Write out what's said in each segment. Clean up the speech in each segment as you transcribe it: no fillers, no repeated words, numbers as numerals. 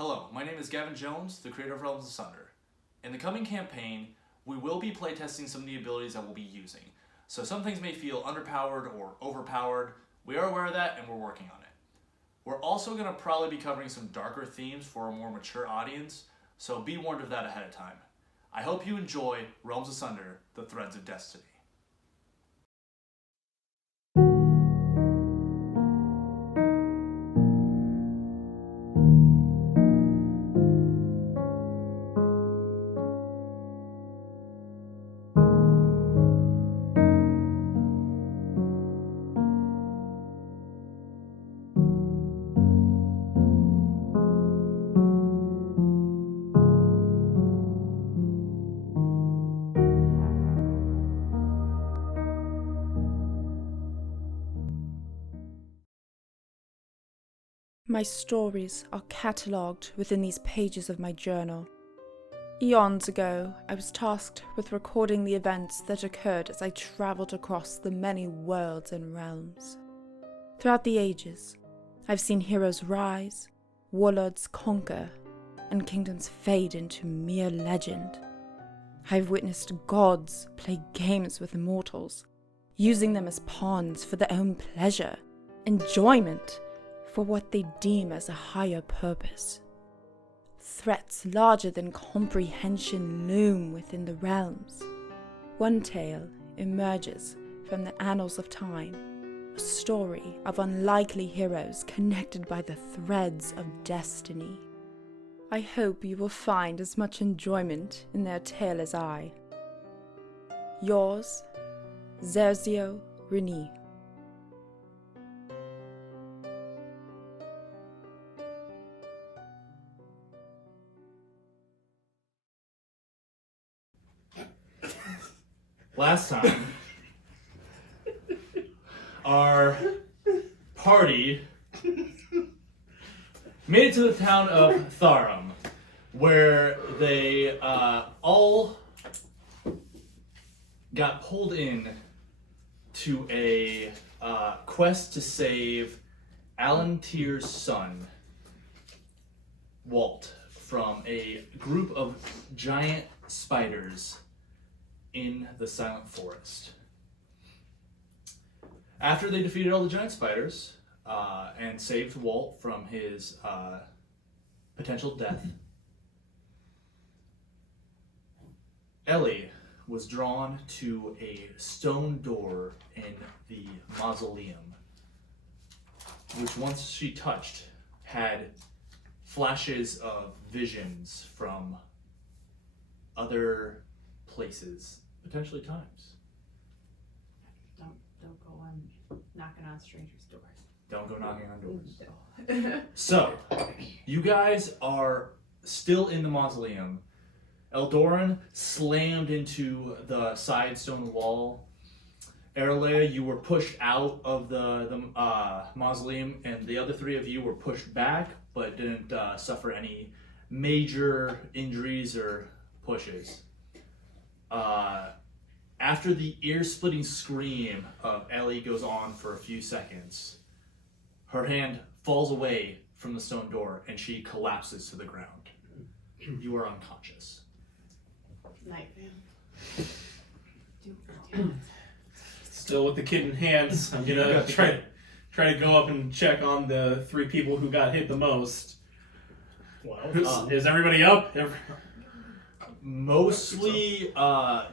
Hello, my name is Gavin Jones, the creator of Realms Asunder. In the coming campaign, we will be playtesting some of the abilities that we'll be using. So some things may feel underpowered or overpowered. We are aware of that and we're working on it. We're also going to probably be covering some darker themes for a more mature audience, so be warned of that ahead of time. I hope you enjoy Realms Asunder, The Threads of Destiny. My stories are catalogued within these pages of my journal. Eons ago, I was tasked with recording the events that occurred as I travelled across the many worlds and realms. Throughout the ages, I've seen heroes rise, warlords conquer, and kingdoms fade into mere legend. I've witnessed gods play games with mortals, using them as pawns for their own pleasure, enjoyment, for what they deem as a higher purpose. Threats larger than comprehension loom within the realms. One tale emerges from the annals of time, a story of unlikely heroes connected by the threads of destiny. I hope you will find as much enjoyment in their tale as I. Yours, Zerzio Reni. Last time, our party made it to the town of Tharum, where they all got pulled in to a quest to save Alantir's son, Walt, from a group of giant spiders in the Silent Forest. After they defeated all the giant spiders and saved Walt from his potential death, Ellie was drawn to a stone door in the mausoleum, which once she touched had flashes of visions from other places, potentially times. Don't go on knocking on strangers' doors. Don't go knocking on doors. No. So, you guys are still in the mausoleum. Eldoran slammed into the side stone wall. Erlea, you were pushed out of the mausoleum, and the other three of you were pushed back, but didn't suffer any major injuries or pushes. After the ear-splitting scream of Ellie goes on for a few seconds, her hand falls away from the stone door and she collapses to the ground. You are unconscious. Night, man. Do it. Still with the kid in hands, I'm gonna try to go up and check on the three people who got hit the most. Well, Is everybody up? mostly,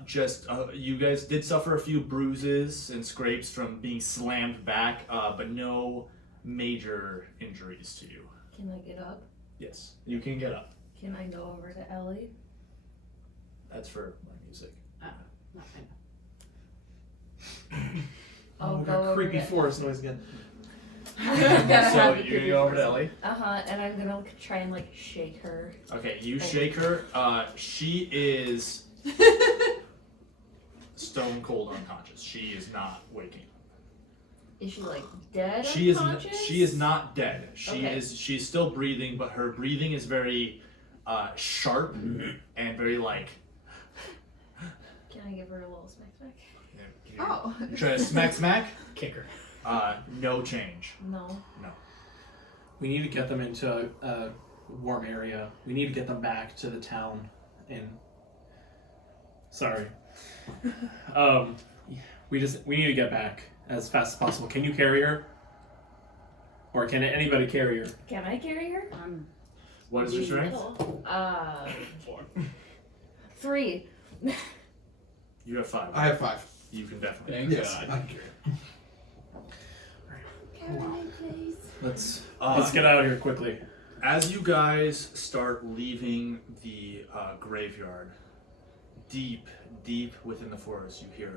just you guys did suffer a few bruises and scrapes from being slammed back, but no major injuries to you. Can I get up? Yes, you can get up. Can I go over to Ellie? That's for my music. Not I'll we go got over creepy to... forest noise again. So you're gonna go over to Ellie? And I'm gonna try and like shake her. Okay, you shake her. She is stone cold unconscious. She is not waking up. Is she like dead? She unconscious? she is not dead. Okay. She's still breathing, but her breathing is very sharp and very like. Can I give her a little smack smack? Oh. You try to smack? Kick her. No change. No. No. We need to get them into warm area. We need to get them back to the town. And sorry, we need to get back as fast as possible. Can you carry her? Or can anybody carry her? Can I carry her? What is your strength? 3. You have 5. I have 5. You can definitely. Thank Yes, God. I can carry it. Carry me, please. Let's get out of here quickly. As you guys start leaving the graveyard, deep within the forest, you hear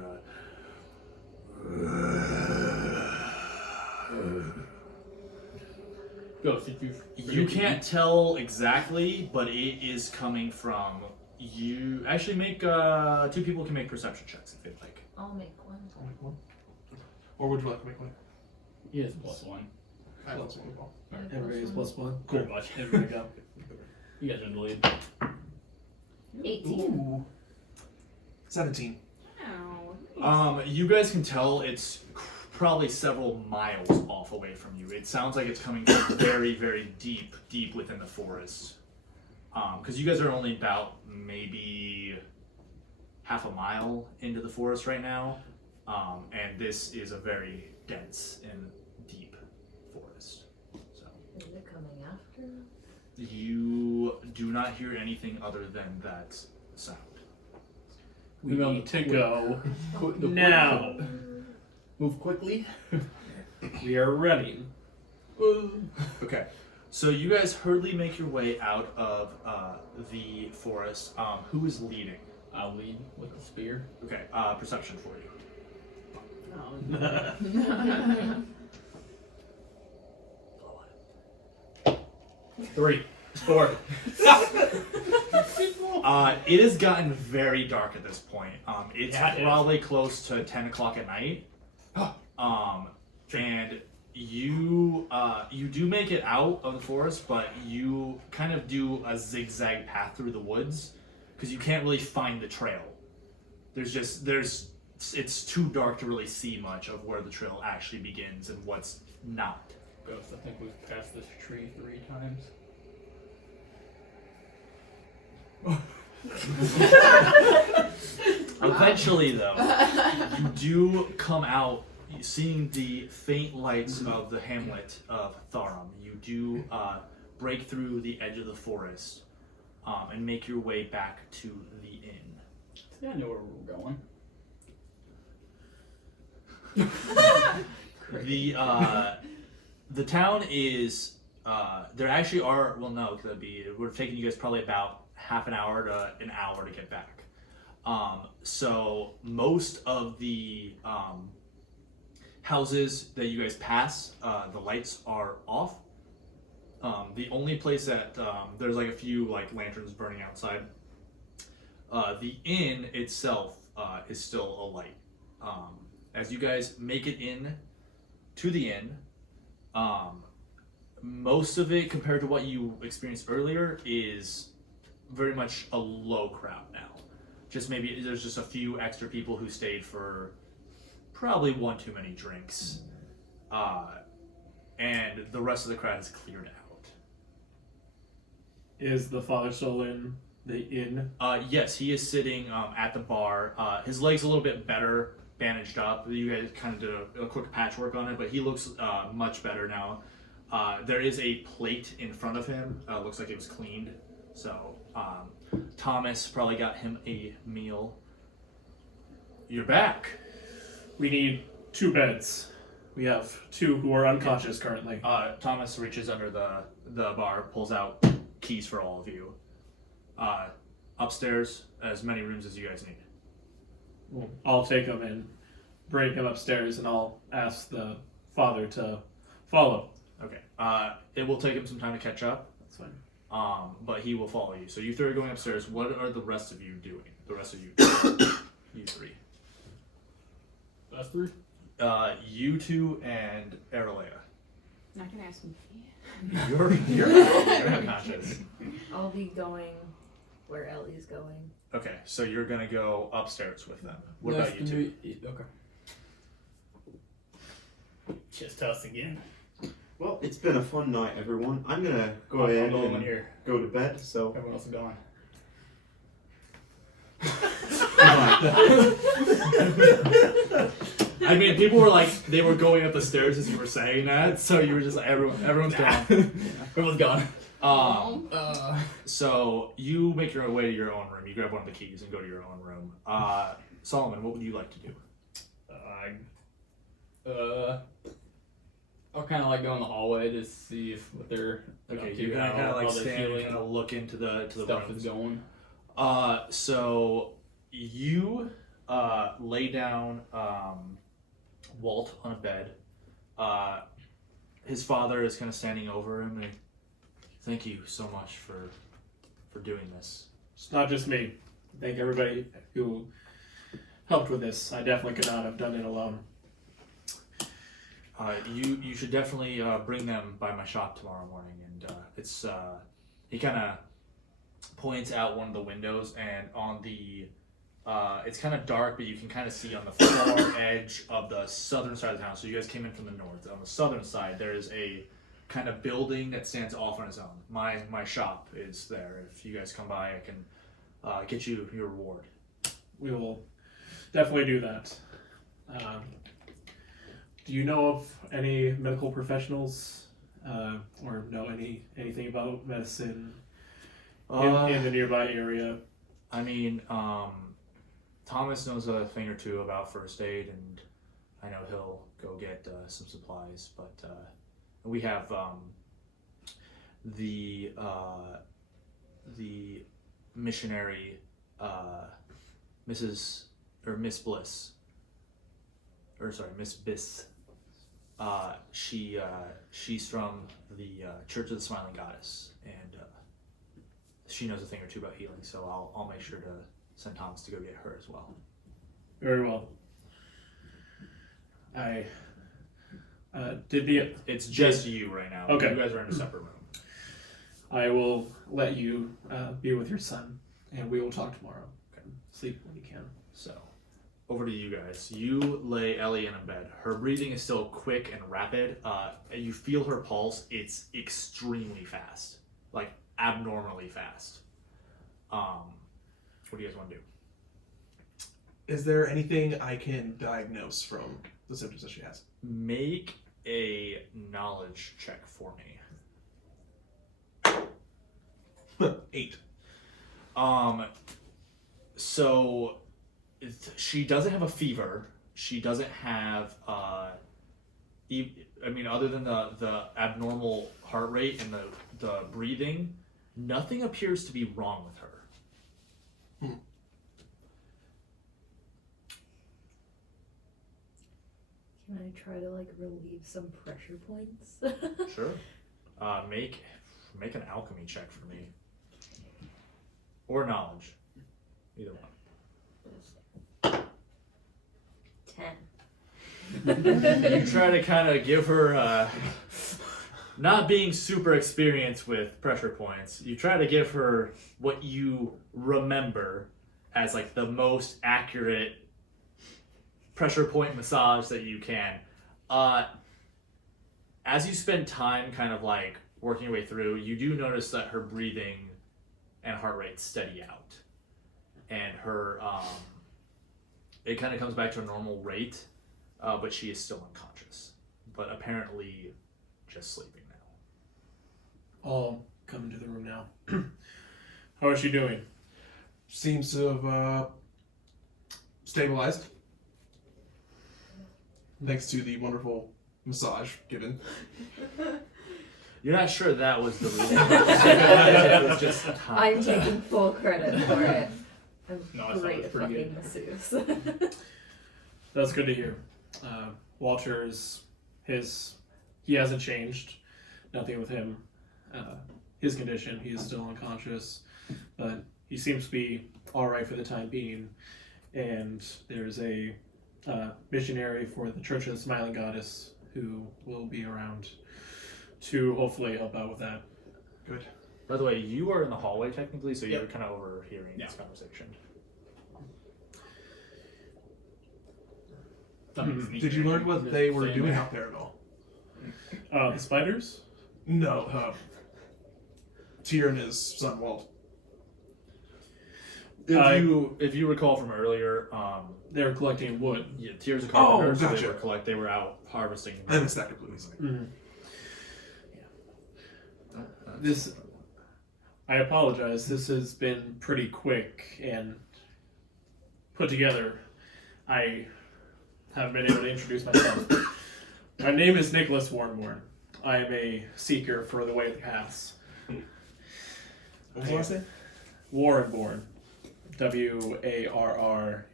Ghost, if you can't tell exactly, but it is coming from you. Actually, make 2 people can make perception checks if they'd like. I'll make one. Or would you like to make one? he has +1. I have one as well. Everybody is +1. Pretty much. Everybody go. You guys are in the lead. 18. Ooh. 17. Ow. You guys can tell it's probably several miles off away from you. It sounds like it's coming from very deep within the forest. Because you guys are only about maybe half a mile into the forest right now, and this is a very dense and deep forest. So Is it coming after? you do not hear anything other than that sound. We need to go The now. Move quickly. We are running. Okay, so you guys hurriedly make your way out of the forest. Who is leading? I'll lead with the spear. Okay, perception for you. 3, 4. It has gotten very dark at this point. It's Yeah, it is. probably close to 10 o'clock at night. And you do make it out of the forest, but you kind of do a zigzag path through the woods because you can't really find the trail. It's too dark to really see much of where the trail actually begins and what's not. Ghost, I think we've passed this tree 3 times. Eventually, though, you do come out, seeing the faint lights of the hamlet of Tharum. You do break through the edge of the forest and make your way back to the inn. See, I know where we're going. The town is there actually are it would have taken you guys probably about half an hour to an hour to get back. So most of the houses that you guys pass, the lights are off. The only place that there's like a few like lanterns burning outside. The inn itself is still alight. As you guys make it in to the inn, most of it compared to what you experienced earlier is very much a low crowd now. Just maybe there's just a few extra people who stayed for probably one too many drinks, and the rest of the crowd is cleared out. Is the father still in the inn? Yes, he is sitting at the bar. His leg's a little bit better bandaged up. You guys kind of did a quick patchwork on it, but he looks much better now. There is a plate in front of him. Looks like it was cleaned. So Thomas probably got him a meal. You're back. We need 2 beds. We have 2 who are unconscious currently. Thomas reaches under the bar, pulls out keys for all of you. Upstairs, as many rooms as you guys need. Well, I'll take him and bring him upstairs, and I'll ask the father to follow. Okay. It will take him some time to catch up. That's fine. But he will follow you. So you 3 are going upstairs. What are the rest of you doing? The rest of you, you 3. Us 3? You 2 and Aralea. Not gonna ask me. You're unconscious. I'll be going where Ellie's going. Okay, so you're gonna go upstairs with them. What about you 2? Okay. Just us again. Well, it's been a fun night, everyone. I'm gonna go I'm ahead the only one and here. go to bed. So Everyone else is gone. I mean, people were like, they were going up the stairs as you were saying that, so you were just like, everyone's gone. Everyone's gone. So you make your way to your own room. You grab one of the keys and go to your own room. Solomon, what would you like to do? I'll kind of like go in the hallway to see if what they're Okay, up to, you're gonna kind of like how they're stand and feeling, kind of look into the stuff rooms. is going. So you lay down Walt on a bed. His father is kind of standing over him and thank you so much for doing this. It's not just me. Thank everybody who helped with this. I definitely could not have done it alone. You should definitely bring them by my shop tomorrow morning. And it's he kind of points out one of the windows, and on the it's kind of dark, but you can kind of see on the far edge of the southern side of the town. So you guys came in from the north. On the southern side, there is a kind of building that stands off on its own. My shop is there. If you guys come by, I can get you your reward. We will definitely do that. Do you know of any medical professionals, or know anything about medicine in the nearby area? I mean, Thomas knows a thing or two about first aid, and I know he'll go get some supplies. But we have the missionary, Miss Bliss, or sorry, Miss Biss. She's from the Church of the Smiling Goddess, and she knows a thing or two about healing. So I'll make sure to send Thomas to go get her as well. Very well. I It's just you right now. Okay. You guys are in a separate room. I will let you be with your son, and we will talk tomorrow. Okay. Sleep when you can. So, over to you guys. You lay Ellie in a bed. Her breathing is still quick and rapid. You feel her pulse. It's extremely fast, like abnormally fast. What do you guys want to do? Is there anything I can diagnose from the symptoms that she has? Make a knowledge check for me. 8. So she doesn't have a fever. She doesn't have I mean, other than the abnormal heart rate and the breathing, nothing appears to be wrong with her. Can I try to like relieve some pressure points? Sure. Make an alchemy check for me. Or knowledge. Either one. 10. You try to kind of give her, not being super experienced with pressure points, you try to give her what you remember as like the most accurate pressure point massage that you can. As you spend time kind of like working your way through, you do notice that her breathing and heart rate steady out. And her, it kind of comes back to a normal rate, but she is still unconscious. But apparently just sleeping now. I'll come into the room now. How is she doing? Seems to have stabilized. Thanks to the wonderful massage given. You're not sure that was the reason. It was just time. I'm taking full credit for it. I'm No, I thought it great was at pretty fucking masseuse. That's good to hear. Walter's he hasn't changed. Nothing with him. His condition, he is still unconscious, but he seems to be all right for the time being. And there's a missionary for the Church of the Smiling Goddess who will be around to hopefully help out with that. Good. By the way, you are in the hallway technically, so Yep. you're kind of overhearing Yeah. this conversation. Something sneaking Did you learn in, what just they were saying doing that. out there at all? The spiders? No, Tyr and his son Walt. If you recall from earlier, They were collecting wood. yeah, Tyr's a carpenter, so gotcha. they were out harvesting. I missed that completely. Mm-hmm. This, I apologize. This has been pretty quick and put together. I haven't been able to introduce myself. My name is Nicholas Warnborn. I am a seeker for the Way of the Paths. What was the last name? Warrenborn. Warrenborn.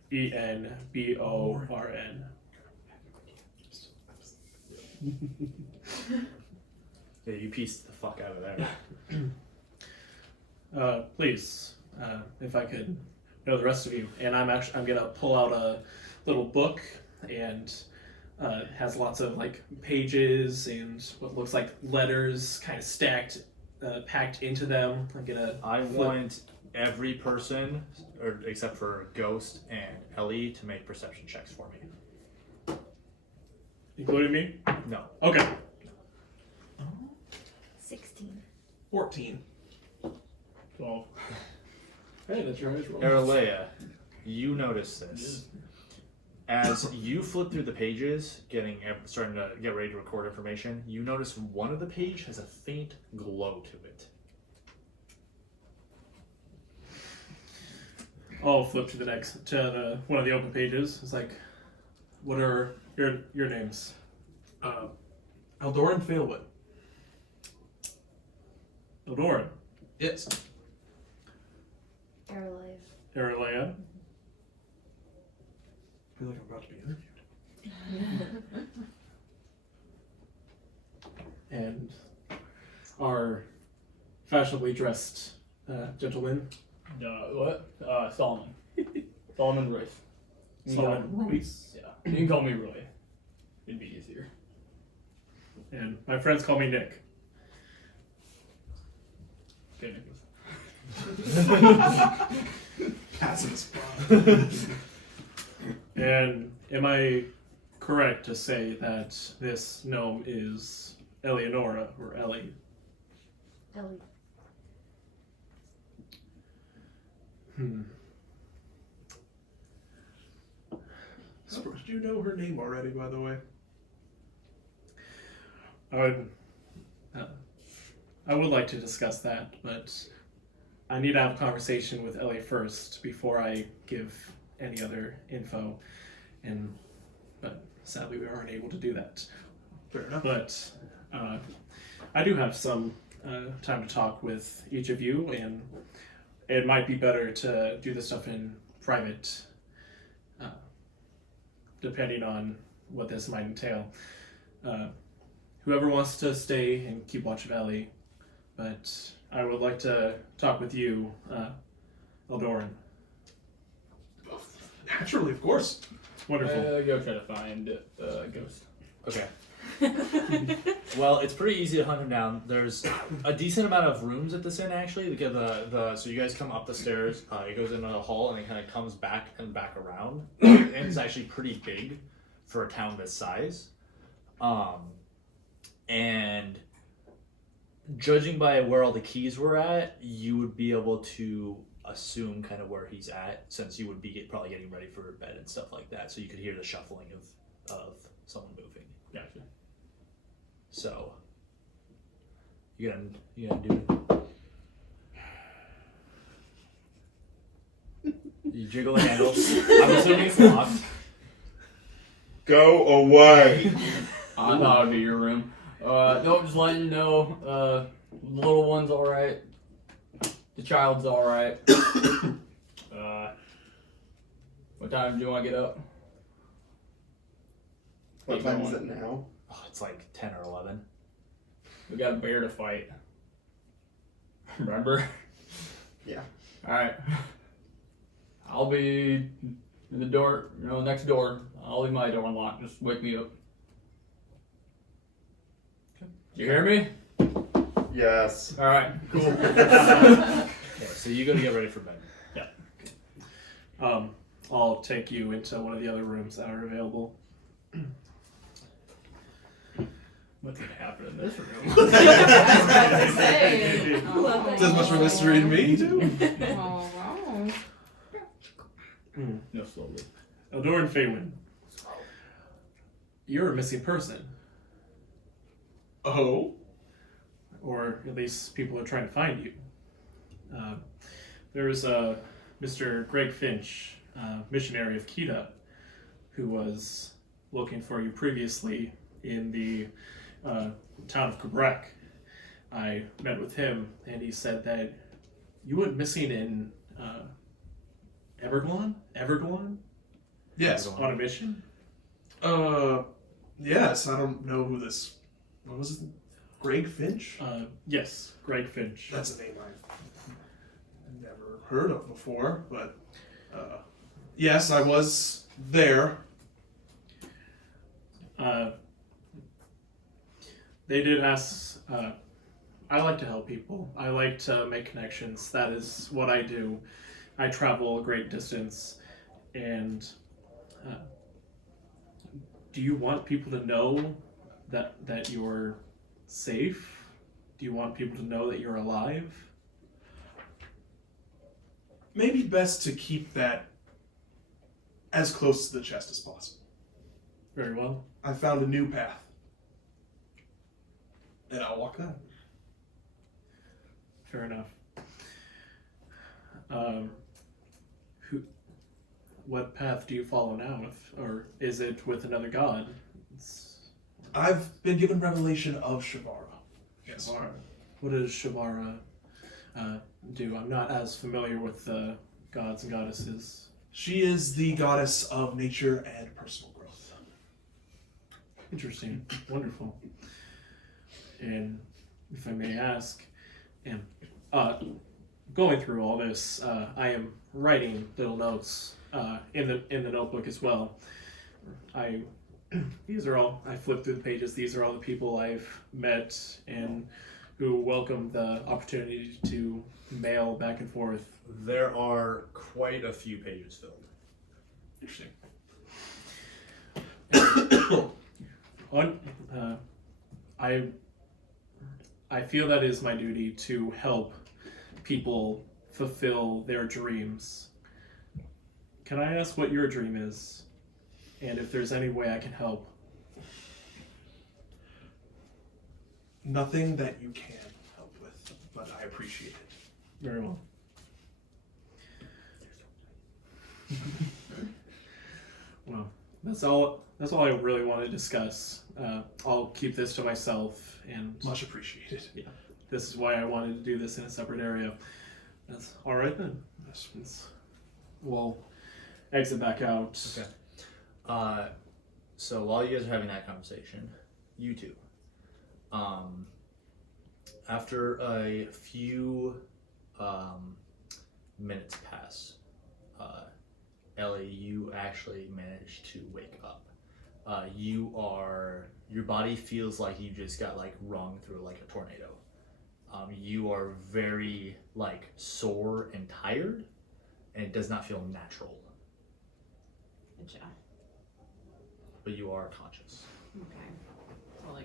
Yeah, you pieced the fuck out of there. Please, if I could know the rest of you. And I'm gonna pull out a little book, and it has lots of like pages and what looks like letters kind of stacked, packed into them. I want every person, or except for Ghost and Ellie, to make perception checks for me. Including me? No. Okay. 16. 14. 12. Hey, that's your highest roll. Aralea, you notice this. As you flip through the pages, starting to get ready to record information, you notice one of the page has a faint glow to it. I'll flip to one of the open pages. It's like, what are your names? Eldoran Failwood. Eldoran. Yes. Aralive. Aralea. I feel like I'm about to be interviewed. And our fashionably dressed gentleman, What? Solomon. Solomon Royce. Solomon Royce. Yeah. You can call me Roy. It'd be easier. And my friends call me Nick. Okay, Nicholas. Passive as fuck. And am I correct to say that this gnome is Eleonora or Ellie? Ellie. So, did you know her name already, by the way? I would like to discuss that, but I need to have a conversation with Ellie first before I give any other info, but sadly we aren't able to do that. Fair enough. But I do have some time to talk with each of you, and it might be better to do this stuff in private, depending on what this might entail. Whoever wants to stay and keep watch of Ellie, but I would like to talk with you, Eldoran. Naturally, of course. Wonderful. Go try to find Ghost. Okay. Well, it's pretty easy to hunt him down. There's a decent amount of rooms at this inn, actually. So you guys come up the stairs, it goes into a hall, and it kind of comes back and back around. The inn is actually pretty big for a town this size. And judging by where all the keys were at, you would be able to assume kind of where he's at, since you would be probably getting ready for bed and stuff like that. So you could hear the shuffling of someone moving. Gotcha. So you gonna do it. You jiggle the handle. I'm assuming it's locked. Go away. I thought it'd be your room. No, just letting you know, the little one's alright. The child's alright. What time do you want to get up? What time is it now? Oh, it's like 10 or 11. We got a bear to fight. Remember? Yeah. Alright. I'll be in the door, next door. I'll leave my door unlocked. Just wake me up. You hear me? Yes. Alright, cool. Yeah, so you gotta get ready for bed. I'll take you into one of the other rooms that are available. What could happen in this room? I was about to say. Love There's much more mystery to me, too. Oh, wow. No, slowly. Eldor and Faywin. You're a missing person. Oh? Or at least people are trying to find you. There's Mr. Greg Finch, missionary of Kita, who was looking for you previously in the town of Quebec. I met with him, and he said that you went missing in Everglon? Yes. On a mission? Yes, I don't know who this... What was it? Greg Finch? Yes, Greg Finch. That's a name I've never heard of before, but... yes, I was there. They did ask. I like to help people. I like to make connections. That is what I do. I travel a great distance. And do you want people to know that you're safe? Do you want people to know that you're alive? Maybe best to keep that as close to the chest as possible. Very well. I found a new path. And I'll walk that. Fair enough. What path do you follow now? Or is it with another god? I've been given revelation of Shavara. Yes. Shavara. What does Shavara do? I'm not as familiar with the gods and goddesses. She is the goddess of nature and personal growth. Interesting. Wonderful. And if I may ask, and going through all this, I am writing little notes in the notebook as well. I flip through the pages. These are all the people I've met and who welcome the opportunity to mail back and forth. There are quite a few pages filled. Interesting. I feel that is my duty to help people fulfill their dreams. Can I ask what your dream is? And if there's any way I can help? Nothing that you can help with, but I appreciate it. Very well. Well, that's all I really want to discuss. I'll keep this to myself, and Much appreciated. this is why I wanted to do this in a separate area. That's all right then. We'll exit back out. Okay. So while you guys are having that conversation, you two, after a few minutes pass, Ellie, you actually managed to wake up. Your body feels like you just got rung through like a tornado. You are very sore and tired, and it does not feel natural. Gotcha. But you are conscious. Okay. So,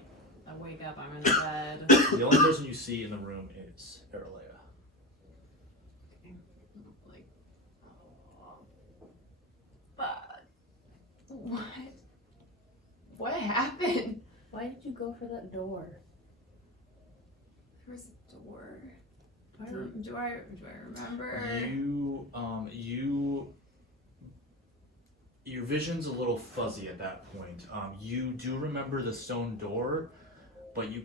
I wake up, I'm in the bed. The only person you see in the room is Aralea. But what happened? Why did you go for that door? There was a door. Do I remember? Your vision's a little fuzzy at that point. You do remember the stone door, but you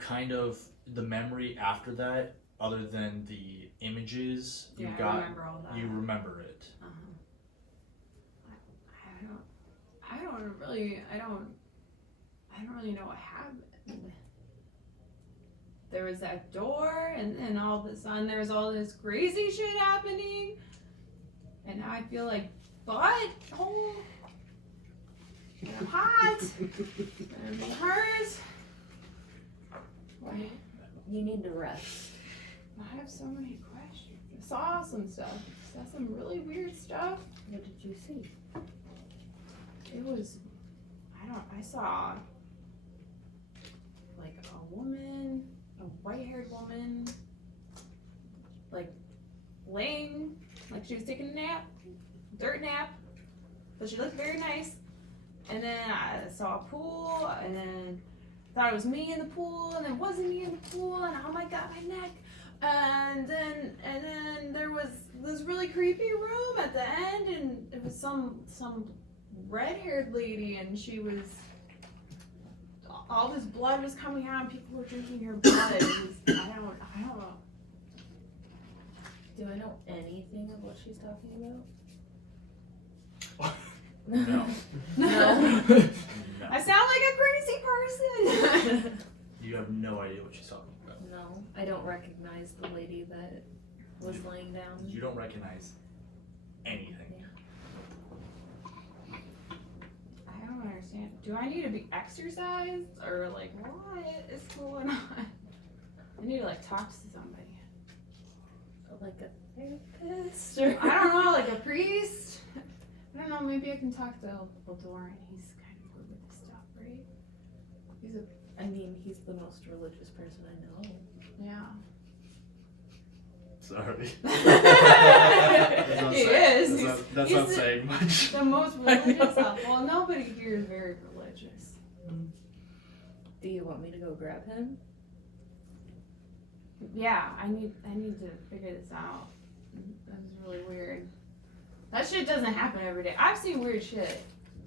the memory after that, other than the images you I got, remember all that. you remember it. I don't really know what happened. There was that door, and then all of a sudden there was all this crazy shit happening, and now I feel like butthole. And I'm hot. And it hurts. You need to rest. I have so many questions. I saw some stuff. I saw some really weird stuff. What did you see? It was, I saw like woman, like laying, like she was taking a nap, dirt nap, but she looked very nice. And then I saw a pool, and then thought it was me in the pool, and then it wasn't me in the pool, and oh my god, my neck. And then there was this really creepy room at the end, and it was some red-haired lady, and she was, all this blood was coming out, and people were drinking her blood. It was, I don't know. Do I know anything of what she's talking about? No. No. I sound like a crazy person. You have no idea what she's talking about. No. I don't recognize the lady that was laying down. You don't recognize anything. I don't understand. Do I need to be exercised, or like what is going on? I need to like talk to somebody. Like a therapist? Or I don't know, like a priest. I don't know. Maybe I can talk to Eldoran. He's kind of good with this stuff, right? He's the most religious person I know. Yeah. Sorry. He is. That's He's not the- saying much. The most religious stuff. Well, nobody here is very religious. Do you want me to go grab him? Yeah, I need to figure this out. That was really weird. That shit doesn't happen every day. I've seen weird shit,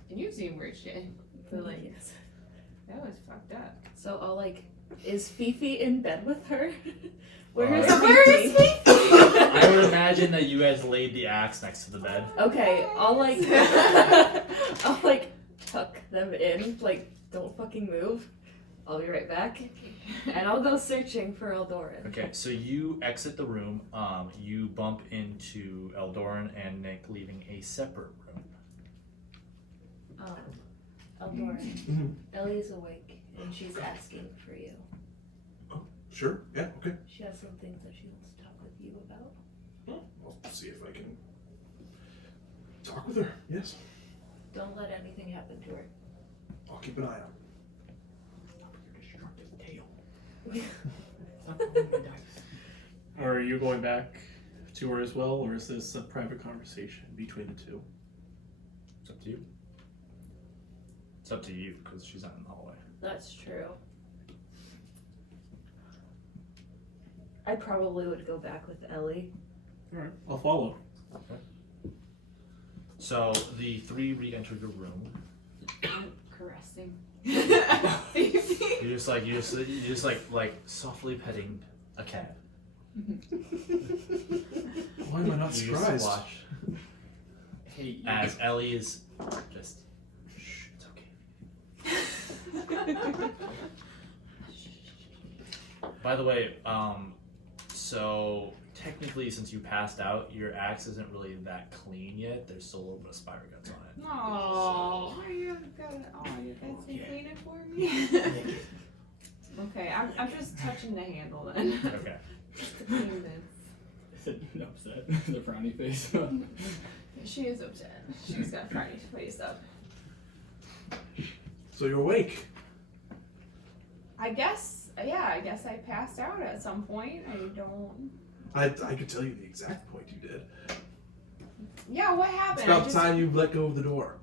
and you've seen weird shit. But like, Yes. that was fucked up. So I'll like, is Fifi in bed with her? Where is Where is Fifi? I would imagine that you guys laid the axe next to the bed. Okay, I'll like, I'll like tuck them in, like don't fucking move. I'll be right back, and I'll go searching for Eldoran. Okay, so you exit the room. You bump into Eldoran and Nick, leaving a separate room. Eldoran, Ellie's awake, and she's asking for you. Sure. Yeah. Okay. She has some things that she wants to talk with you about. I'll see if I can talk with her. Yes. Don't let anything happen to her. I'll keep an eye out. Are you going back to her as well, or is this a private conversation between the two? It's up to you. It's up to you because she's not in the hallway. That's true. I probably would go back with Ellie. Alright, I'll follow. So the three re-enter your room. I'm caressing. You're just like softly petting a cat. Why am I not You just surprised? watch Hey, as Ellie is just. Shh, it's okay. By the way, so technically, since you passed out, your axe isn't really that clean yet. There's still a little bit of spider guts on it. Oh, you guys can clean it for me. Okay, I'm just touching the handle then. Okay. Just to clean this. Is it upset? The frowny face. She is upset. She's got Friday face up. So you're awake. I guess I passed out at some point. I could tell you the exact point you did. Yeah, what happened? It's about time you let go of the door.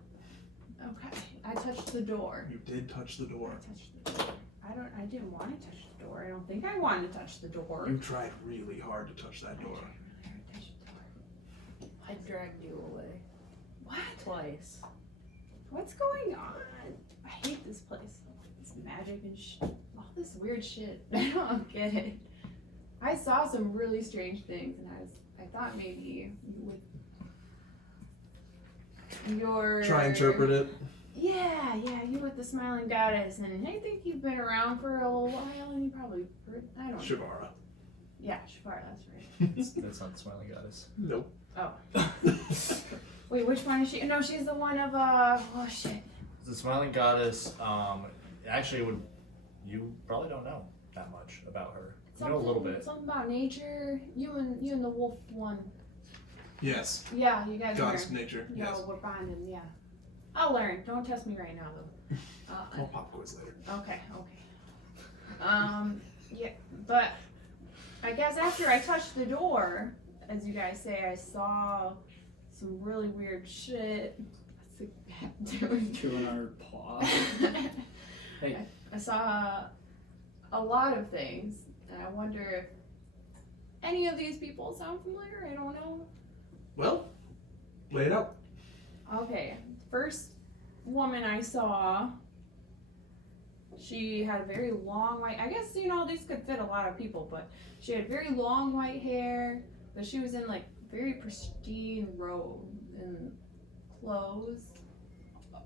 Okay, I touched the door. You did touch the I door. touched the door. I didn't want to touch the door. I don't think I wanted to touch the door. You tried really hard to touch that door. I dragged you away What? twice. What's going on? I hate this place. This magic and all this weird shit. I don't get it. I saw some really strange things, and I thought maybe with your Try and interpret it. Yeah, you with the smiling goddess, and I think you've been around for a little while, and you probably heard, I don't know. Shivara. Yeah, Shafar, that's right. That's not the smiling goddess. Nope. Oh. Wait, which one is she? No, she's the one of oh shit. The smiling goddess. Actually, you probably don't know that much about her. You know a little bit. Something about nature. You and the wolf one. Yes. Yeah, you guys Goddess of learn. nature. Yeah, Yes. we're bonding. Yeah, I'll learn. Don't test me right now though. I'll pop quiz later. Okay. Yeah, but I guess after I touched the door, as you guys say, I saw some really weird shit. Chewing our paw. Hey. I saw a lot of things, and I wonder if any of these people sound familiar. I don't know. Well, lay it out. Okay, first woman I saw, she had a very long white, I guess, these could fit a lot of people, but she had very long white hair, but she was in like very pristine robe and clothes,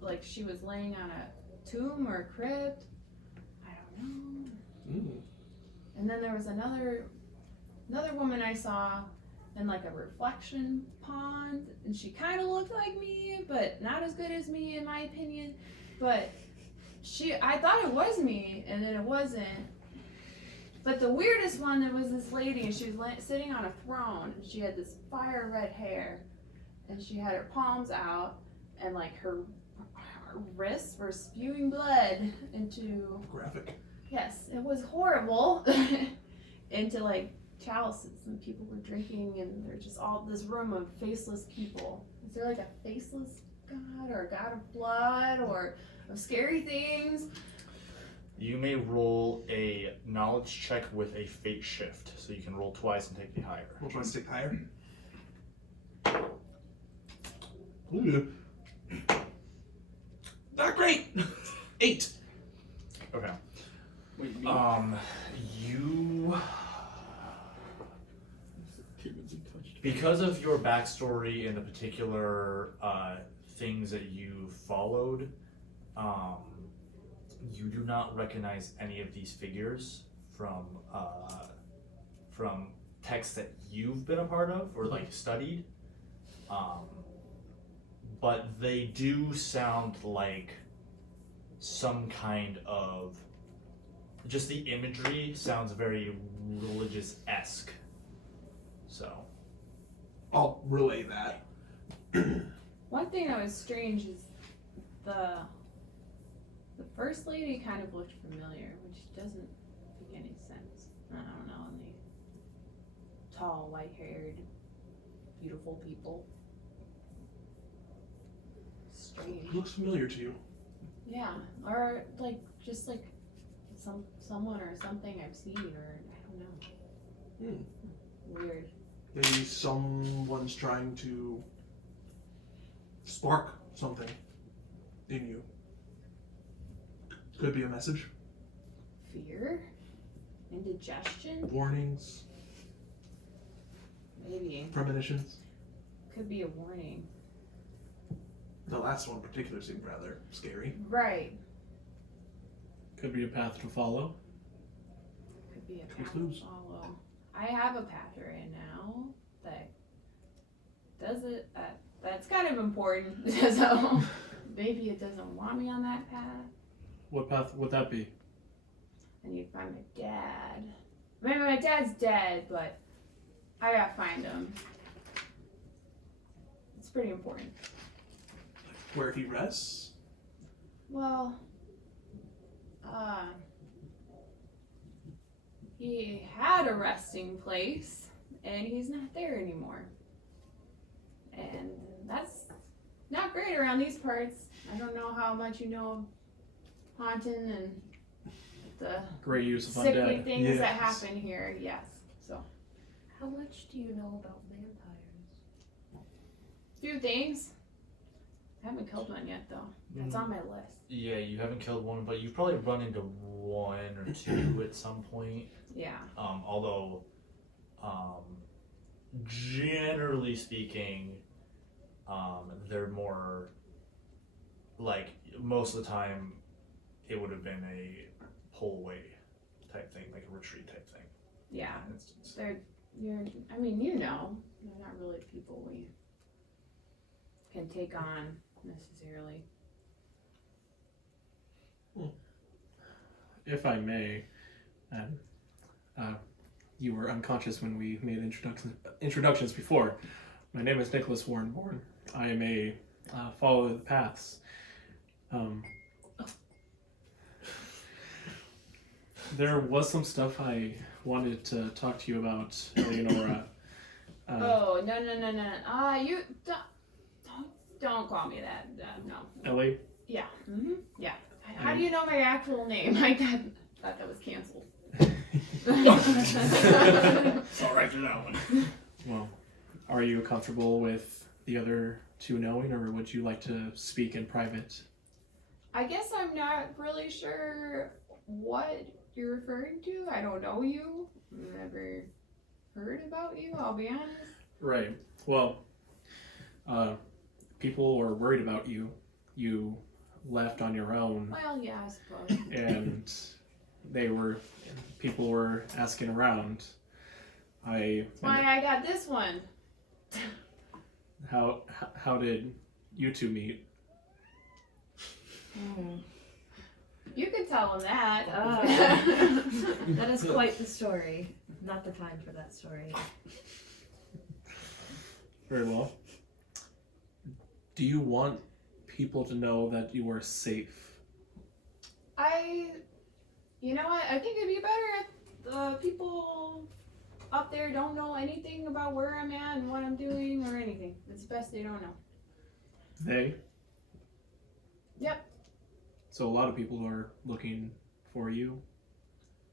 like she was laying on a tomb or a crypt. I don't know. And then there was another woman I saw in like a reflection pond, and she kind of looked like me, but not as good as me in my opinion. But I thought it was me, and then it wasn't. But the weirdest one, there was this lady, and she was sitting on a throne, and she had this fire red hair, and she had her palms out, and like her wrists were spewing blood into, Graphic. yes, it was horrible, into like chalices, and people were drinking, and there's just all this room of faceless people. Is there like a faceless god, or a god of blood, or of scary things? You may roll a knowledge check with a fate shift, so you can roll twice and take the higher. We'll try to stick higher. Ooh. Not great. 8. Okay. Wait, You, touched. because of your backstory and the particular things that you followed, you do not recognize any of these figures from texts that you've been a part of or like studied. But they do sound like some kind of, just the imagery sounds very religious-esque. So. I'll relay that. One thing that was strange is the first lady kind of looked familiar, which doesn't make any sense. I don't know, and the tall, white-haired, beautiful people. Strange. Looks familiar to you. Yeah, or like just like someone or something I've seen, or I don't know. Weird. Maybe someone's trying to spark something in you. Could be a message. Fear? Indigestion? Warnings, Maybe. premonitions. Could be a warning. The last one in particular seemed rather scary. Right. Could be a path to follow. Could be a Could path lose. to follow. I have a path right now that does it. That's kind of important. So maybe it doesn't want me on that path. What path would that be? I need to find my dad. Maybe my dad's dead, but I gotta find him. It's pretty important. Where he rests? Well, he had a resting place, and he's not there anymore. And that's not great around these parts. I don't know how much you know of haunting and the Great use of sickly undead. things Yes. that happen here. Yes. So, How much do you know about vampires? few things. I haven't killed one yet, though. That's on my list. Yeah, you haven't killed one, but you've probably run into one or two at some point. Yeah. Although, generally speaking, they're more like most of the time it would have been a pull away type thing, like a retreat type thing. Yeah. For instance. They're not really people we can take on necessarily. If I may, you were unconscious when we made introductions before. My name is Nicholas Warrenborn. I am a follower of the paths. There was some stuff I wanted to talk to you about, Eleonora. Oh, no. You don't call me that. No. Ellie? Yeah. Mm-hmm. Yeah. How do you know my actual name? I thought that was canceled. I'll write it out. Well, are you comfortable with the other two knowing, or would you like to speak in private? I guess I'm not really sure what you're referring to. I don't know you. Never heard about you, I'll be honest. Right. Well, people were worried about you. You left on your own, Well, yeah, I suppose. and people were asking around. Why I got this one. How did you two meet? You can tell him that. That is quite the story. Not the time for that story. Very well. Do you want people to know that you are safe? You know what? I think it'd be better if people up there don't know anything about where I'm at and what I'm doing or anything. It's best they don't know. They? Yep. So a lot of people are looking for you.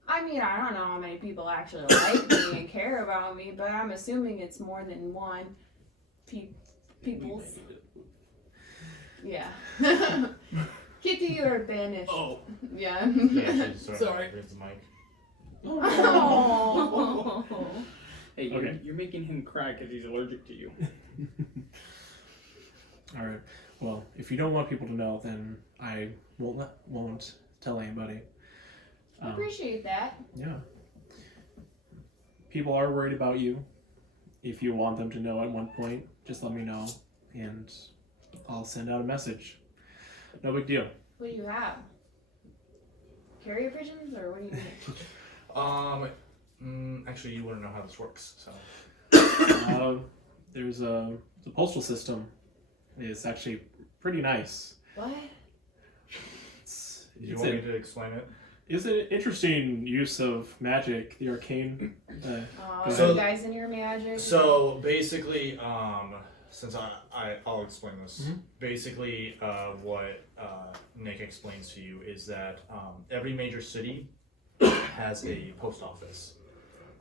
I mean, I don't know how many people actually like me and care about me, but I'm assuming it's more than one. People's. Yeah. Kitty or Banish. Oh. Yeah. Sorry. Here's the mic. Oh. Hey, Okay. you're making him cry because he's allergic to you. All right. Well, if you don't want people to know, then I won't tell anybody. I appreciate that. Yeah. People are worried about you. If you want them to know at one point, just let me know, and I'll send out a message. No big deal. What do you have? Carrier pigeons, or what do you mean? Actually, you wouldn't know how this works, so. There's the postal system is actually pretty nice. What? It's Do you want me to explain it? It's an interesting use of magic, the arcane. Oh, So- you guys in your magic? So basically, since I'll explain this. Mhm. Basically, what Nick explains to you is that every major city has a post office.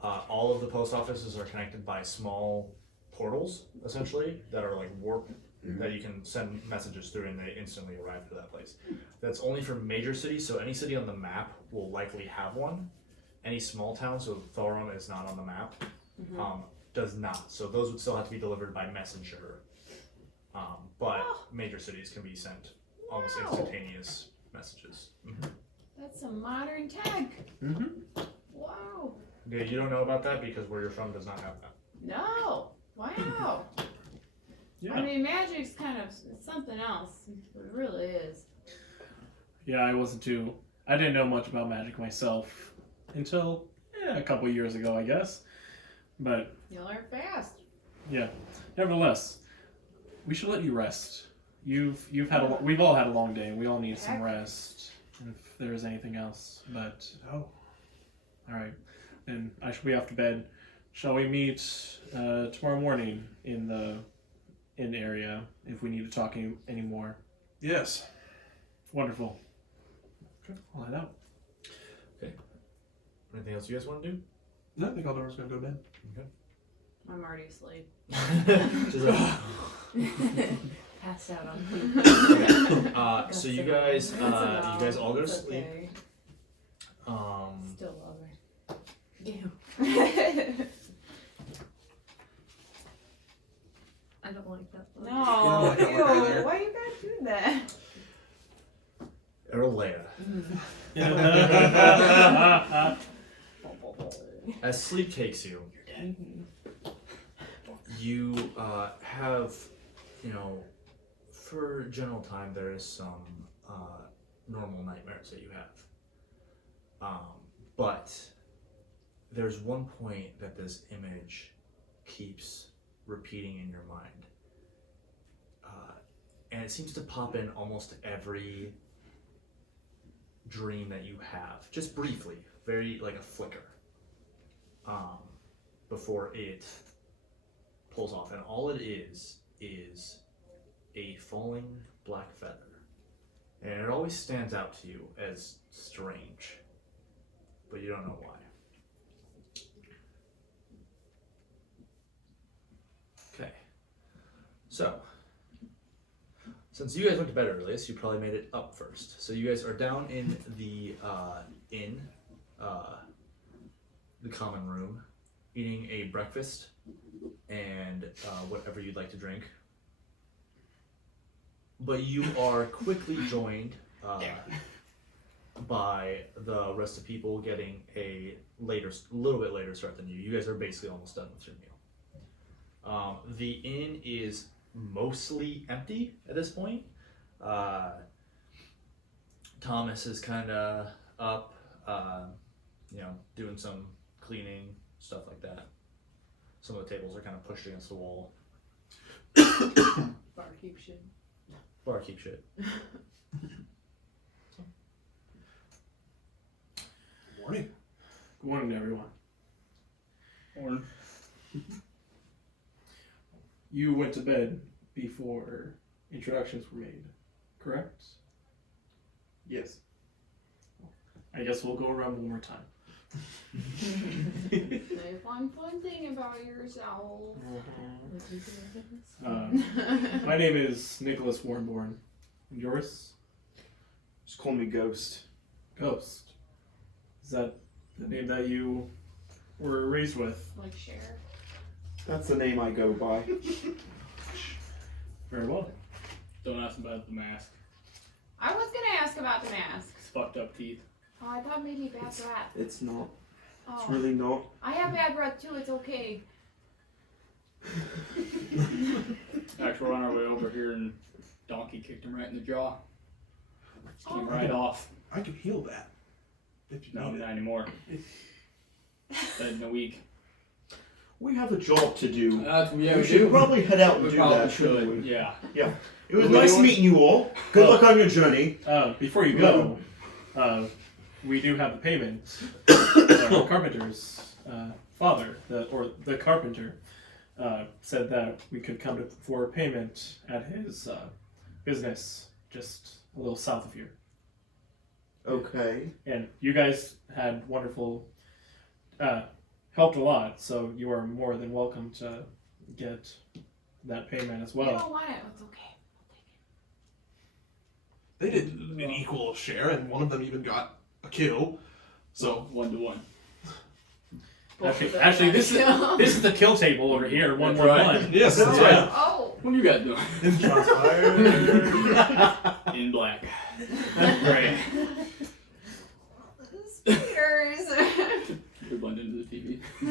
All of the post offices are connected by small portals, essentially, that are like warp, that you can send messages through and they instantly arrive to that place. That's only for major cities, so any city on the map will likely have one. Any small town, so Tharum is not on the map, does not. So those would still have to be delivered by messenger. But major cities can be sent almost instantaneous messages. That's some modern tech. Mm-hmm. Wow. Yeah, you don't know about that because where you're from does not have that. No. Wow. Yeah. I mean, magic's kind of it's something else. It really is. Yeah, I didn't know much about magic myself until a couple years ago, I guess. But You learn fast. yeah, nevertheless, we should let you rest. We've all had a long day. We all need some rest. If there's anything else, but all right, then I should be off to bed. Shall we meet tomorrow morning in the area if we need to talk any more? Yes. Wonderful. Okay, I'll head out. Anything else you guys want to do? No, I think Aldora's gonna go to bed. I'm already asleep. Passed out on So you guys all go to sleep. Okay. Still love her. Ew. I don't like that look. No, like that ew, look either. why you gotta do that? Erlea. As sleep takes you, you have, for general time, there is some normal nightmares that you have. But there's one point that this image keeps repeating in your mind. And it seems to pop in almost every dream that you have, just briefly, very like a flicker before it pulls off, and all it is a falling black feather, and it always stands out to you as strange, but you don't know why. Okay, so since you guys went to bed earliest, you probably made it up first. So you guys are down in the the common room, eating a breakfast and whatever you'd like to drink. But you are quickly joined by the rest of people getting a little bit later start than you. You guys are basically almost done with your meal. The inn is mostly empty at this point. Thomas is kind of up, doing some cleaning, stuff like that. Some of the tables are kind of pushed against the wall. Barkeep shit. Barkeep shit. Morning. Good morning, everyone. Morning. You went to bed before introductions were made, correct? Yes. I guess we'll go around one more time. Say one fun thing about yourself. My name is Nicholas Warnborn. And yours? Just call me Ghost. Ghost. Is that the name that you were raised with? Like Cher. That's the name I go by. Very well. Don't ask about the mask. I was gonna ask about the mask. It's fucked up teeth. Oh, I thought maybe bad breath. It's not. Oh, It's really not. I have bad breath too. It's okay. Actually, we're on our way over here and Donkey kicked him right in the jaw. Came Oh. right off. I can heal that. If you No, need not it. anymore. Dead in a week. We have a job to do. Yeah, we we should do. probably head out and We do probably that, shouldn't should. we? Yeah. It was What are we nice doing? meeting you all. Good luck on your journey. Before you go, we do have the payment. Our carpenter's father, the carpenter, said that we could come for payment at his business just a little south of here. Okay. And you guys had wonderful, helped a lot, so you are more than welcome to get that payment as You well. don't want it. It's okay. They did an equal share, and one of them even got a kill. So 1-to-1. Actually, this is the kill table over here. That's 1-1-1. yes, that's Yeah. right. Oh. What are you guys doing? Shots fired. In black. Right. Spears. You're blend into the TV. I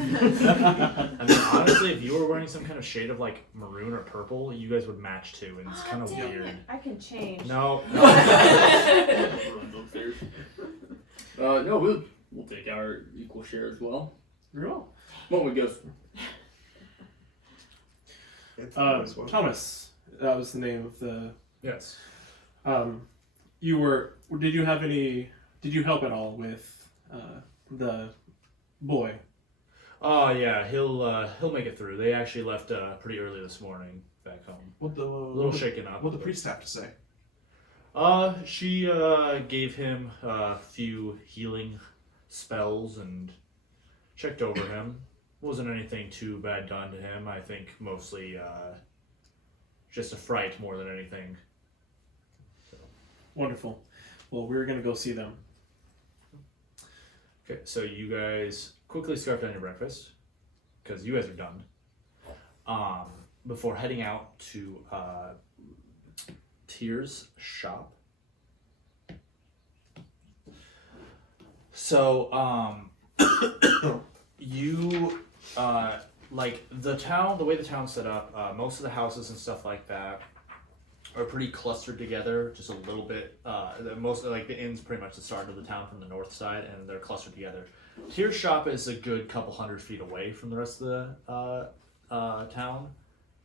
mean, honestly, if you were wearing some kind of shade of like maroon or purple, you guys would match too, and it's kind of Dang weird. it. I can change. No. Runs upstairs. No, we'll take our equal share as well. Very well. What would go? Thomas, that was the name of the. Yes. Did you help at all with the boy? Oh yeah, he'll make it through. They actually left pretty early this morning back home. What the A little shaken up. What the priest have to say? She gave him a few healing spells and checked over him. Wasn't anything too bad done to him. I think mostly just a fright more than anything. Wonderful. Well, we're gonna go see them. Okay, so you guys quickly scarf down your breakfast because you guys are done. Before heading out to Tyr's shop. So, you like the town. The way the town's set up, most of the houses and stuff like that are pretty clustered together. Just a little bit. Most like the inn's pretty much the start of the town from the north side, and they're clustered together. Tyr's shop is a good couple 100 feet away from the rest of the town.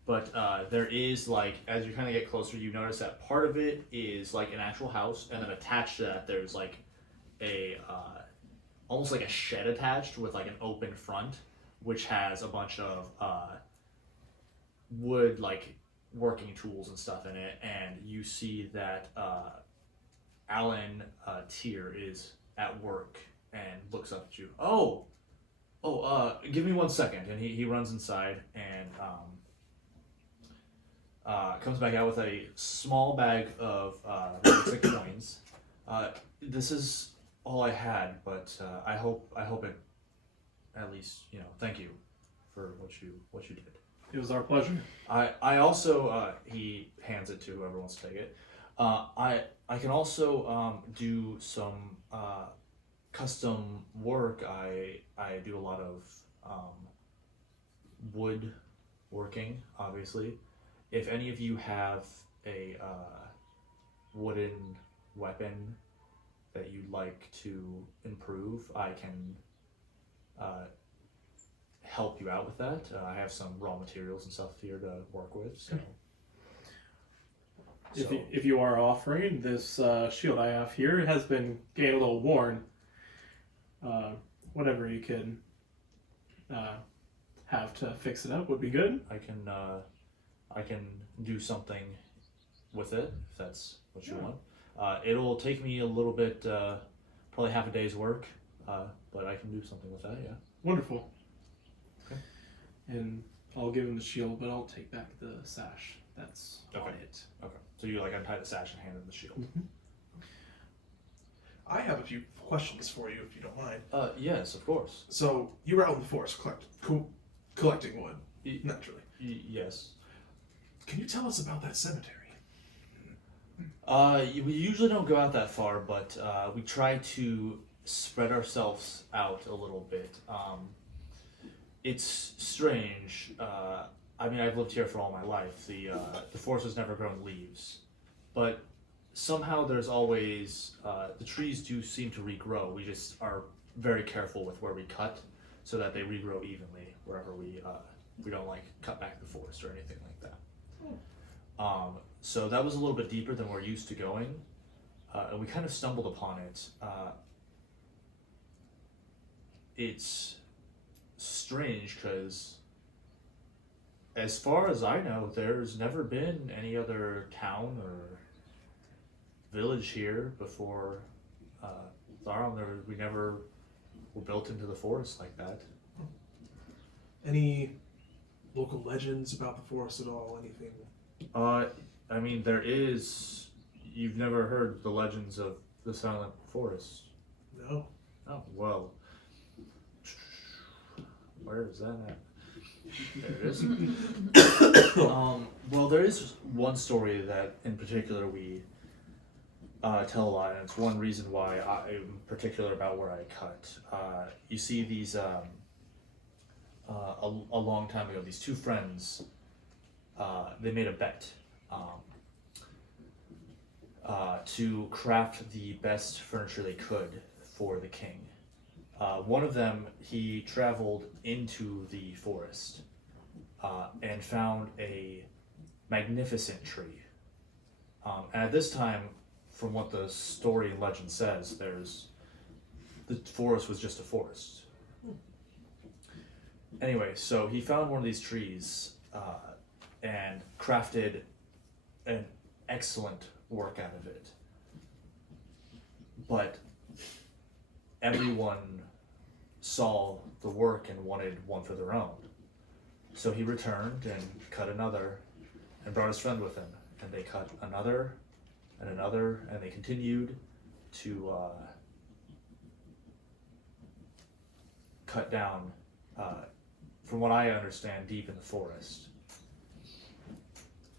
But there is, like, as you kind of get closer, you notice that part of it is, like, an actual house, and then attached to that, there's, like, a almost like a shed attached with like an open front, which has a bunch of wood like working tools and stuff in it, and you see that Alan Tier is at work and looks up at you. Give me 1 second, and he runs inside and comes back out with a small bag of like coins. This is all I had, but I hope it at least thank you for what you did. It was our pleasure. I also he hands it to whoever wants to take it. I can also do some custom work. I do a lot of wood working, obviously. If any of you have a wooden weapon that you'd like to improve, I can help you out with that. I have some raw materials and stuff here to work with. So, If you are offering, this shield I have here has been getting a little worn. Whatever you can have to fix it up would be good. I can do something with it if that's what you want. It'll take me a little bit, probably half a day's work, but I can do something with that. Yeah. Wonderful. Okay. And I'll give him the shield, but I'll take back the sash. That's on Okay. it. Okay. So you like untie the sash and hand him the shield. I have a few questions for you, if you don't mind. Yes, of course. So you were out in the forest collecting wood, Y- naturally. Yes. Can you tell us about that cemetery? We usually don't go out that far, but we try to spread ourselves out a little bit. It's strange. I mean, I've lived here for all my life. The forest has never grown leaves, but somehow there's always the trees do seem to regrow. We just are very careful with where we cut, so that they regrow evenly wherever we don't like cut back the forest or anything like that. So that was a little bit deeper than we're used to going, and we kind of stumbled upon it. It's strange because, as far as I know, there's never been any other town or village here before Tharum. We never were built into the forest like that. Any local legends about the forest at all? Anything? I mean, there is. You've never heard the legends of the Silent Forest? No. Oh, well. Where is that at? There it is. Well, there is one story that in particular we tell a lot, and it's one reason why I'm particular about where I cut. You see these, a long time ago, these two friends, they made a bet to craft the best furniture they could for the king. One of them, he traveled into the forest and found a magnificent tree. And at this time, from what the story and legend says, the forest was just a forest. Anyway, so he found one of these trees and crafted an excellent work out of it. But everyone saw the work and wanted one for their own. So he returned and cut another and brought his friend with him. And they cut another and another, and they continued to cut down, from what I understand, deep in the forest.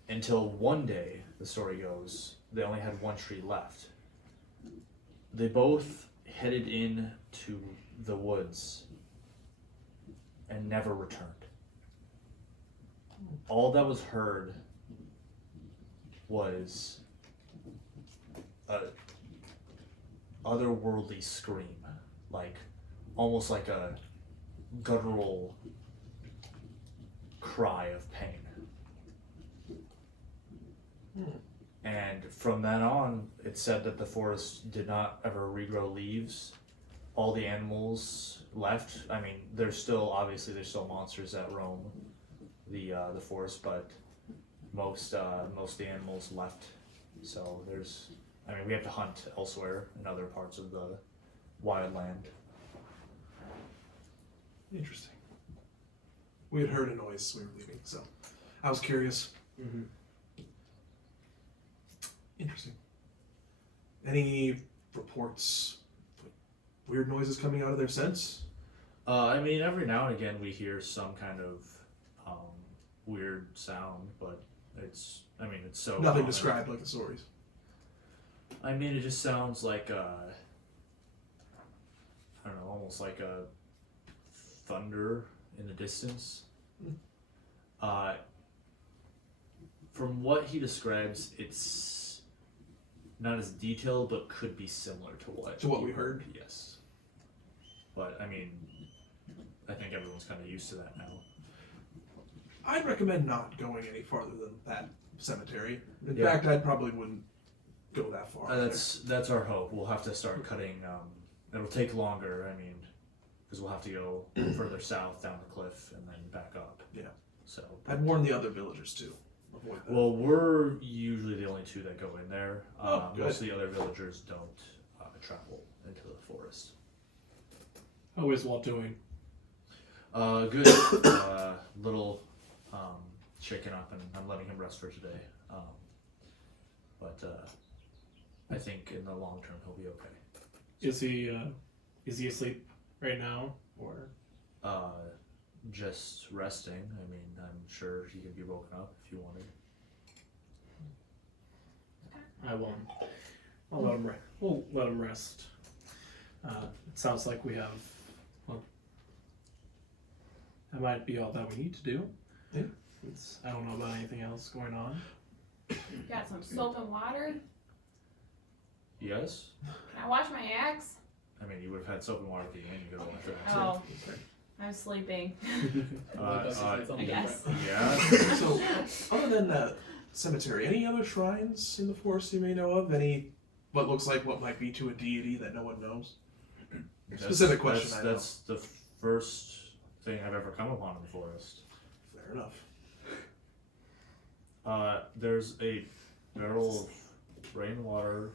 Until one day, the story goes, they only had one tree left. They both headed into the woods and never returned. All that was heard was a otherworldly scream, like almost like a guttural cry of pain. And from then on, it said that the forest did not ever regrow leaves, all the animals left. I mean, there's still monsters that roam the forest, but most of the animals left. So we have to hunt elsewhere in other parts of the wildland. Interesting. We had heard a noise as we were leaving, so I was curious. Mm-hmm. Interesting. Any reports of weird noises coming out of there since? Every now and again we hear some kind of weird sound, but it's so Nothing common. described like the stories. It just sounds like almost like a thunder in the distance. From what he describes, it's not as detailed, but could be similar to what we heard. Yes, but I think everyone's kind of used to that now. I'd recommend not going any farther than that cemetery. In Yeah. fact, I probably wouldn't go that far. That's our hope. We'll have to start cutting. It'll take longer. Because we'll have to go further south down the cliff and then back up. Yeah. So. I'd warn the other villagers too. Avoid that. Well, we're usually the only two that go in there. Good. Most of the other villagers don't travel into the forest. How is Walt doing? Good. Little shaken up, and I'm letting him rest for today. But I think in the long term he'll be okay. Is he asleep right now, or? Just resting. I'm sure he could be woken up if you wanted. I won't. I'll let him. We'll let him rest. It sounds like we have. Well, that might be all that we need to do. Yeah. I don't know about anything else going on. Got some soap and water. Yes. Can I wash my axe? You would have had soap and water at the end. You could have left it. Oh, I'm sleeping. I guess. Yeah. So, other than that cemetery, any other shrines in the forest you may know of? Any what looks like what might be to a deity that no one knows? Specific question. That's the first thing I've ever come upon in the forest. Fair enough. There's a barrel of rainwater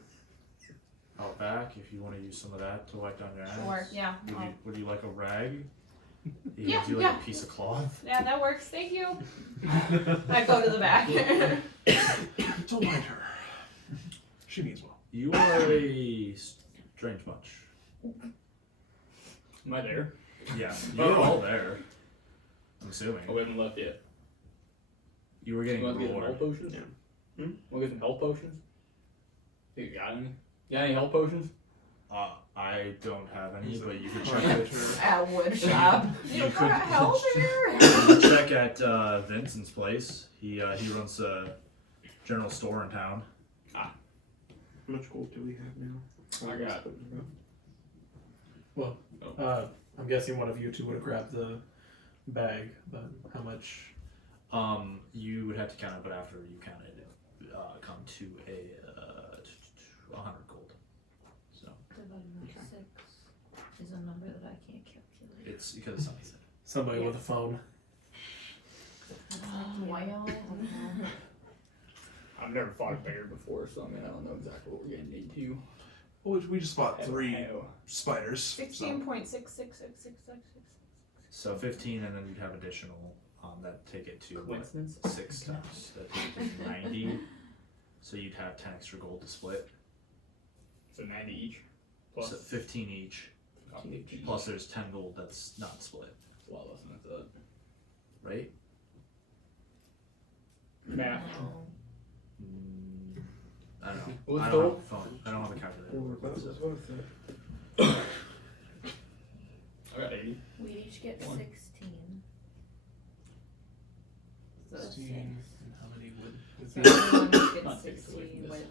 out back if you want to use some of that to wipe down your ass. Sure, yeah. Would you like a rag? Yeah, Would you like a piece of cloth? Yeah, that works. Thank you. I go to the back. Don't mind her. She means well. You are a strange bunch. Am I there? Yeah, you're all there. I'm assuming. Oh, we haven't left yet. You were getting You want to get some bored. health potions? Yeah. Want to get some health potions? You got any? You got any health potions? I don't have any, but you can check Check it. her. At wood shop. You You got could- help here? You can check at Vincent's place. He runs a general store in town. How much gold do we have now? I got. Well, I'm guessing one of you two would have grabbed the bag, but how much? You would have to count it, but after you count it, it come to a 100 gold. So Divided by 6 is a number that I can't calculate. it's because it's not easy. Somebody with a phone. Well, I've never fought a bear before, so I don't know exactly what we're getting into. Well, we just fought 3 Hell. spiders. 16.666666. So 15, and then you'd have additional that take it to Coincidence? 6 times. That take it to 90. So you'd have 10 extra gold to split. So 90 each. Plus. So 15 each. 15 each. Plus there's 10 gold that's not split, It's a lot less than I thought. right? Math. I don't know. What's I don't total? have a phone. I don't have a calculator. I got 80. We each get One. 16. So 16. 6. And how many would? So everyone Not gets take it away 16 from with this.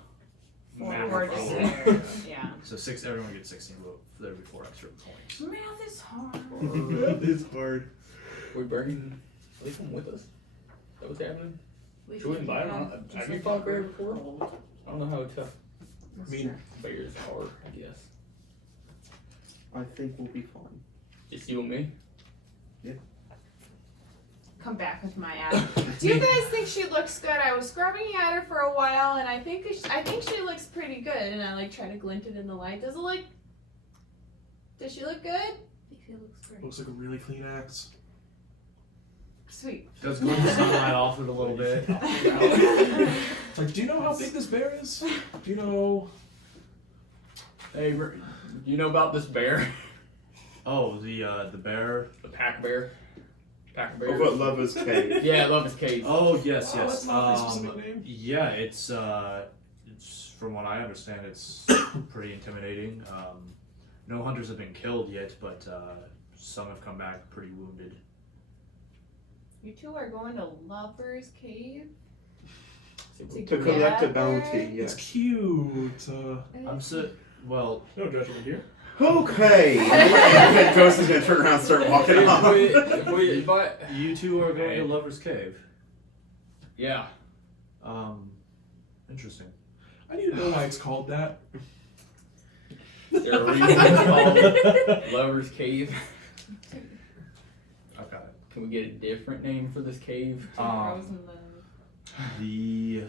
4 Math. words Oh. there. Yeah. So everyone gets 16, but there'd be 4 extra coins. Math is hard. That is hard. We're bringing. Are they coming with us? Is that what's happening? We Should we can invite them? just Have you like fought a bear group before? hold. I don't know how tough I mean, bears are, I guess. I think we'll be fine. Just you and me. Come back with my ass. Do you guys think she looks good? I was scrubbing at her for a while, and I think she looks pretty good. And I like try to glint it in the light. Does she look good? I think she looks great. Looks like a really clean axe. Sweet. Does glint the sunlight off it a little bit. It's like, do you know how big this bear is? Do you know? Hey, you know about this bear? Oh, the bear. The pack bear. Pack of bears. Over at Lover's Cave. Yeah, Lover's Cave. Oh yes, Oh, yes. that's not a specific name. Yeah, it's from what I understand, it's pretty intimidating. No hunters have been killed yet, but some have come back pretty wounded. You two are going to Lover's Cave To collect a bounty, It's yes. cute. I'm so well. No judgment here. Okay. And Ghost is gonna turn around and start walking off. If we invite, You two are going Okay. to Lover's Cave. yeah. Interesting. I need to know why it's called that. There are reasons called Lover's Cave. Okay. Can we get a different name for this cave? The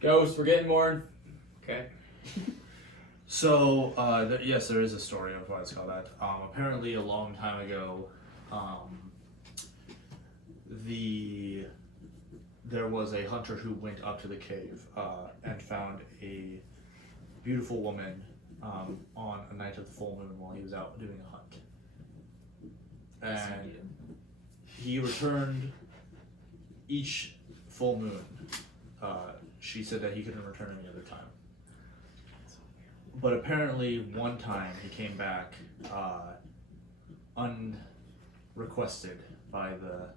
Ghost, we're getting more. Okay. So, yes, there is a story of why it's called that. Apparently, a long time ago, there was a hunter who went up to the cave and found a beautiful woman on a night of the full moon while he was out doing a hunt. And he returned each full moon. She said that he couldn't return any other time. But apparently, one time he came back unrequested by the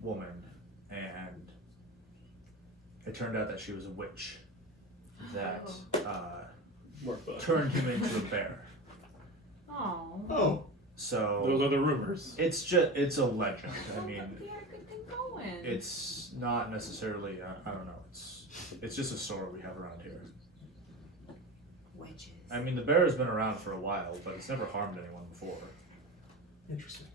woman, and it turned out that she was a witch that Workbook. turned him into a bear. Oh. Oh. So Those are the rumors. it's a legend. I mean, We had a good thing going. it's not necessarily. I don't know. It's just a story we have around here. Witches. I mean, the bear has been around for a while, but it's never harmed anyone before. Interesting.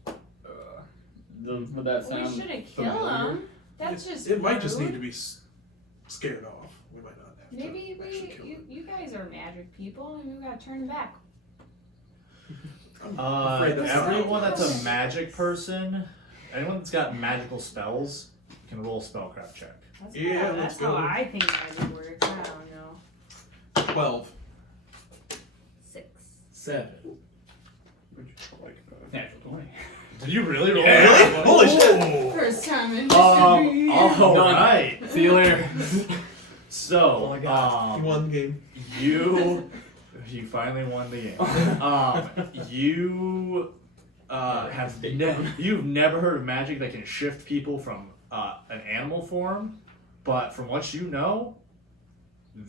Would that We sound shouldn't kill familiar? him. That's just. It might just rude. need to be scared off. We might not have Maybe to actually kill it. you guys are magic people, and we gotta turn them back. I'm afraid that's not Everyone how it that's works. a magic person, anyone that's got magical spells, can roll a spellcraft check. That's Yeah, how, let's that's how go. I think magic works. I don't know. 12. 6. 7. Natural 20. Did you really roll? Really? Holy shit! First time in history. All Done. right. See you later. So, You won the game. you finally won the game. You have you've never heard of magic that can shift people from an animal form, but from what you know,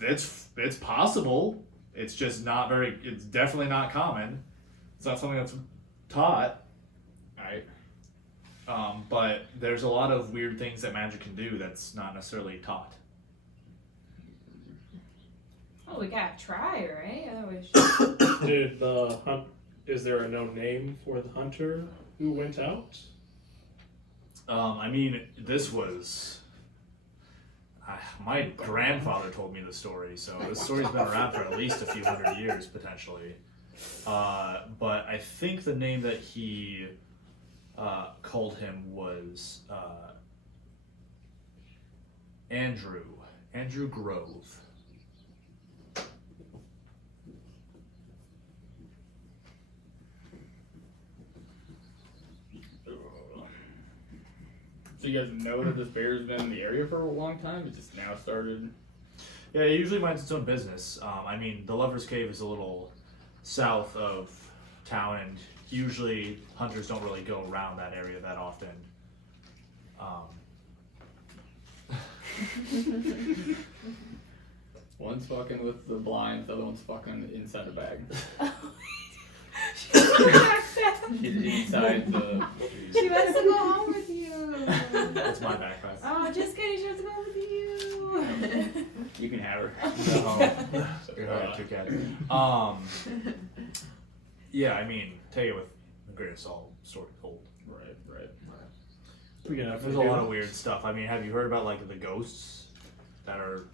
it's possible. It's just not very. It's definitely not common. It's not something that's taught. Alright. But there's a lot of weird things that magic can do that's not necessarily taught. Oh, we gotta try, right? Otherwise, Did the hunt? Is there a known name for the hunter who went out? I mean, this was. My grandfather told me the story, so this story's been around for at least a few hundred years, potentially. But I think the name that he called him was Andrew Grove. So you guys know that this bear's been in the area for a long time? It just now started. Yeah, it usually minds its own business. I mean, the Lover's Cave is a little south of town, and usually hunters don't really go around that area that often. One's fucking with the blinds, the other one's fucking inside a bag. He's inside the. she wants to go home with you. That's my backpack. Oh, just kidding. She wants to go with you. You can have her. No, you're right, too cat. Yeah, I mean, take it with a grain of salt, story told. Right. We can have There's a lot of weird stuff. I mean, have you heard about like the ghosts that are?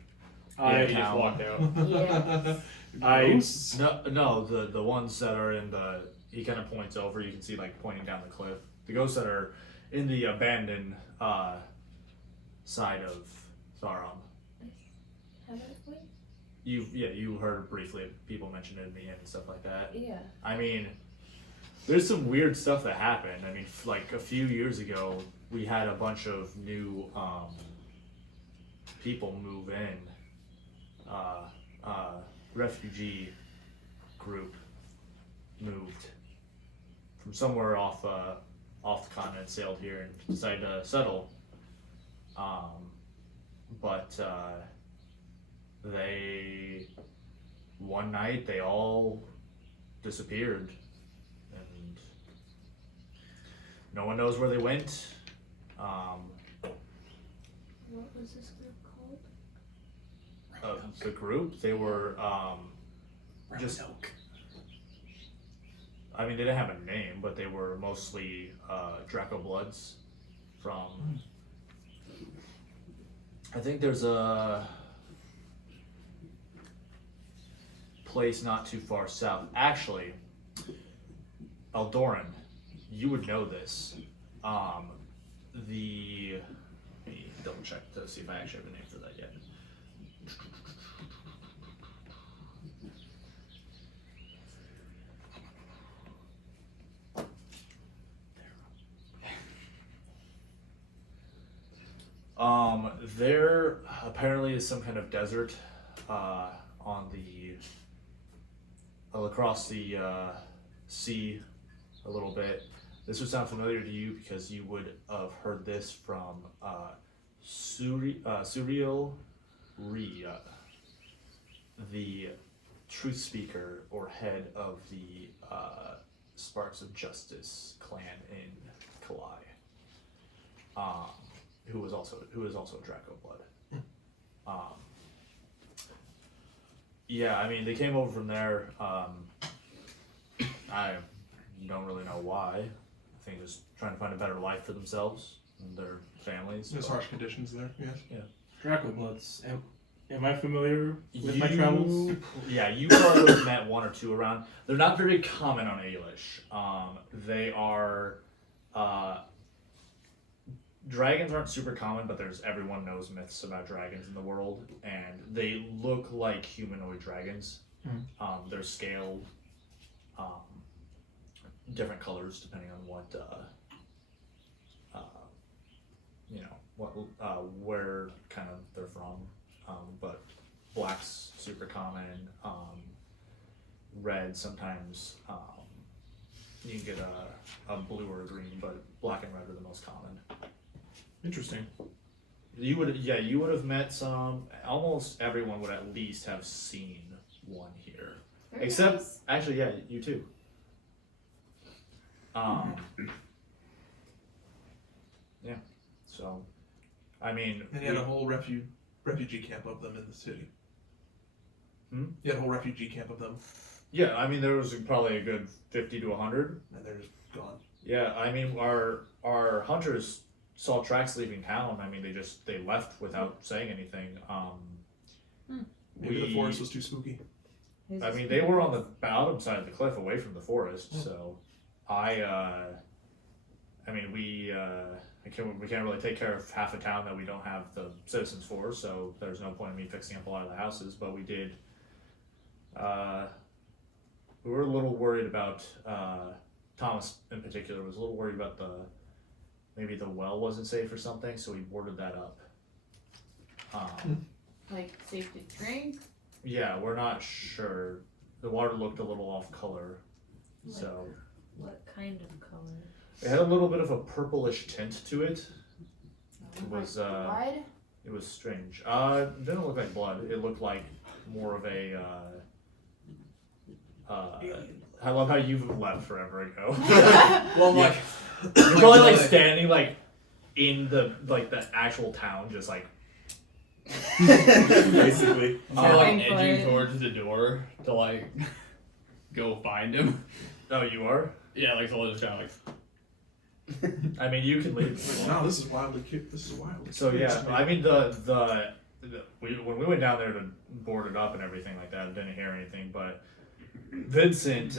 I in just town? walked out. Yeah. Ghosts? No, the ones that are in the. He kind of points over. You can see like pointing down the cliff. The ghosts that are in the abandoned side of Tharum. You heard briefly people mention it in the inn and stuff like that. Yeah. I mean, there's some weird stuff that happened. I mean, like a few years ago, we had a bunch of new people move in. Refugee group moved from somewhere off the continent, sailed here and decided to settle. But they one night they all disappeared, and no one knows where they went. What was this group called? The group, they were just. I mean, they didn't have a name, but they were mostly Draco Bloods from. I think there's a place not too far south. Actually, Eldoran, you would know this. Let me double check to see if I actually have a name for that yet. There apparently is some kind of desert on the across the sea a little bit. This would sound familiar to you because you would have heard this from Suriel Ria, the truth speaker or head of the Sparks of Justice clan in Kalai. Who is also a Draco Blood. Yeah, I mean they came over from there. I don't really know why. I think just trying to find a better life for themselves and their families. There's harsh conditions there, yes. Draco Bloods. Am I familiar with my travels? Yeah, you probably have met one or two around. They're not very common on Aelish. They are. Dragons aren't super common, but everyone knows myths about dragons in the world, and they look like humanoid dragons. They're scaled, different colors depending on what, where kind of they're from. But black's super common. Red sometimes. You can get a blue or a green, but black and red are the most common. Interesting. You would have met some. Almost everyone would at least have seen one here, Very except nice. actually, yeah, you too. Yeah. So, I mean, And you had a whole refugee camp of them in the city. Hmm? You had a whole refugee camp of them, yeah, I mean, there was probably a good 50 to 100. and they're just gone. Yeah, I mean, our hunters saw tracks leaving town. I mean, they left without saying anything. Maybe the forest was too spooky. I mean, they were on the bottom side of the cliff, away from the forest. So, we can't really take care of half a town that we don't have the citizens for. So there's no point in me fixing up a lot of the houses. But we did. We were a little worried about Thomas in particular was a little worried about maybe the well wasn't safe or something, so we boarded that up. Like safe to drink. Yeah, we're not sure. The water looked a little off color, so What kind of color? it had a little bit of a purplish tint to it. It was Blood. it was strange. It didn't look like blood. It looked like more of a. I love how you've left forever ago. Well, I'm like, You're probably like standing like in the actual town, just like. Basically. I'm like Thankfully. edging towards the door to like go find him. Oh, you are? Yeah, like so just kind of like. I mean, you can leave. Like, wow, this is wildly cute. This is wildly. So curious yeah, to me. I mean when we went down there to board it up and everything like that, I didn't hear anything. But Vincent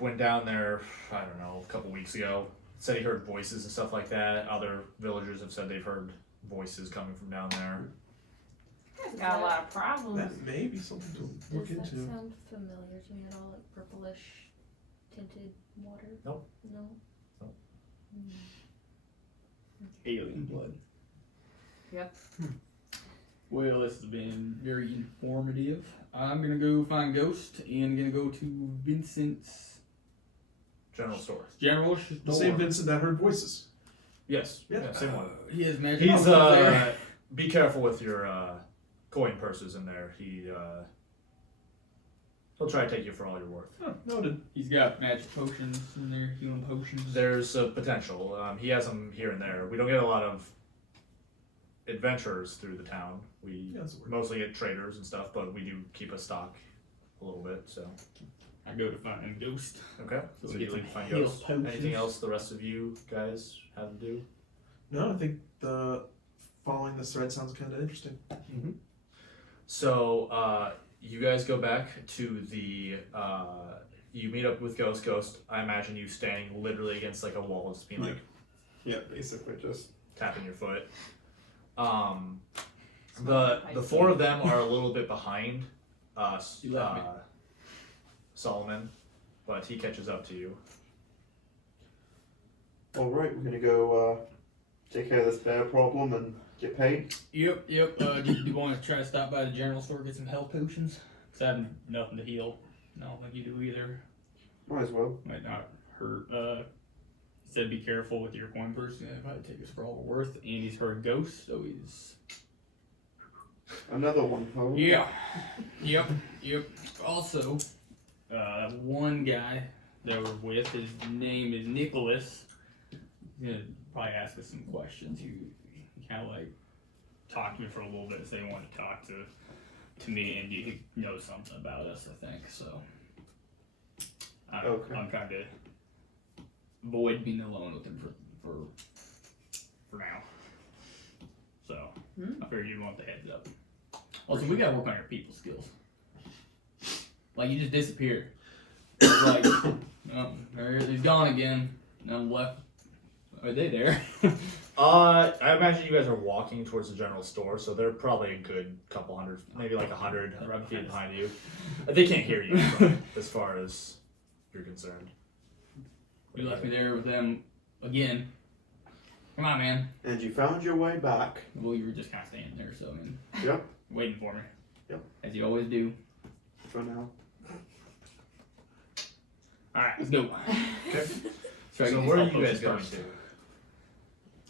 went down there, I don't know, a couple weeks ago. Said he heard voices and stuff like that. Other villagers have said they've heard voices coming from down there. It's got a lot of problems. That may be something to look Does that into. sound familiar to me at all? Like purplish tinted water? Nope. No? Nope. Alien blood. Yep. Well, this has been very informative. I'm gonna go find Ghost and gonna go to Vincent's General store. general The store. same Vincent that heard voices. Yes. Yeah. Yeah, same one. He has magic. He's items there. be careful with your coin purses in there. He'll try to take you for all you're worth. Oh, noted. He's got magic potions in there, healing potions. There's a potential. He has them here and there. We don't get a lot of adventurers through the town. We Yeah, that's a word. mostly get traders and stuff, but we do keep a stock a little bit. So I go to find Ghost. okay. So So we you get leave some to find heal ghosts. potions. Anything else the rest of you guys have to do? No, I think the following this thread sounds kind of interesting. So you guys go back to the. You meet up with Ghost. Ghost, I imagine you standing literally against like a wall, just being like Yeah, basically just. tapping your foot. The four of them are a little bit behind You left me. Solomon, but he catches up to you. Alright, we're gonna go take care of this bear problem and get paid. Yep. Do you want to try to stop by the general store, get some health potions? Because I have nothing to heal. I don't think you do either. Might as well. Might not hurt. He said be careful with your coin purse. Yeah, probably take us for all we're worth. And he's heard ghosts, so he's. Another one, huh? Yeah. Yep. Also, one guy that we're with, his name is Nicholas. He's gonna probably ask us some questions. He kind of like talked to me for a little bit, so he wanted to talk to me, and he knows something about us, I think. So Okay. I'm trying to avoid being alone with him for now. So I figured you'd want the heads up. Also, we gotta work on your people skills. Like you just disappeared. Like, oh, he's gone again. Now I'm left. Are they there? I imagine you guys are walking towards the general store, so they're probably a good couple hundred, maybe like 100 feet behind you. They can't hear you as far as you're concerned. You left me there with them again. Come on, man. And you found your way back. Well, you were just kind of standing there, so I mean, Yep. waiting for me. Yep. As you always do. For now. All right, let's go. Okay. So where are you guys going to?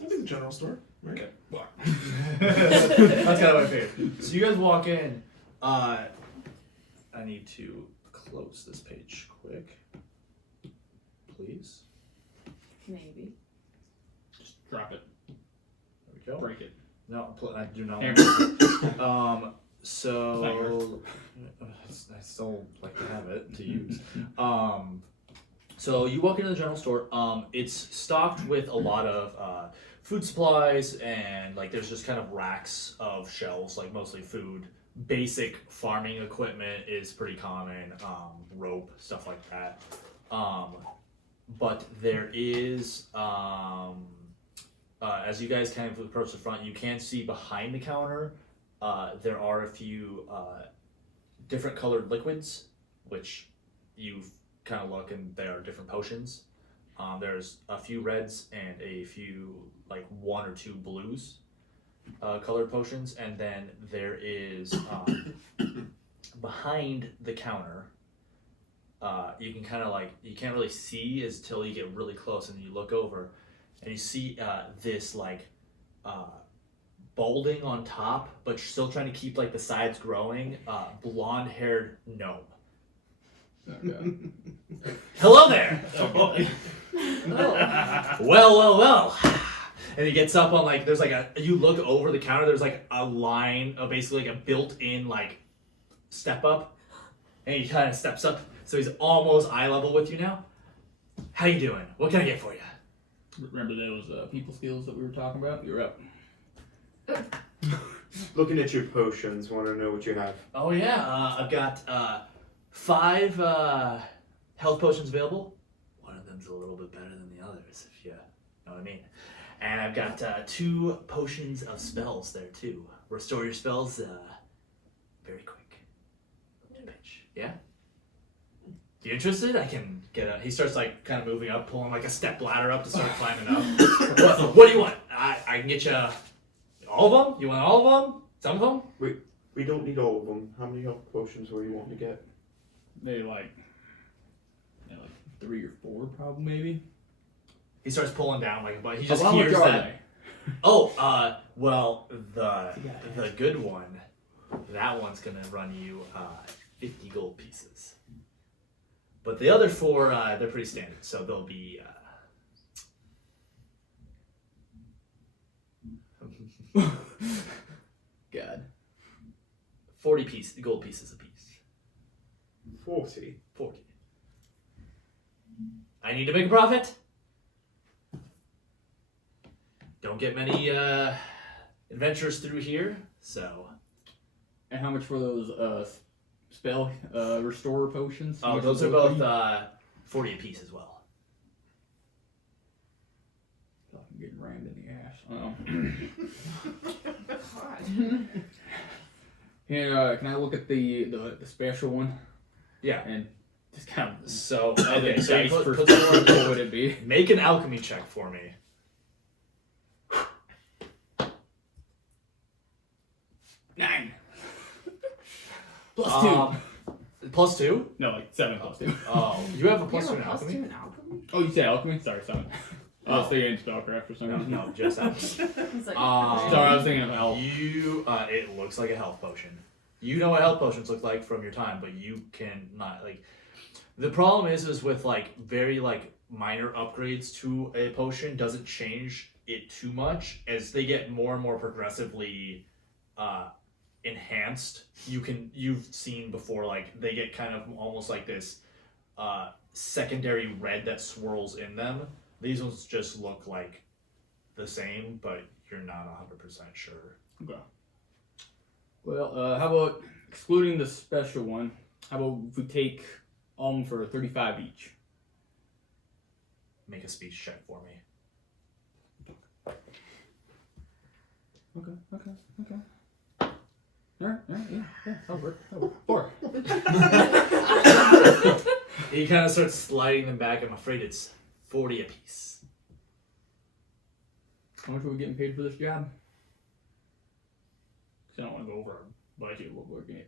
I think the general store, right? Okay. That's kind of what I figured. So you guys walk in. I need to close this page quick. Please. Maybe. Just drop it. There we go. Break it. No, I do not Here. want to. So I still like to have it to use. So you walk into the general store. It's stocked with a lot of food supplies, and like there's just kind of racks of shelves, like mostly food. Basic farming equipment is pretty common. Rope, stuff like that. But there is, as you guys kind of approach the front, you can see behind the counter. There are a few different colored liquids, which you kind of look and they are different potions. There's a few reds and a few, like 1 or 2 blues colored potions, and then there is behind the counter. You can kind of like, you can't really see until you get really close, and you look over and you see this like balding on top, but you're still trying to keep like the sides growing, blonde-haired gnome. Okay. Hello there. Oh. Well. And he gets up on like, there's like you look over the counter, there's like a line of basically like a built-in like step up, and he kind of steps up, so he's almost eye level with you now. How you doing? What can I get for you? Remember those people skills that we were talking about? You're up. Looking at your potions, want to know what you have. Oh yeah, I've got 5 health potions available. One of them's a little bit better than the others, if you know what I mean. And I've got 2 potions of spells there too. Restore your spells very quick. To pitch. Yeah? You interested? I can get a... He starts like kind of moving up, pulling like a step ladder up to start climbing up. What do you want? I can get you all of them? You want all of them? Some of them? We don't need all of them. How many health potions were you wanting to get? They like 3 or 4 probably maybe. He starts pulling down like, but he just How hears much are that. they? Oh, well, the good one, that one's gonna run you 50 gold pieces. But the other 4, they're pretty standard, so they'll be. God. 40 gold pieces a piece. 40. 40. I need to make a profit. Don't get many adventures through here, so. And how much for those spell restore potions? How Oh, much those would are both be? 40 a piece as well. I'm getting rammed in the ass. God. Here, can I look at the special one? Yeah. And just kind of So, okay, so dice put for some more- what would it be? make an alchemy check for me. 9. Plus 2. Plus 2? No, like 7 plus 2. Oh, you have a You plus have 2 a in plus 2 alchemy? in alchemy? Oh, you say alchemy? Sorry, 7. I was Oh. thinking spellcraft for some reason. No, just alchemy. It's like, Sorry, I was thinking of health. You, it looks like a health potion. You know what health potions look like from your time, but you can not, like, the problem is with, like, very, like, minor upgrades to a potion doesn't change it too much. As they get more and more progressively, enhanced, you've seen before, like, they get kind of almost like this, secondary red that swirls in them. These ones just look like the same, but you're not 100% sure. Okay. Well, how about excluding the special one? How about if we take for 35 each? Make a speech check for me. Okay. Alright, yeah, over. 4. He kind of starts sliding them back. I'm afraid it's 40 apiece. How much are we getting paid for this job? Because I don't want to go over our budget, what we're getting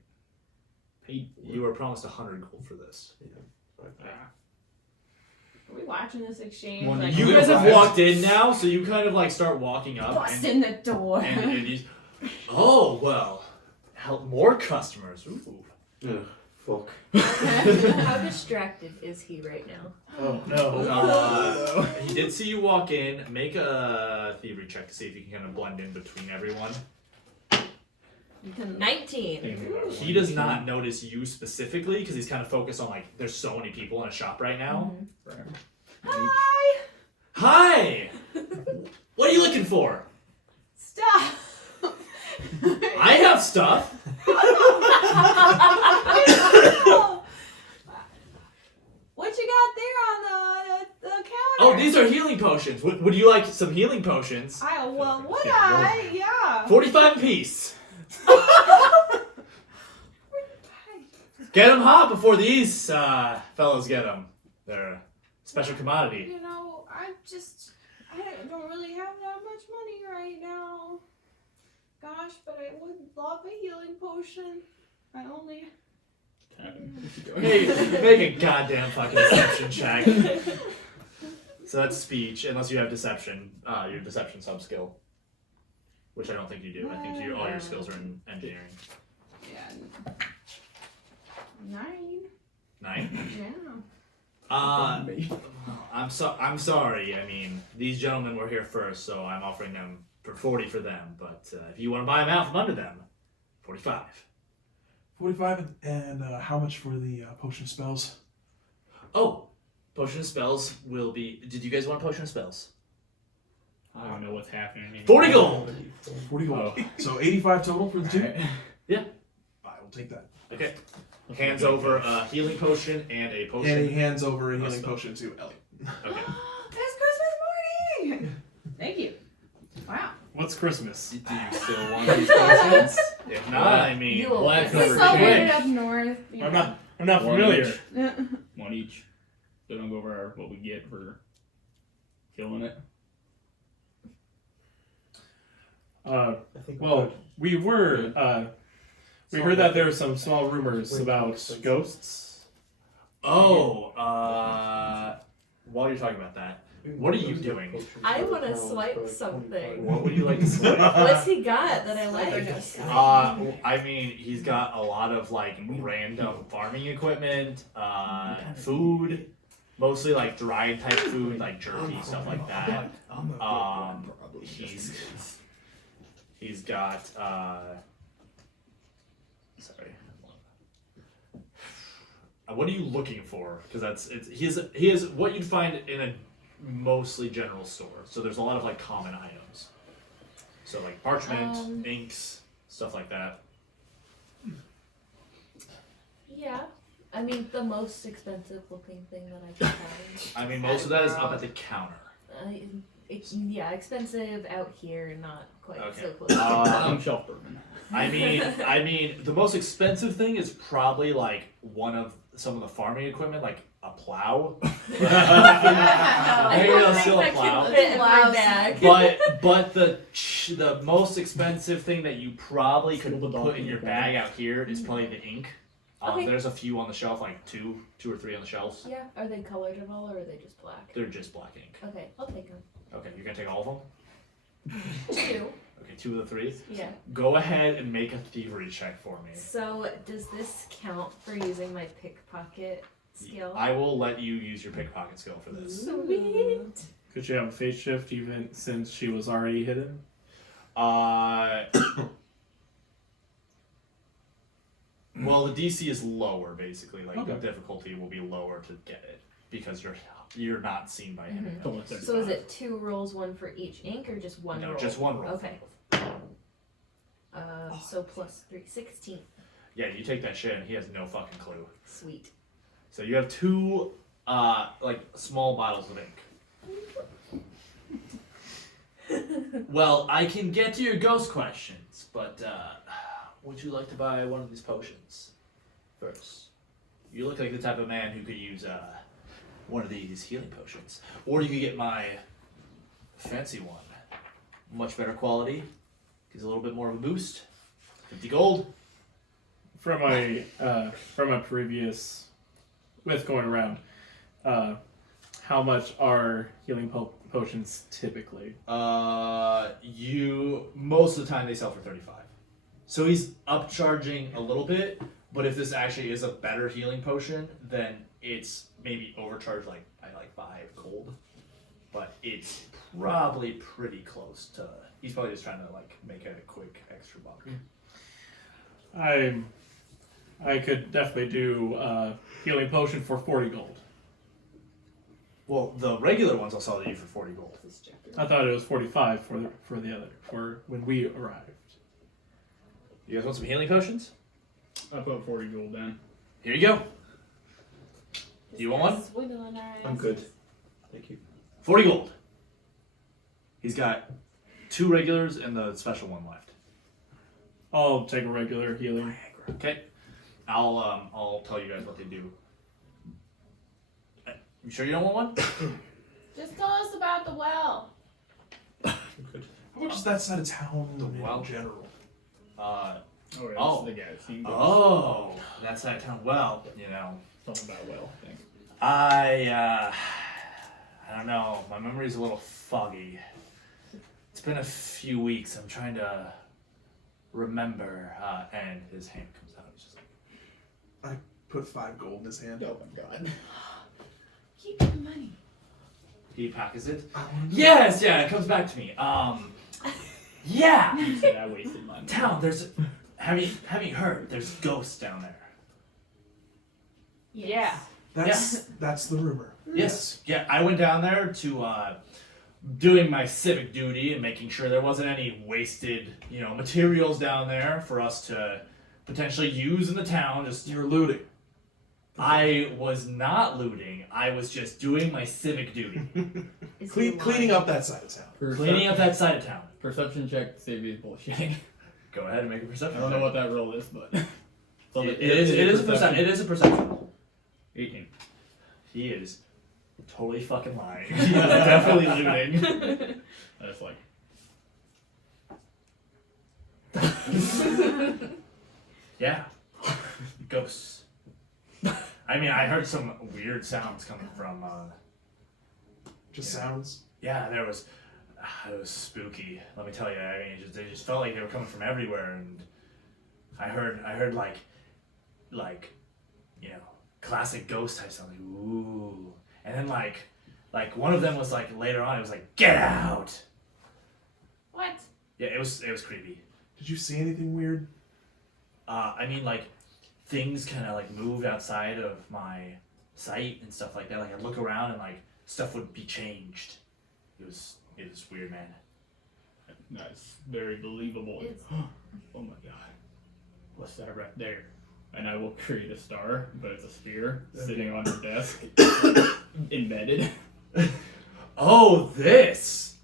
paid for. You were promised 100 gold for this. Are we watching this exchange? One- Like, You guys have walked in now, so you kind of like start walking up. bust in the door. And he's, oh, well, help more customers. Ooh. Ugh, fuck. How distracted is he right now? Oh no. He did see you walk in. Make a thievery check to see if you can kind of blend in between everyone. You can 19. He does not notice you specifically because he's kind of focused on like there's so many people in a shop right now. Hi! Hi! What are you looking for? Stop! I have stuff. What you got there on the counter? Oh, these are healing potions. Would you like some healing potions? Yeah. 45 apiece. Get them hot before these fellows get them. They're a special commodity. You know, I don't really have that much money right now. Gosh, but I would love a healing potion. I only... Hey, make a goddamn fucking deception check. So that's speech, unless you have deception, your deception sub-skill. Which I don't think you do. I think all your skills are in engineering. Yeah. 9. 9? Yeah. I'm sorry. I mean, these gentlemen were here first, so I'm offering them for 40 for them. But if you want to buy them out from under them, 45. 45 and how much for the potion spells? Oh, Potion of spells will be. Did you guys want a potion of spells? I don't know what's happening anymore. 40 gold! 40 gold. Oh. So 85 total for the two? Alright. I will take that. Okay. Hands over a healing potion and a potion. And he hands over a Of healing spell. potion to Ellie. Okay. It's Christmas morning! Thank you. Wow. What's Christmas? Do you still want these potions? If not, I mean. You will Black piss We over off. celebrated quick. up north. you I'm know. not One familiar. each. One each. So don't go over what we get for killing it. I think Well, we were. We heard that there were some small rumors about ghosts. Oh, while you're talking about that, what are you doing? I want to swipe something. What would you like to swipe? What's he got that I like? I mean, he's got a lot of like random farming equipment, food, mostly like dried type food, like jerky, stuff like that. He's got sorry. What are you looking for? Because he has what you'd find in a mostly general store. So there's a lot of like common items. So like parchment, inks, stuff like that. Yeah. I mean, the most expensive looking thing that I can find. I mean, most of that is up at the counter. Yeah, expensive out here, not quite Okay. so close. I'm shelf bourbon. I mean, the most expensive thing is probably like some of the farming equipment, like a plow. I Maybe don't I'll think steal a that plow. can fit in my Plows. bag. But the most expensive thing that you probably could Steal the dog put in in your the bag out here is probably the ink. Okay. There's a few on the shelf, like two or three on the shelves. Yeah, are they colored at all, or are they just black? They're just black ink. Okay, I'll take them. Okay, you're gonna take all of them? 2. Okay, 2 of the 3. Yeah. Go ahead and make a thievery check for me. So, does this count for using my pickpocket skill? I will let you use your pickpocket skill for this. Sweet. Could she have a face shift even since she was already hidden? Well, the DC is lower, basically. Like the Okay. difficulty will be lower to get it because you're not seen by anyone Mhm. else. So is it 2 rolls, 1 for each ink, or just 1 No, roll? just 1 roll. Okay. So plus 3, 16. Yeah, you take that shit and he has no fucking clue. Sweet. So you have 2 like small bottles of ink. Well, I can get to your ghost questions, but would you like to buy one of these potions first? You look like the type of man who could use one of these healing potions, or you could get my fancy one, much better quality, gives a little bit more of a boost. 50 gold. From a previous, with going around, how much are healing potions typically? Most of the time they sell for 35. So he's upcharging a little bit, but if this actually is a better healing potion, then it's maybe overcharged like by like 5 gold. But it's probably pretty close to. He's probably just trying to like make a quick extra buck. I could definitely do healing potion for 40 gold. Well, the regular ones I'll sell to you for 40 gold. I thought it was 45 for when we arrived. You guys want some healing potions? I put 40 gold down. Here you go. Do you want one? Swiggling our I'm asses. good. Thank you. 40 gold. He's got 2 regulars and the special one left. I'll take a regular healing. Okay. I'll tell you guys what they do. You sure you don't want one? Just tell us about the well. I'm good. How much is that side of town well. in general? Oh, yeah, Oh. this is the guy. So you can go Oh, that's that town. Well, you know, talk about well, I think. I don't know. My memory's a little foggy. It's been a few weeks. I'm trying to remember. And his hand comes out. He's just like, Put 5 gold in his hand. Oh my god. Keep the money. he packets it. I wanna know. Yes, yeah, it comes back to me. Yeah. You said I wasted my money. Town. There's. Have you heard? There's ghosts down there. Yeah. That's the rumor. Yes. Yeah, I went down there to doing my civic duty and making sure there wasn't any wasted, materials down there for us to potentially use in the town. Just You're looting. I was not looting. I was just doing my civic duty. Cleaning up that side of town. Cleaning up that side of town. Perception check to save you bullshitting. Go ahead and make a perception. I don't know what that roll is, but so It is a perception. 18. He is totally fucking lying. He's definitely looting. That's like Yeah. Ghosts. I mean, I heard some weird sounds coming from. Just sounds. Yeah, there was. It was spooky. Let me tell you. I mean, they just felt like they were coming from everywhere, and I heard like, classic ghost type sound. Like, ooh, and then like one of them was like later on. It was like, get out. What? Yeah, it was creepy. Did you see anything weird? I mean, like, things kind of like moved outside of my sight and stuff like that. Like, I'd look around and like stuff would be changed. It was weird, man. that's very believable. It's- Oh my god. What's that right there? And I will create a star, but it's a sphere sitting on your desk, embedded. Oh, this.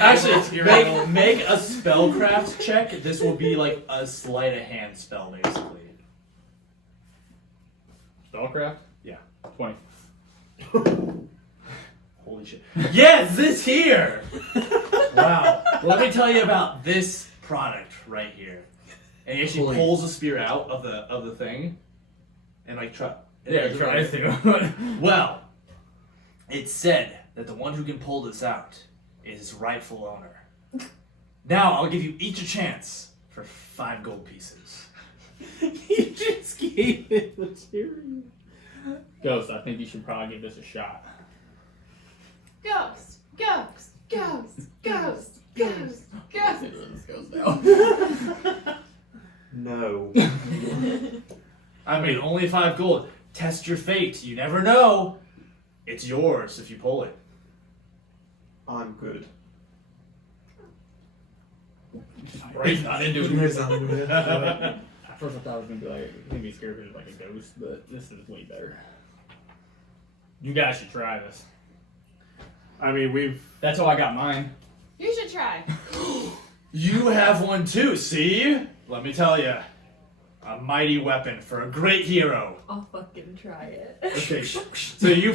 Actually, make a spellcraft check. This will be like a sleight of hand spell, basically. Spellcraft? Yeah. 20. Holy shit. Yes, this here! Wow. Let me tell you about this product right here. And he actually pulls the spear out of the thing. And like tries to. Well, it's said that the one who can pull this out is his rightful owner. Now I'll give you each a chance for 5 gold pieces. He just gave it material. Ghost, I think you should probably give this a shot. Ghost, ghost, ghost, ghost, ghost, ghost. This goes down. No. I mean, only 5 gold. Test your fate. You never know. It's yours if you pull it. I'm good. He's not into it. He's not into it. At first I thought I was gonna be scared of it like a ghost, but this is way better. You guys should try this. I mean, That's how I got mine. You should try. You have one too, see? Let me tell you. A mighty weapon for a great hero. I'll fucking try it. Okay, so you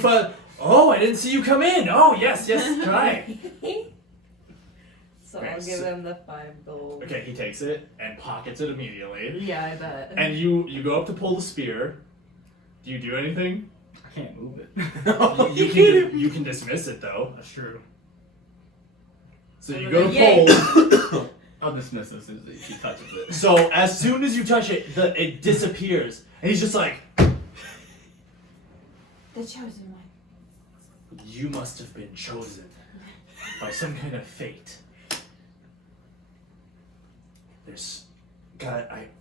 oh, I didn't see you come in. Oh, yes, try it. So Okay, I'll give him the 5 gold. Okay, he takes it and pockets it immediately. Yeah, I bet. And you go up to pull the spear. Do you do anything? I can't move it. You can dismiss it though. That's true. So you go to Yay. pull. I'll dismiss this if he touches it. So as soon as you touch it, it disappears, and he's just like, The chosen one. "You must have been chosen by some kind of fate."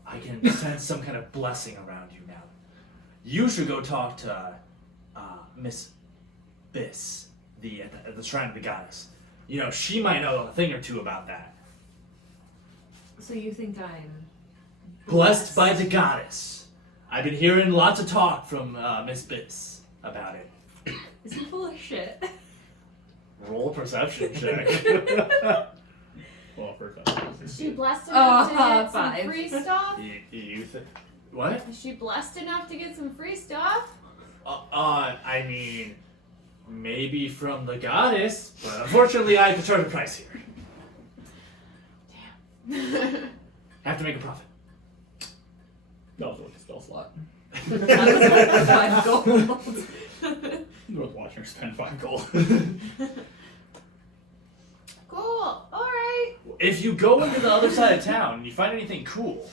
I can sense some kind of blessing around you now. You should go talk to Miss Biss, at the shrine of the goddess. She might know a thing or two about that. So you think I'm Blessed by the goddess. I've been hearing lots of talk from Miss Biss about it. Is he full of shit? Roll a perception check. Well, first I Is she blessed enough to get some 5. free stuff? you what? Is she blessed enough to get some free stuff? I mean, maybe from the goddess, but unfortunately I have to charge a price here. Damn. Have to make a profit. That was worth the spell slot. That was worth 5 gold. Worth watching her spend 5 gold. Cool. Alright. If you go into the other side of town and you find anything cool,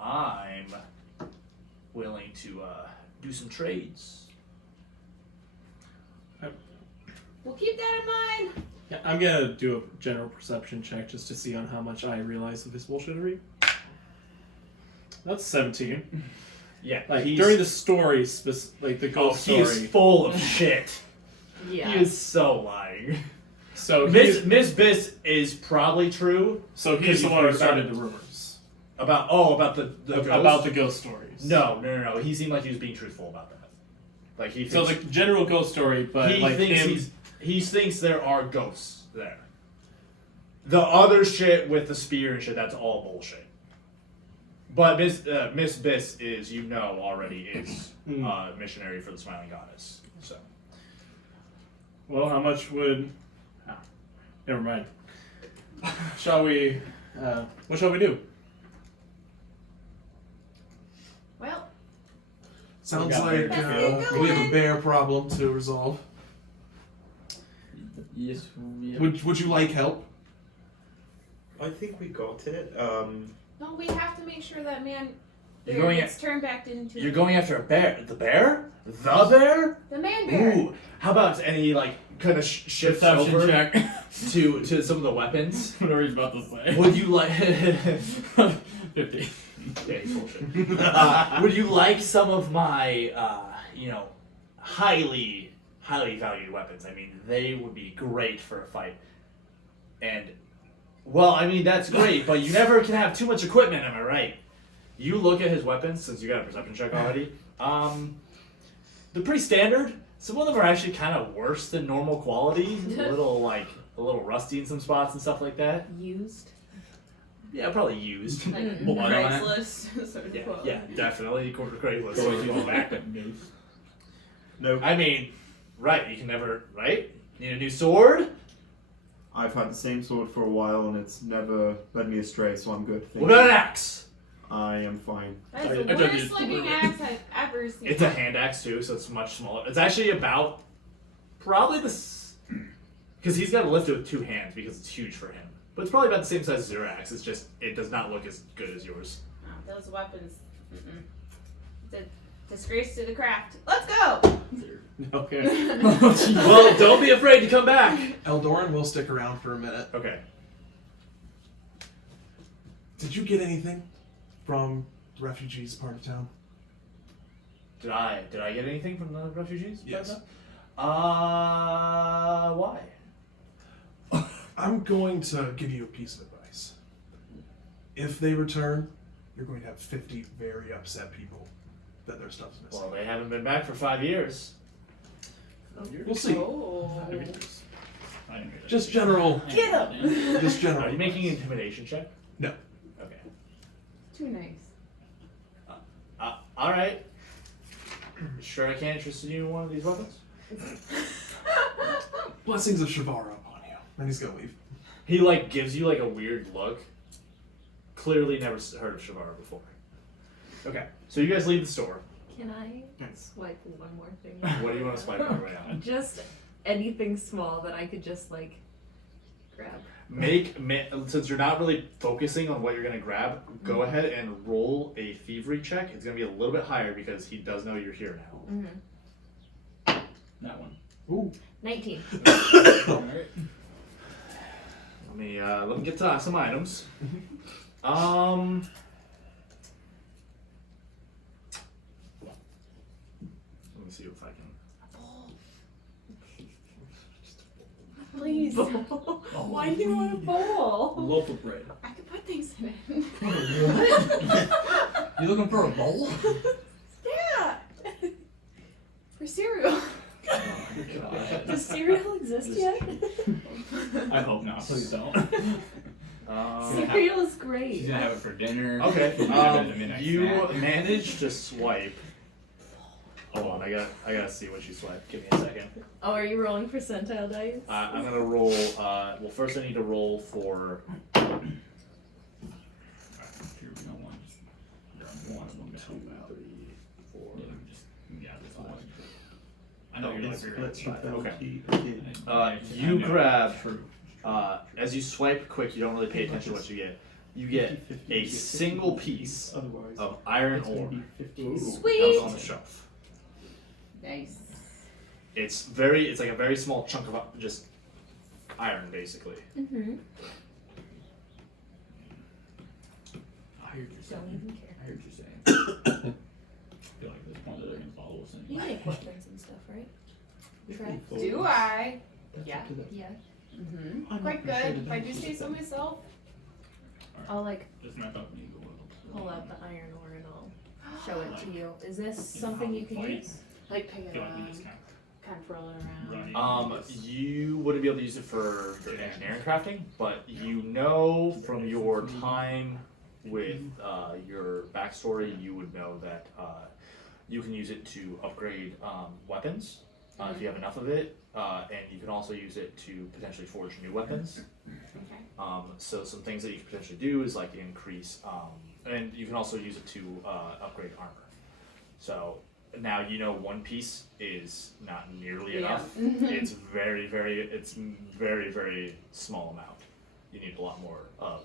I'm willing to do some trades. We'll keep that in mind. Yeah, I'm gonna do a general perception check just to see on how much I realize of his bullshittery. That's 17. Yeah, Like he's, during the story, like the ghost he story. is full of shit. Yeah. He is so lying. So Miss Biss is probably true so he's because the you've one who heard about started it. the rumors about the ghost? about the ghost stories. No. He seemed like he was being truthful about that. Like he So thinks, the general ghost story, but he like thinks him. he thinks there are ghosts there. The other shit with the spear and shit, that's all bullshit. But Miss Biss is, already is missionary for the Smiling Goddess. So Well, how much would? Never mind. Shall we? What shall we do? Well, Sounds got like bears. we have a bear problem to resolve. Yes. Yeah. Would you like help? I think we got it. no, we have to make sure that man You're bear going gets turned back into you're going after a bear. The bear? The bear? the man bear. Ooh. How about any kind of shifts Perception over check. to some of the weapons? Whatever he's about to say. Would you like? 50. Yeah, he's bullshit. Would you like some of my, highly valued weapons? I mean, they would be great for a fight. And, well, I mean, that's great, but you never can have too much equipment, am I right? You look at his weapons, since you got a perception check already. They're pretty standard. Some of them are actually kind of worse than normal quality. a little rusty in some spots and stuff like that. Used. Yeah, probably used. Like Blood on it. Craigslist sort of quote. Yeah, definitely. Great list. Go to the back of news. no, I mean, right, you can never, right? Need a new sword? I've had the same sword for a while and it's never led me astray, so I'm good. What about an axe? I am fine. That is I the don't worst use- looking axe I've ever seen. It's a hand axe too, so it's much smaller. It's actually about probably because he's got to lift it with two hands because it's huge for him. But it's probably about the same size as your axe. It's just it does not look as good as yours. Those weapons. It's a disgrace to the craft. Let's go! Okay. Well, don't be afraid to come back. Eldoran will stick around for a minute. Okay. Did you get anything from the refugees part of town? Did I get anything from the refugees? Yes. Why? I'm going to give you a piece of advice. If they return, you're going to have 50 very upset people that their stuff's missing. Well, they haven't been back for 5 years. We'll see. Oh. Just general. Get him! Just general. Are you making an intimidation check? No. Okay. Too nice. All right. Sure, I can't interest you in one of these weapons. Blessings of Shavara upon you. And he's gonna leave. He gives you a weird look. Clearly, never heard of Shavara before. Okay, so you guys leave the store. Can I swipe one more thing? What do you want to swipe on right now? Just anything small that I could just grab. Since you're not really focusing on what you're gonna grab, go ahead and roll a thievery check. It's gonna be a little bit higher because he does know you're here now. Mm-hmm. That one. Ooh. 19. Alright. Let me get to some items. Let me see if I can. Please. Why do you want a bowl? Loaf of bread. I could put things in it. You looking for a bowl? Yeah! For cereal. God. Does cereal exist yet? I hope not. Please don't. Cereal is She's great. gonna have it for dinner. Okay. She's gonna have it as a midnight You snack. managed to swipe. Hold on, I gotta see what you swiped. Give me a second. Oh, are you rolling percentile dice? I'm gonna roll. Well, first I need to roll for. Here we go. One. One of them. 2, 3, 4. Yeah, this one. I know you're It's like let's five. five. Okay. You grab. As you swipe quick, you don't really pay attention to what you get. You get a single piece of iron ore Sweet! that's on the shelf. Nice. It's like a very small chunk of just iron, basically. Mm-hmm. I heard you saying. Don't even care. I heard you saying. us You anyway. make weapons and stuff, right? Track. Do I? Yeah. Yeah. Mm-hmm. Quite good, if I do say so myself. I'll like Just not talking to you. pull out the iron ore and I'll show it to you. Is this something you can use? Like pick I it feel like we around, just kind of roll it around. You wouldn't be able to use it for your engineering crafting, but you know from your time with your backstory, you would know that you can use it to upgrade weapons if you have enough of it, and you can also use it to potentially forge new weapons. Okay. So some things that you can potentially do is like increase, and you can also use it to upgrade armor. So now you know one piece is not nearly enough. It's very, very small amount. You need a lot more of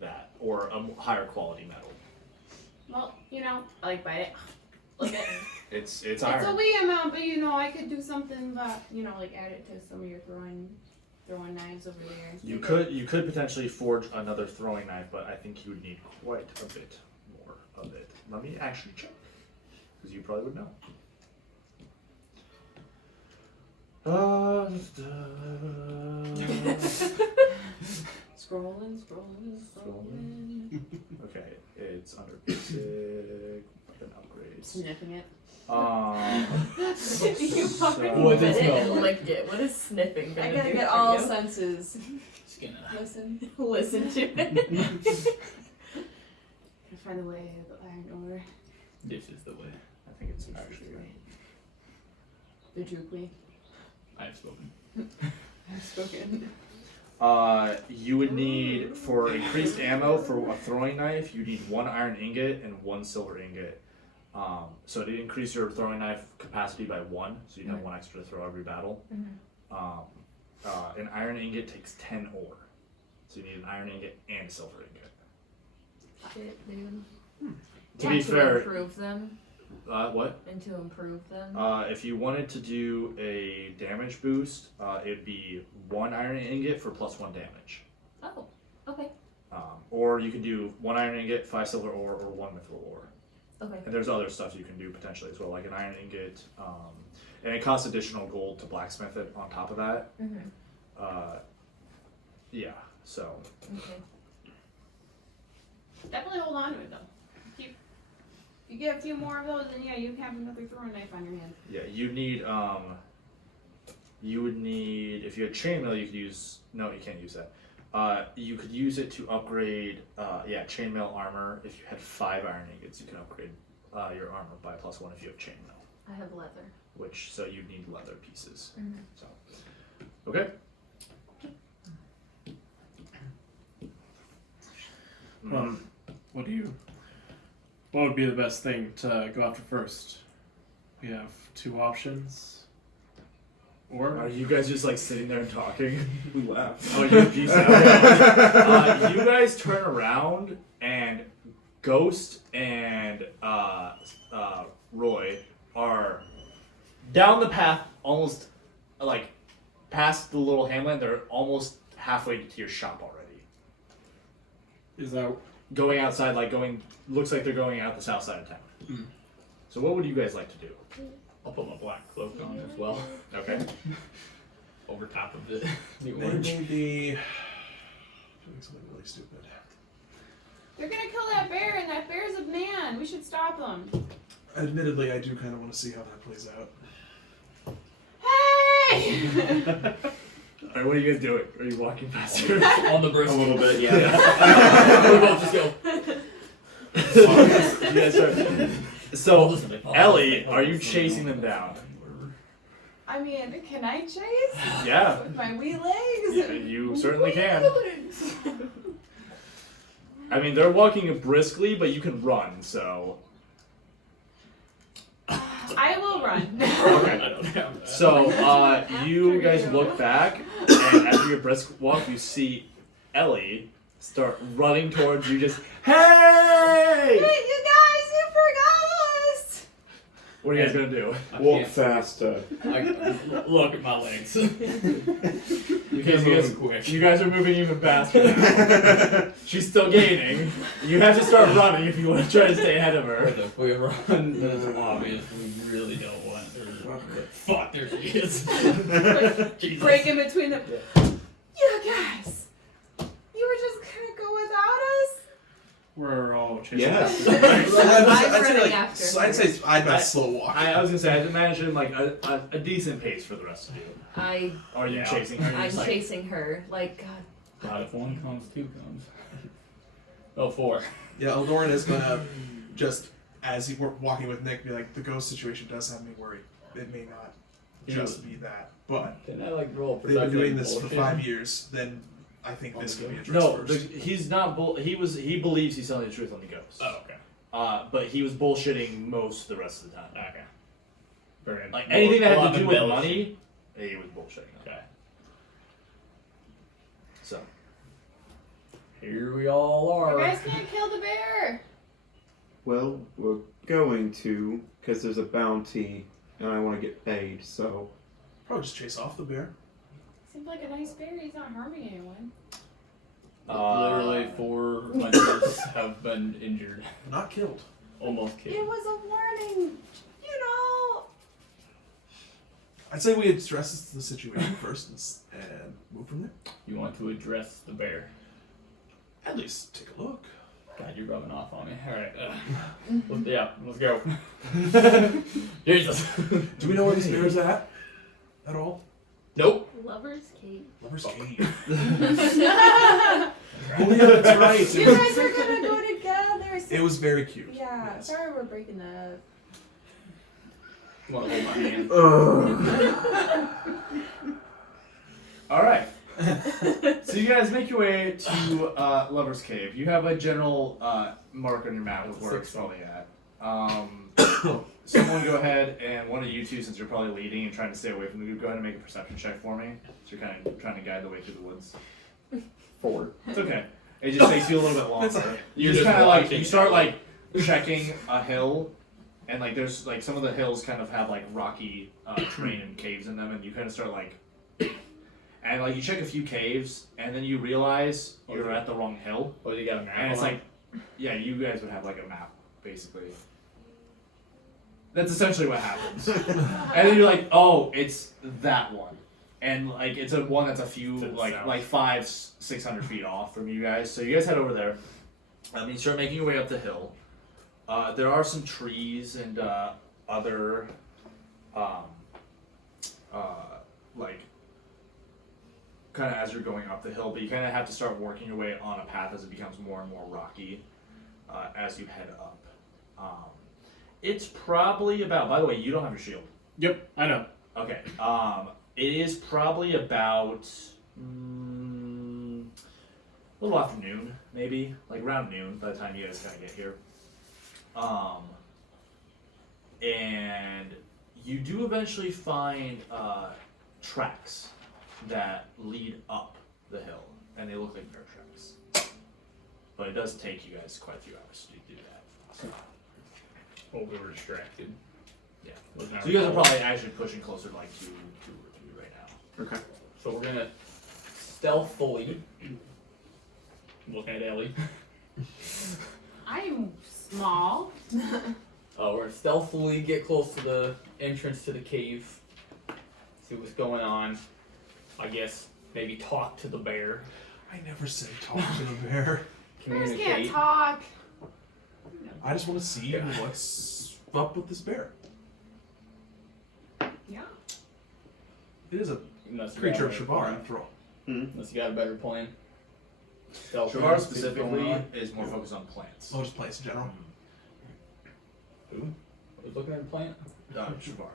that, or a higher quality metal. Well, I like buy it. Look at It's It's iron. a wee amount, but I could do something about, like add it to some of your throwing knives over there. You could potentially forge another throwing knife, but I think you would need quite a bit more of it. Let me actually check, because you probably would know. Scrolling. Okay, it's under basic weapon upgrades. Sniffing it. You fucking What Bit is it no? and licked it. What is sniffing gonna I do gotta get for all you? senses. Just gonna. Listen. Listen to it. Gotta find a way of the iron ore. This is the way. I think it's actually. The Drukli. I've spoken. I've spoken. You would need, for increased ammo for a throwing knife, you need 1 iron ingot and 1 silver ingot. So to increase your throwing knife capacity by 1, so you'd have 1 extra to throw every battle. An iron ingot takes 10 ore. So you need an iron ingot and a silver ingot. Shit, dude. To be fair, improve them. what? And to improve them. If you wanted to do a damage boost, it'd be 1 iron ingot for +1 damage. Oh, okay. Or you can do 1 iron ingot, 5 silver ore, or 1 mithril ore. Okay. And there's other stuff you can do potentially as well, like an iron ingot, and it costs additional gold to blacksmith it on top of that. Yeah, so. Okay. Definitely hold on to it though. If you get a few more of those, then yeah, you have another throwing knife on your hand. Yeah, you would need, if you had chainmail, you could use, no, you can't use that. You could use it to upgrade, chainmail armor. If you had 5 iron ingots, you can upgrade your armor by +1 if you have chainmail. I have leather. So you'd need leather pieces. So, okay. What would be the best thing to go after first? We have 2 options. Or Are you guys just like sitting there and talking? We laughed. Oh, you peace out. You guys turn around and Ghost and Roy are down the path, almost like past the little hamlet. They're almost halfway to your shop already. is that Going outside, looks like they're going out the south side of town. So what would you guys like to do? I'll put my black cloak on as well. Okay. Over top of the They orange. may be doing something really stupid. They're gonna kill that bear, and that bear's a man. We should stop them. Admittedly, I do kind of want to see how that plays out. Hey! Alright, what are you guys doing? Are you walking past here? On the brisk. A little bit, yeah. We both just go. You guys are- So, Listen, they follow us, Ellie, they follow are you us, so chasing don't- them down? I mean, can I chase? Yeah. With my wee legs? Yeah, you certainly can. I mean, they're walking briskly, but you can run, so. I will run. Okay. I don't have that. So, you guys look back, and after your brisk walk, you see Ellie start running towards you, just, hey! You guys, you forgot us! What are you guys gonna do? I Walk can't- faster. Look at my legs. You Because can't move quick. you guys are moving even faster now. She's still gaining. You have to start running if you want to try to stay ahead of her. If we run, then it's obvious we really don't want her. Fuck, there she is. Jesus. Break in between them. Yeah, guys. You were just gonna go without us? We're all chasing. Yes. I'm running after. I'd say I'd slow walk. I was gonna say, I'd imagine like a decent pace for the rest of you. Are you chasing her? I'm chasing her. Like, God. God, if one comes, two comes. Oh, 4. Yeah, Eldoran is gonna just, as he were walking with Nick, be like, the ghost situation does have me worried. It may not just be that, but Can I like roll? they've been doing this for bullshit? 5 years. Then I think this could be addressed No, first. he's not. He believes he's telling the truth on the ghost. Oh, okay. But he was bullshitting most of the rest of the time. Okay. Very Like anything that had to do with embellished. money, he was bullshitting. Okay. So Here we all are. You guys can't kill the bear. Well, we're going to, because there's a bounty, and I want to get paid, so... Probably just chase off the bear. Seems like a nice bear. He's not harming anyone. Literally 4 hunters have been injured. Not killed. Almost It killed. was a warning. You know. I'd say we address the situation first and move from there. You want to address the bear. At least take a look. God, you're rubbing off on me. Alright. Let's go. Jesus. Do we know where this bear's at all? Nope. Lover's Cave. Lover's Fuck. Cave. You Oh yeah, that's right. It was, guys are gonna go together. it was very cute. Yeah. Yes. Sorry, we're breaking that up. Want to hold my hand? all right. So you guys make your way to Lover's Cave. You have a general mark on your map of where it's probably at. Someone go ahead, and one of you two, since you're probably leading and trying to stay away from the group, go ahead and make a perception check for me. So you're kind of trying to guide the way through the woods. 4. It's okay. It just takes you a little bit longer. You're just just kind of like watching. you start like checking a hill, and like there's like some of the hills kind of have like rocky terrain and caves in them, and you kind of start like, and like you check a few caves, and then you realize you're at the wrong hill, Oh, you got a map? and it's on? like, yeah, you guys would have like a map basically. That's essentially what happens, and then you're like, oh, it's that one. And like it's a one that's a few To the like south. like 500-600 feet off from you guys. So you guys head over there. You start making your way up the hill. There are some trees and other like kind of as you're going up the hill, but you kind of have to start working your way on a path as it becomes more and more rocky as you head up. It's probably about. By the way, you don't have your shield. Yep, I know. Okay. It is probably about a little after noon, maybe like around noon by the time you guys kind of get here. And you do eventually find tracks that lead up the hill, and they look like bear tracks. But it does take you guys quite a few hours to do that. Oh, we were distracted. Yeah. Wasn't our So you guys are fault. probably actually pushing closer to like 2 or 3 right now. Okay. So we're gonna stealthily look at Ellie. I'm small. We're gonna stealthily get close to the entrance to the cave. See what's going on. I guess maybe talk to the bear. I never said talk to the bear. Bears can't Communicate. talk. I just want to see what's up with this bear. Yeah. It is a Unless you creature of got a Shabar, plan. after all. Unless you got a better plan. Stealth Shavar see what's going specifically on. is more focused on plants. Oh, just plants in general. Who? I was looking at the plant. Shavara.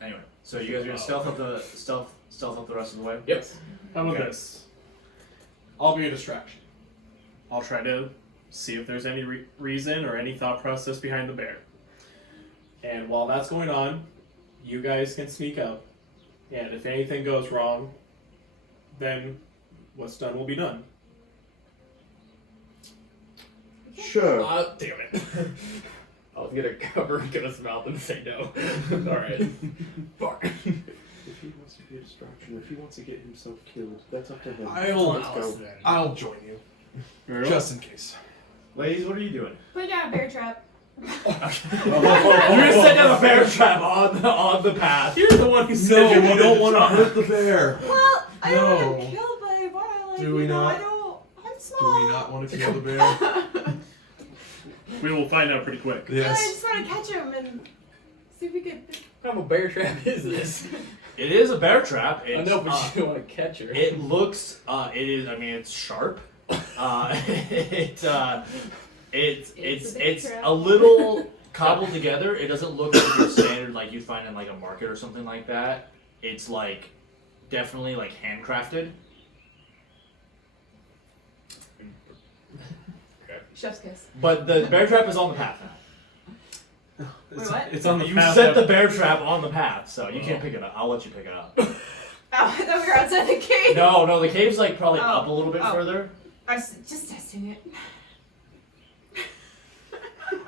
Anyway, so you guys are gonna stealth up the rest of the way. Yep. How about Okay. this? I'll be a distraction. I'll try to see if there's any reason or any thought process behind the bear. And while that's going on, you guys can sneak up. And if anything goes wrong, then what's done will be done. Sure. Damn it. I was gonna cover Gunna's mouth and say no. Alright. Fuck. If he wants to be a distraction, if he wants to get himself killed, that's up to him. I'll go. I'll join you. Just in case. Ladies, what are you doing? Put down a bear trap. You're gonna set down a bear trap on the path. You're the one who said No, you we wanted don't to want to talk. hurt the bear. Well, I don't No. want to kill, but I want to, like, Do we you know, not? I don't, I'm Do small. we not want to kill the bear? We will find out pretty quick. I Yes. just want to catch him and see if we can. What kind of a bear trap is this? It is a bear trap. I It's, know, but you don't want to catch her. it looks. It is. I mean, it's sharp. It's a bear trap. a little cobbled together. It doesn't look like your standard like you find in like a market or something like that. It's like definitely like handcrafted. Chef's kiss. But the bear trap is on the path now. It's, what? it's on the You path set up. the bear trap on the path, so you can't pick it up. I'll let you pick it up. Oh, I thought we were outside the cave. No, the cave's like probably Oh. up a little bit Oh. further. I was just testing it.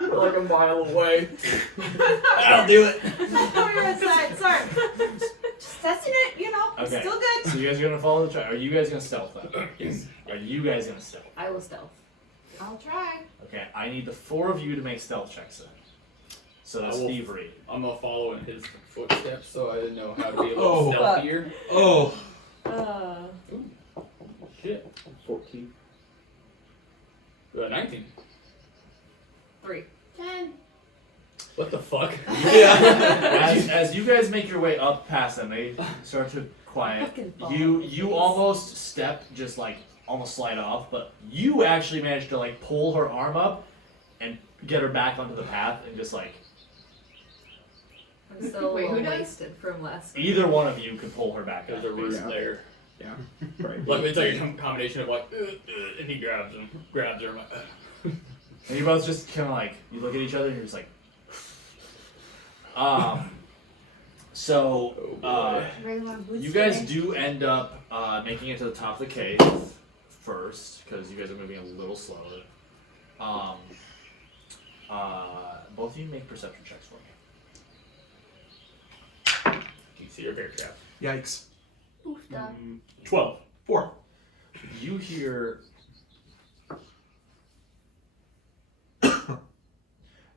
We're like a mile away. I'll do it. I thought we were outside. Sorry. Just testing it, you know. It's Okay. still good. So you guys are gonna follow the trap. Are you guys gonna stealth then? Yes. Are you guys gonna stealth? I will stealth. I'll try. Okay, I need the 4 of you to make stealth checks then. So that's I will- thievery. I'm gonna follow in his footsteps, so I didn't know how to be a Oh. little stealthier. Oh. Shit. 14. 19. 3. 10. What the fuck? Yeah. As you guys make your way up past them, they start to quiet. Fucking ball. You almost step, just like almost slide off, but you actually managed to like pull her arm up and get her back onto the path and just like I'm still Wait, a who little does? wasted from last night. either one of you could pull her back up. There's a root basically. there. Yeah. Right. Like it's like a combination of like, and he grabs her. I'm like, And you both just kind of like, you look at each other and you're just like, so, you guys do end up making it to the top of the cave first, because you guys are moving a little slower. Both of you make perception checks for me. you see your bear trap. Yikes. 12. 4. You hear...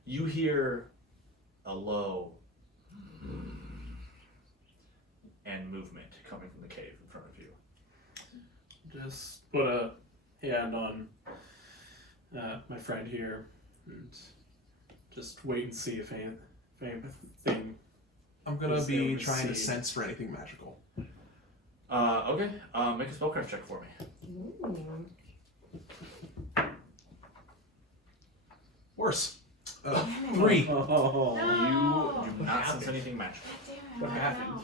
you hear a low and movement coming from the cave in front of you. Just put a hand on my friend here and just wait and see if anything. I'm gonna Is be able to trying to see. sense for anything magical. Okay. Make a spellcraft check for me. Worse. 3. Oh. You do not sense anything magical. What happened?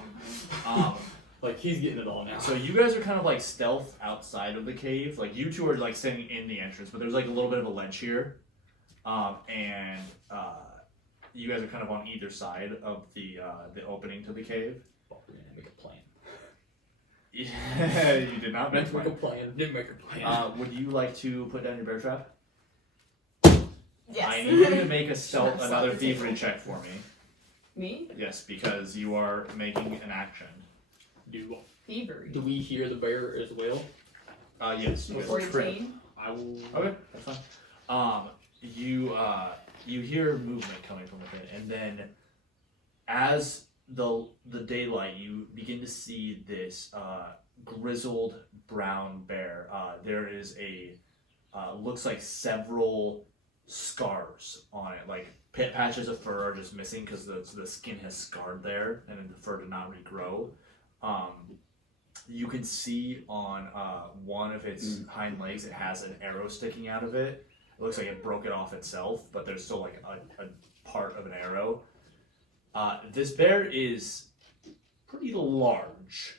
Um, Like he's getting it all now. so you guys are kind of like stealth outside of the cave. Like you two are like standing in the entrance, but there's like a little bit of a ledge here, and you guys are kind of on either side of the opening to the cave. Fuck, we didn't make a plan. Yeah, you did not make Didn't make a one. plan. Didn't make a plan. Would you like to put down your bear trap? Yes. I need you to make a stealth, That's another not the thievery table. check for me. Me? Yes, because you are making an action. Thievery. Do we hear the bear as well? Yes. You guys- 14. I will. Okay, that's fine. You hear movement coming from within, and then as the daylight, you begin to see this grizzled brown bear. There is a looks like several scars on it, like pit patches of fur are just missing because the skin has scarred there, and the fur did not regrow. You can see on one of its hind legs, it has an arrow sticking out of it. It looks like it broke it off itself, but there's still like a part of an arrow. This bear is pretty large,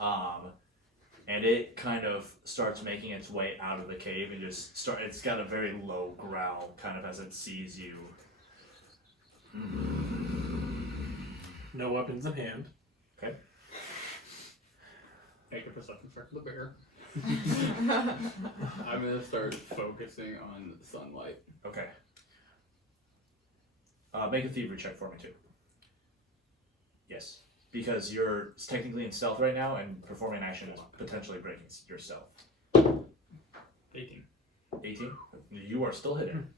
and it kind of starts making its way out of the cave and it's got a very low growl kind of as it sees you. No weapons in hand. Make a perception check for the bear. I'm gonna start focusing on the sunlight. Okay. Make a thievery check for me too. Yes, because you're technically in stealth right now, and performing an action is potentially breaking your stealth. 18. 18. You are still hidden.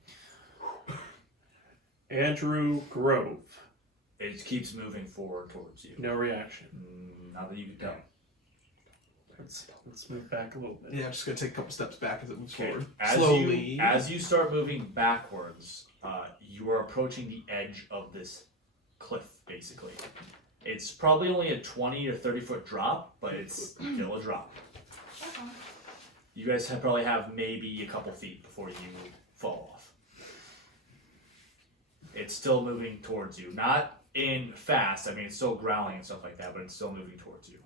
Andrew Grove. It keeps moving forward towards you. No reaction. Not that you can tell. Let's move back a little bit. Yeah, I'm just gonna take a couple steps back as it moves Okay. forward. As Slowly. as you start moving backwards, you are approaching the edge of this cliff, basically. It's probably only a 20 or 30 foot drop, but it's still a drop. You guys probably have maybe a couple feet before you fall off. It's still moving towards you. Not in fast, I mean, it's still growling and stuff like that, but it's still moving towards you.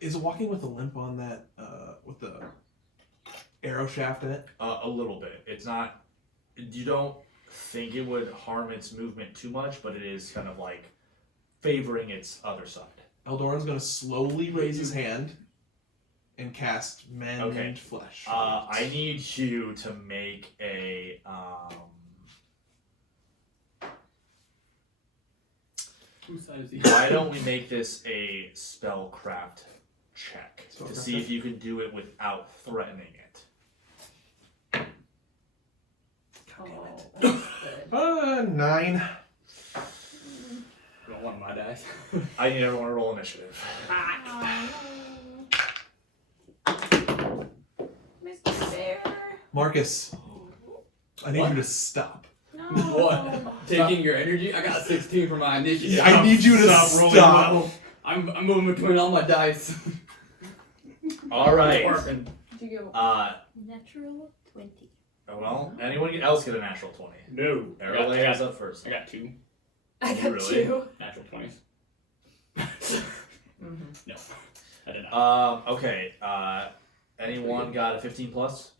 Is it walking with a limp on that, with the arrow shaft in it? A little bit. It's not, you don't think it would harm its movement too much, but it is kind of like favoring its other side. Eldoran's gonna slowly raise his hand and cast Mend Flesh. I need you to make a Whose side is he? why don't we make this a spellcraft check to Spellcraft see check? if you can do it without threatening it. Oh, 9. Roll one of my dice. I need everyone to roll initiative. Mr. Bear. Marcus, I need What? you to stop. No. What? Taking your energy? I got 16 for my initiative. I need you to rolling stop. well. I'm moving between all my dice. Alright. Working. Did you go? natural 20. Well, anyone else get a natural 20? No. Arrow I got- is up first. I got 2 I Oh, got really? 2. natural 20s. No, I did not. Okay. Anyone got a 15 plus?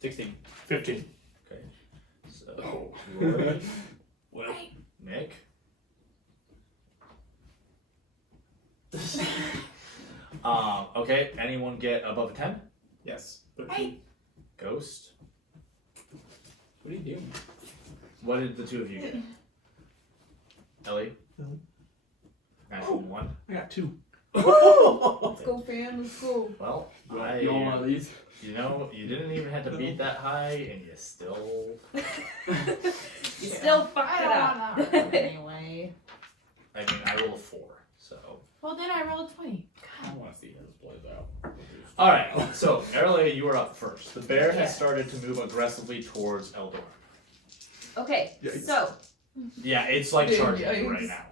16. 15. Okay. So, Oh. Roy, Well, Nick. Okay. Anyone get above a 10? Yes. Hey. Ghost. what are you doing? What did the two of you get? Ellie? Ellie. Natural 1. I got 2. Let's go, fam. Let's go. Well, You want one of these? you know, you didn't even have to beat that high, and you still. You still fucked I it don't up. want that anyway. I mean, I rolled a 4, so. Well, then I rolled a 20. I want to see how this plays out. All right. So, Erle, you are up first. The bear Yeah. has started to move aggressively towards Eldor. Okay, Yikes. so Yeah, it's like Big charging you yikes. right now.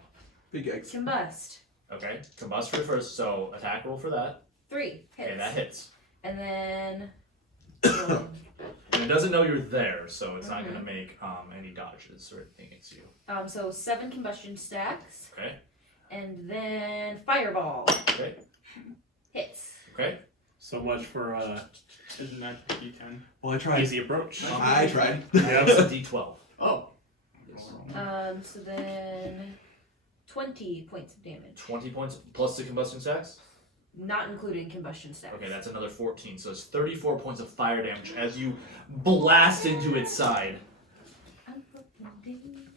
Big eggs. combust. Okay. Combust for the first. So attack roll for that. 3 hits. Okay, that hits. And then And it doesn't know you're there, so it's not going to make any dodges or anything against you. so 7 combustion stacks. Okay. And then fireball. Okay. Hits. Okay. So much for Isn't that D10? Well, I tried. easy approach. I tried. It's a D12. Oh. So then 20 points of damage. 20 points plus the combustion stacks. Not including combustion stacks. Okay, that's another 14. So it's 34 points of fire damage as you blast into its side. I'm fucking dangerous.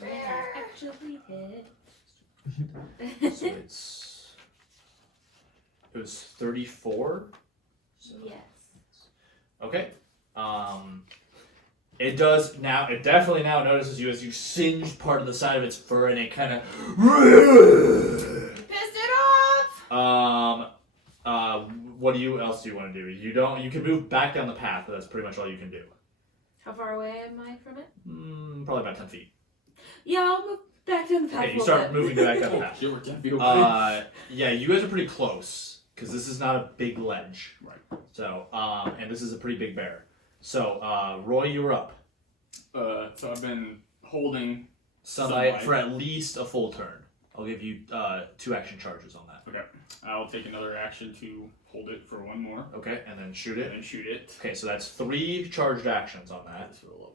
When I actually hit. So it was 34. So, Yes. okay. It does now. It definitely now notices you as you singe part of the side of its fur, and it kind of. Pissed it off! What else do you want to do? You don't. You can move back down the path, but that's pretty much all you can do. How far away am I from it? Probably about 10 feet. Yeah, I'll move back down the path. Okay, a you little start bit. moving back down the Oh, path. shit, we're 10 feet away. Yeah, you guys are pretty close because this is not a big ledge. Right. So, and this is a pretty big bear. So, Roy, you were up. So I've been holding. Sunlight for at least a full turn. I'll give you 2 action charges on that. Okay. I'll take another action to hold it for one more. Okay, and then shoot And it. then shoot it. Okay, so that's 3 charged actions on that. That's for the love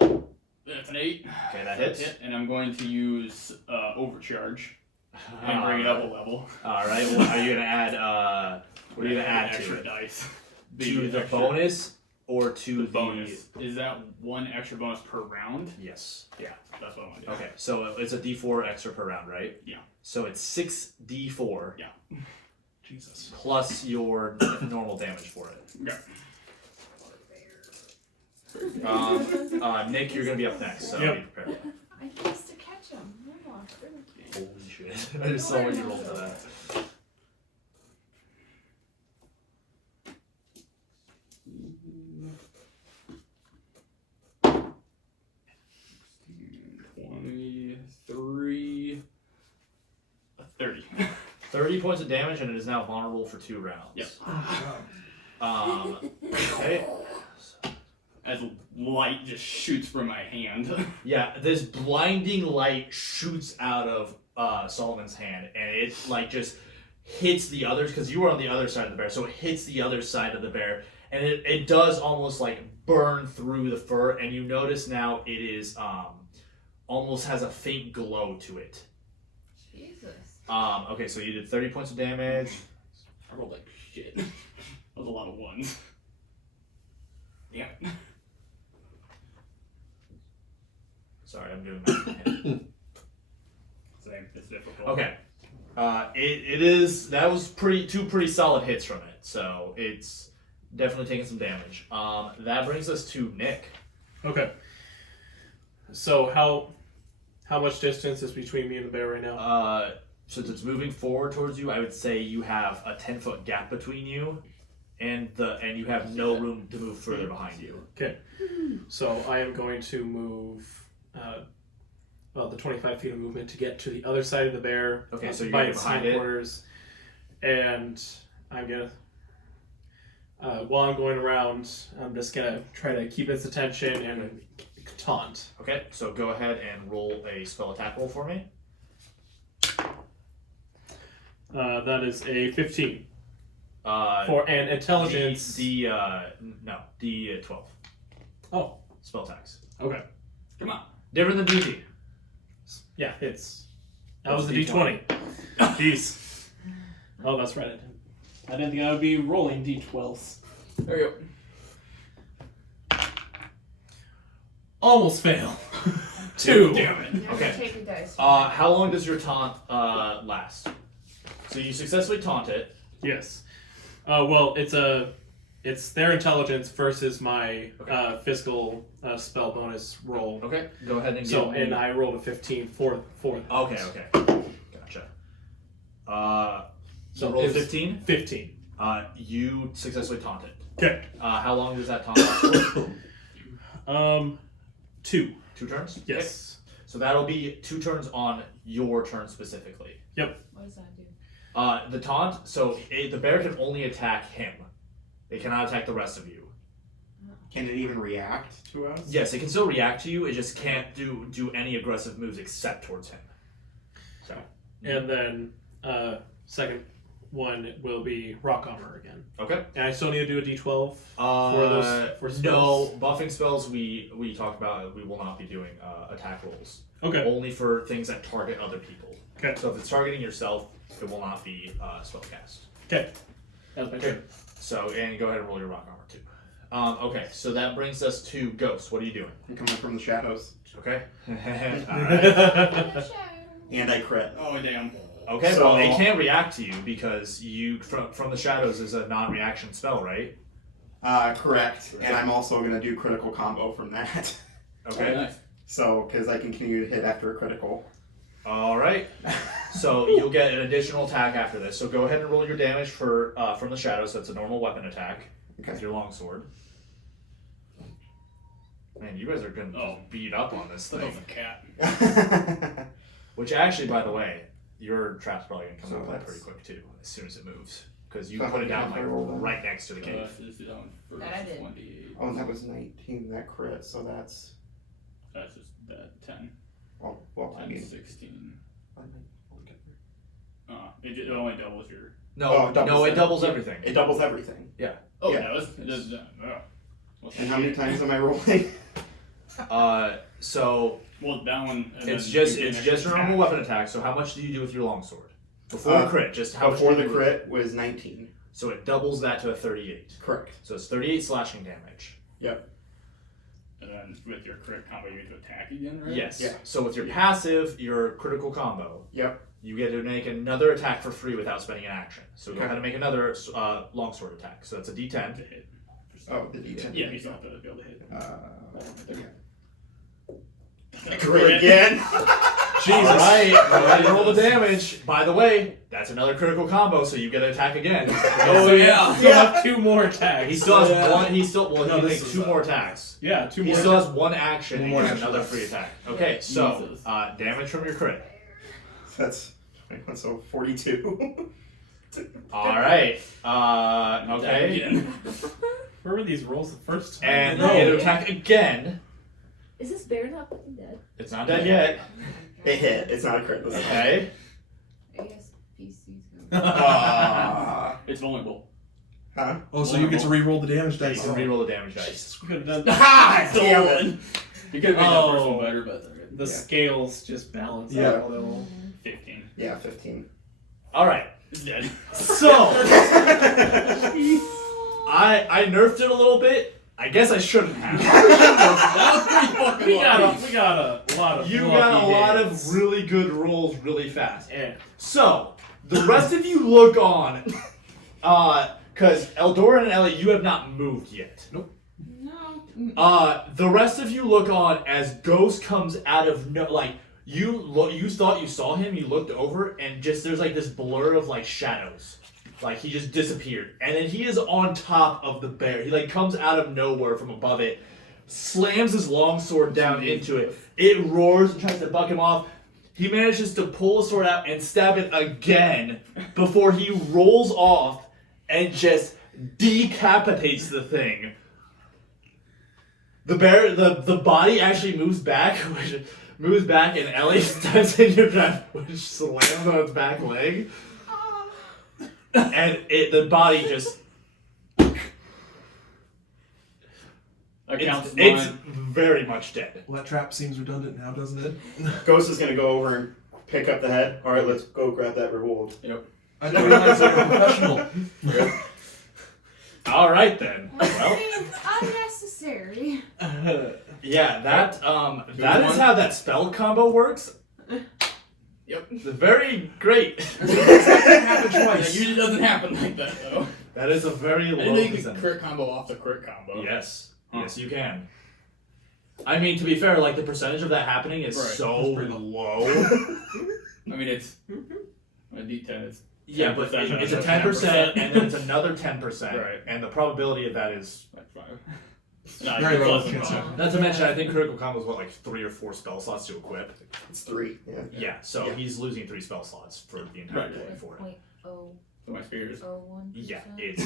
of God. That's an 8. Okay, that That's hits. it. And I'm going to use overcharge and bring it up a level. All right. Well, are you gonna add? What are you gonna add to extra it? dice? To the extra- bonus or to The bonus. Is that one extra bonus per round? Yes. That's what I want to do. Okay, so it's a D4 extra per round, right? Yeah. So it's 6d4 Jesus. plus your normal damage for it. Okay. Nick, you're gonna be up next, so Yep. be prepared. I used to catch him. Holy shit! I just saw what you rolled for that. Three. 30. 30 points of damage, and it is now vulnerable for 2 rounds. Yep. Okay. As light just shoots from my hand. Yeah, this blinding light shoots out of Solomon's hand, and it like just hits the others because you were on the other side of the bear, so it hits the other side of the bear, and it does almost like burn through the fur, and you notice now it is almost has a faint glow to it. Jesus. Okay, so you did 30 points of damage. I rolled like shit. That was a lot of ones. Damn it. Sorry, I'm doing math. Same. It's difficult. Okay. It is that was two pretty solid hits from it, so it's definitely taking some damage. That brings us to Nick. Okay. So how much distance is between me and the bear right now? Since it's moving forward towards you, I would say you have a 10-foot gap between you, and you have no room to move further behind you. Okay. So I am going to move the 25 feet of movement to get to the other side of the bear. Okay, so you're by gonna its get behind it? hindquarters, and I'm gonna. While I'm going around, I'm just gonna try to keep its attention and taunt. Okay, so go ahead and roll a spell attack roll for me. That is a 15 For an intelligence. D 12 Oh, spell attacks. okay. Come on. Different than DD. Yeah, that That's was a D20. Jeez. Oh, that's right. I didn't think I would be rolling D12s. There you go. Almost fail. 2. Damn it. Never Okay. take a dice. How long does your taunt last? So you successfully taunt it. Yes. Well, it's their intelligence versus my physical spell bonus roll. Okay, go ahead and So, give me... and I rolled a 15 for Okay, gotcha. So roll it was 15. 15. You successfully taunt it. Okay. How long does that taunt last for? 2. 2 turns? Okay. Yes. So that'll be 2 turns on your turn specifically. What does that do? The taunt, so the bear can only attack him. It cannot attack the rest of you. Can it even react to us? Yes, it can still react to you, it just can't do any aggressive moves except towards him. So. And then second one will be rock armor again. Okay. And I still need to do a D12 for spells. No, buffing spells we talked about, we will not be doing attack rolls. Okay. Only for things that target other people. Okay. So if it's targeting yourself, it will not be spellcast. Okay. That's my turn. So, and go ahead and roll your rock armor too. Okay, so that brings us to Ghost. What are you doing? I'm coming from the shadows. Okay. Alright. And I crit. Oh, damn. Okay, So- well, it can't react to you because you from the shadows is a non-reaction spell, right? Correct. And I'm also going to do critical combo from that. Okay. Oh, nice. So, because I can continue to hit after a critical. All right. So you'll get an additional attack after this. So go ahead and roll your damage for from the shadows. So it's a normal weapon attack with your longsword. Man, you guys are gonna beat up on this Look thing. like a cat. Which actually, by the way, your trap's probably gonna come So up that's- pretty quick too, as soon as it moves, because you So put it down how like many can I roll right next to the cave. This is on first That I did. 28. Oh, and that was 19, that crit, so that's. That's just 10. Well, I 10, mean. 16. It only doubles your. No, it doubles no, it that. doubles Yeah. everything. It doubles everything. Oh, Yeah. no, it does. And how many times am I rolling? So Well, that one. and it's then just you it's can just a normal attack. weapon attack. So how much do you do with your longsword before the crit? Just how Before much do the you do with it? crit was 19. So it doubles that to a 38. Correct. So it's 38 slashing damage. Yep. And then with your crit combo, you get to attack again, right? Yes. Yeah. So with your passive, your critical combo, Yep. you get to make another attack for free without spending an action. So go Okay. ahead and make another longsword attack. So that's a D10. To hit for Oh, the D10. Yeah, you still have to be able to hit. Crit again. Jesus. Alright, roll the damage. By the way, that's another critical combo, so you get to attack again. Oh yeah. Still have 2 more attacks. He still has one. He still No, he this makes is, 2 more attacks. Yeah, 2 He more. still has 1 action One and more gets action, another yes. free attack. Okay, so Jesus. damage from your crit. That's so 42. All right. Attack Okay. again. Where were these rolls the first time? And No. you get to attack again. Is this bear not fucking dead? It's not dead yet. It hit. It's not a crit. This time. Okay. It's vulnerable. Huh? Oh, so you get to re-roll the damage You dice. can reroll the damage dice. We could have done Ah, damn it. You could have made that first one better, but the scales just balance Yeah. out a little. 15. Yeah, 15. All right. It's dead. So I nerfed it a little bit. I guess I shouldn't have. That was pretty fucking We got lucky. a lot of. You lucky got a lot hits. of really good rolls really fast. Yeah. So the rest of you look on, because Eldora and Ellie, you have not moved yet. No. The rest of you look on as Ghost comes out of you thought you saw him, you looked over, and just there's like this blur of like shadows. Like he just disappeared. And then he is on top of the bear. He like comes out of nowhere from above it, slams his longsword down into it. It roars and tries to buck him off. He manages to pull the sword out and stab it again before he rolls off and just decapitates the thing. The bear, the body actually moves back, and Ellie steps in your trap, which slams on its back leg, and the body just That counts as it's mine. very much dead. Well, that trap seems redundant now, doesn't it? Ghost is gonna go over and pick up the head. All right, let's go grab that reward. I didn't realize I was a professional. All right then. I Well, mean, unnecessary. yeah, that Good is one. how that spell combo works. Yep. It's very great. That usually doesn't happen like that, though. That is a very I low didn't think you percentage. could crit combo off the crit combo. Yes. Huh. Yes, you can. I mean, to be fair, like the percentage of that happening is Right. so That's pretty low. I mean, it's a D10. It's Yeah, but 10%, it's a so 10%, and then it's another 10%, Right. and the probability of that is. like 5. It's not Very even low close chance. enough. Not to mention, I think critical combo is what, like 3 or 4 spell slots to equip. It's 3. Yeah. Yeah, so Yeah. he's losing 3 spell slots for the entire Right. play for it. .001%. So my spear is. Yeah, it's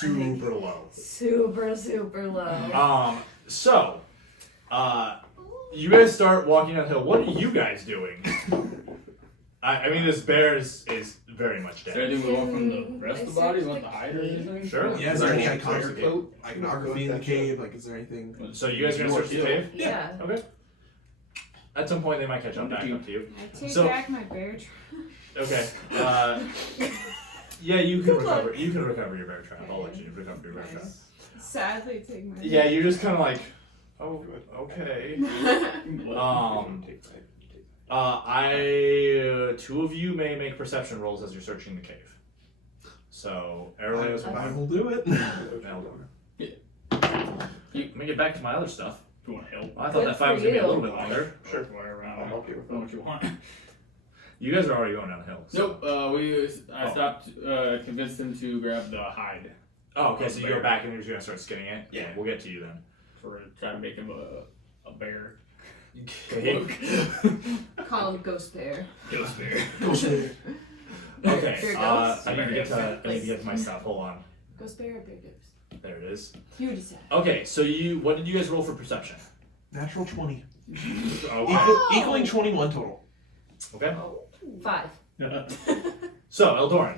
super low. Super low. So, you guys start walking down the hill. What are you guys doing? I mean, this bear is very much Is there dead. anything we want from the rest of the body? You want the hide or anything? Sure. Yeah, is there any Clear iconography in the cave? Like, is there anything? So you guys are gonna search the cave? Yeah. Okay. At some point, they might catch up back up to you. I take So- back my bear trap. Okay. Yeah, you can recover. You can recover your bear trap. I'll let you recover your bear trap. Sadly, take my. Yeah, you're just kind of like, oh, okay. Two of you may make perception rolls as you're searching the cave. So, Arrows I will do it. Let me get back to my other stuff. If you want to help. I thought Good that fight was for gonna be a you. little bit longer. Sure. Whatever. I I'll don't know. help you with I know what you want. You guys are already going down the hill. So. Nope. I stopped. Convinced him to grab the hide Oh, okay. So you go back and you're just gonna start skinning it. Yeah. We'll get to you then. for trying to make him a bear. Okay. Call him Ghost Bear. Ghost bear. Okay. Here it goes. I need to get to my stuff. Hold on. Ghost Bear or Bear Ghost? There it is. You decide. Okay. So what did you guys roll for perception? Natural 20. Okay. Equaling 21 total. Okay. 5. So Eldoran.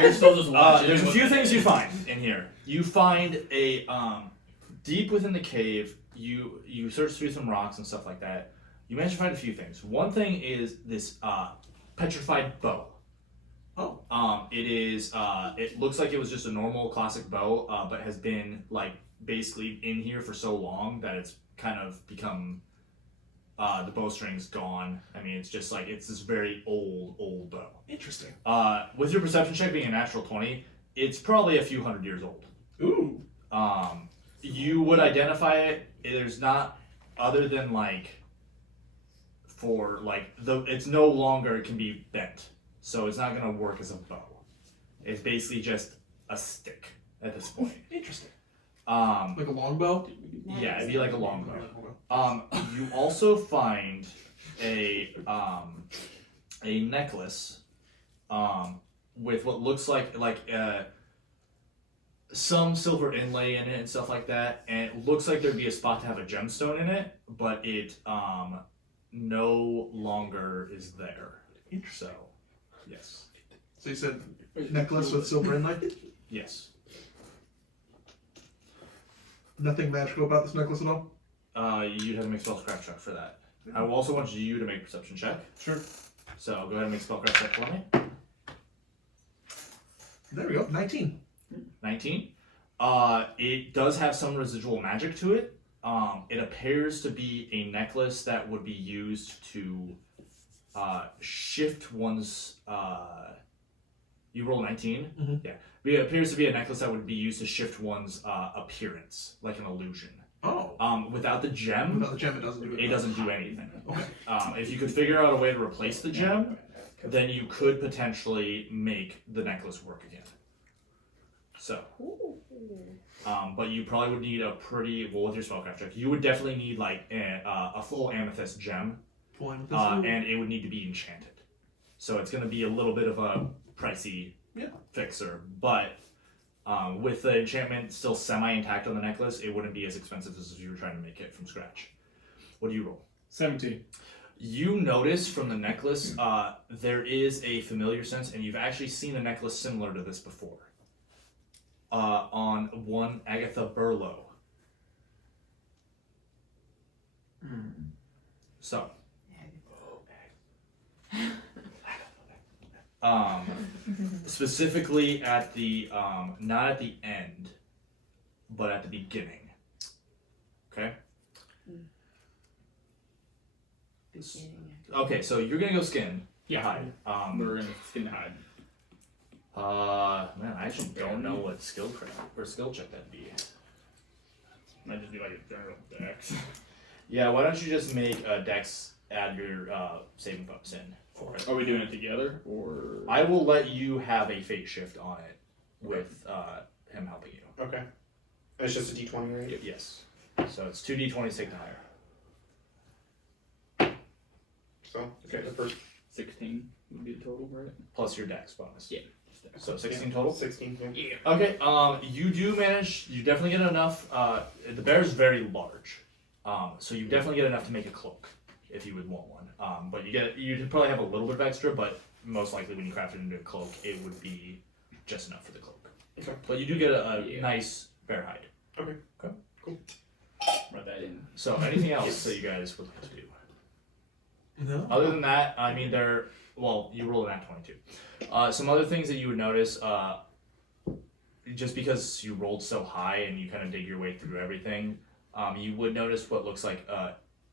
You're still just watching. There's a few things you find in here. You find a deep within the cave. You search through some rocks and stuff like that. You manage to find a few things. One thing is this petrified bow. Oh. It is. It looks like it was just a normal classic bow, but has been like basically in here for so long that it's kind of become. The bowstring's gone. I mean, it's just like it's this very old bow. Interesting. With your perception check being a natural 20, it's probably a few hundred years old. Ooh. You would identify it. There's not, other than like, for like it's no longer can be bent, so it's not gonna work as a bow. It's basically just a stick at this point. Interesting. Like a longbow? Yeah, it'd be like a longbow. You also find a necklace with what looks like some silver inlay in it and stuff like that, and it looks like there'd be a spot to have a gemstone in it, but it no longer is there. Interesting. So, yes. So you said necklace with silver inlay? Yes. Nothing magical about this necklace at all? You'd have to make a spellcraft check for that. I will also want you to make a perception check. Sure. So go ahead and make a spellcraft check for me. There we go. 19. 19. It does have some residual magic to it. It appears to be a necklace that would be used to shift one's. You roll 19? Mm-hmm. Yeah. It appears to be a necklace that would be used to shift one's appearance, like an illusion. Oh. Without the gem, Without the gem, it doesn't do it. it doesn't do anything. Okay. If you could figure out a way to replace the gem, then you could potentially make the necklace work again. So, but you probably would need a pretty, well, with your spellcraft check, you would definitely need like a full amethyst gem, Full amethyst? and it would need to be enchanted. So it's going to be a little bit of a pricey fixer, but with the enchantment still semi-intact on the necklace, it wouldn't be as expensive as if you were trying to make it from scratch. What do you roll? 17. You notice from the necklace, there is a familiar sense, and you've actually seen a necklace similar to this before. On one Agatha Burlow. So. Specifically at the, not at the end, but at the beginning. Okay? Okay, so you're gonna go skin. Yeah. Hide. We're gonna skin hide. Man, I actually don't know what skill check that'd be. I just do like a general dex. Yeah, why don't you just make a dex, add your saving bonus in for it. Are we doing it together or? I will let you have a fate shift on it with him helping you. Okay. It's just a d20, right? Yes. So it's 2d20 take the higher. So, okay, the first 16 would be the total, right? Plus your dex bonus. Yeah. So 16 total? 16. Yeah. Okay, you do manage, you definitely get enough, the bear is very large, so you definitely get enough to make a cloak, if you would want one. But you'd probably have a little bit of extra, but most likely when you craft it into a cloak, it would be just enough for the cloak. Okay. But you do get a nice bear hide. Okay. Okay. Cool. Write that in. So anything else that you guys would like to do? No. Other than that, I mean, you rolled an at 22. Some other things that you would notice, just because you rolled so high and you kind of dig your way through everything, you would notice what looks like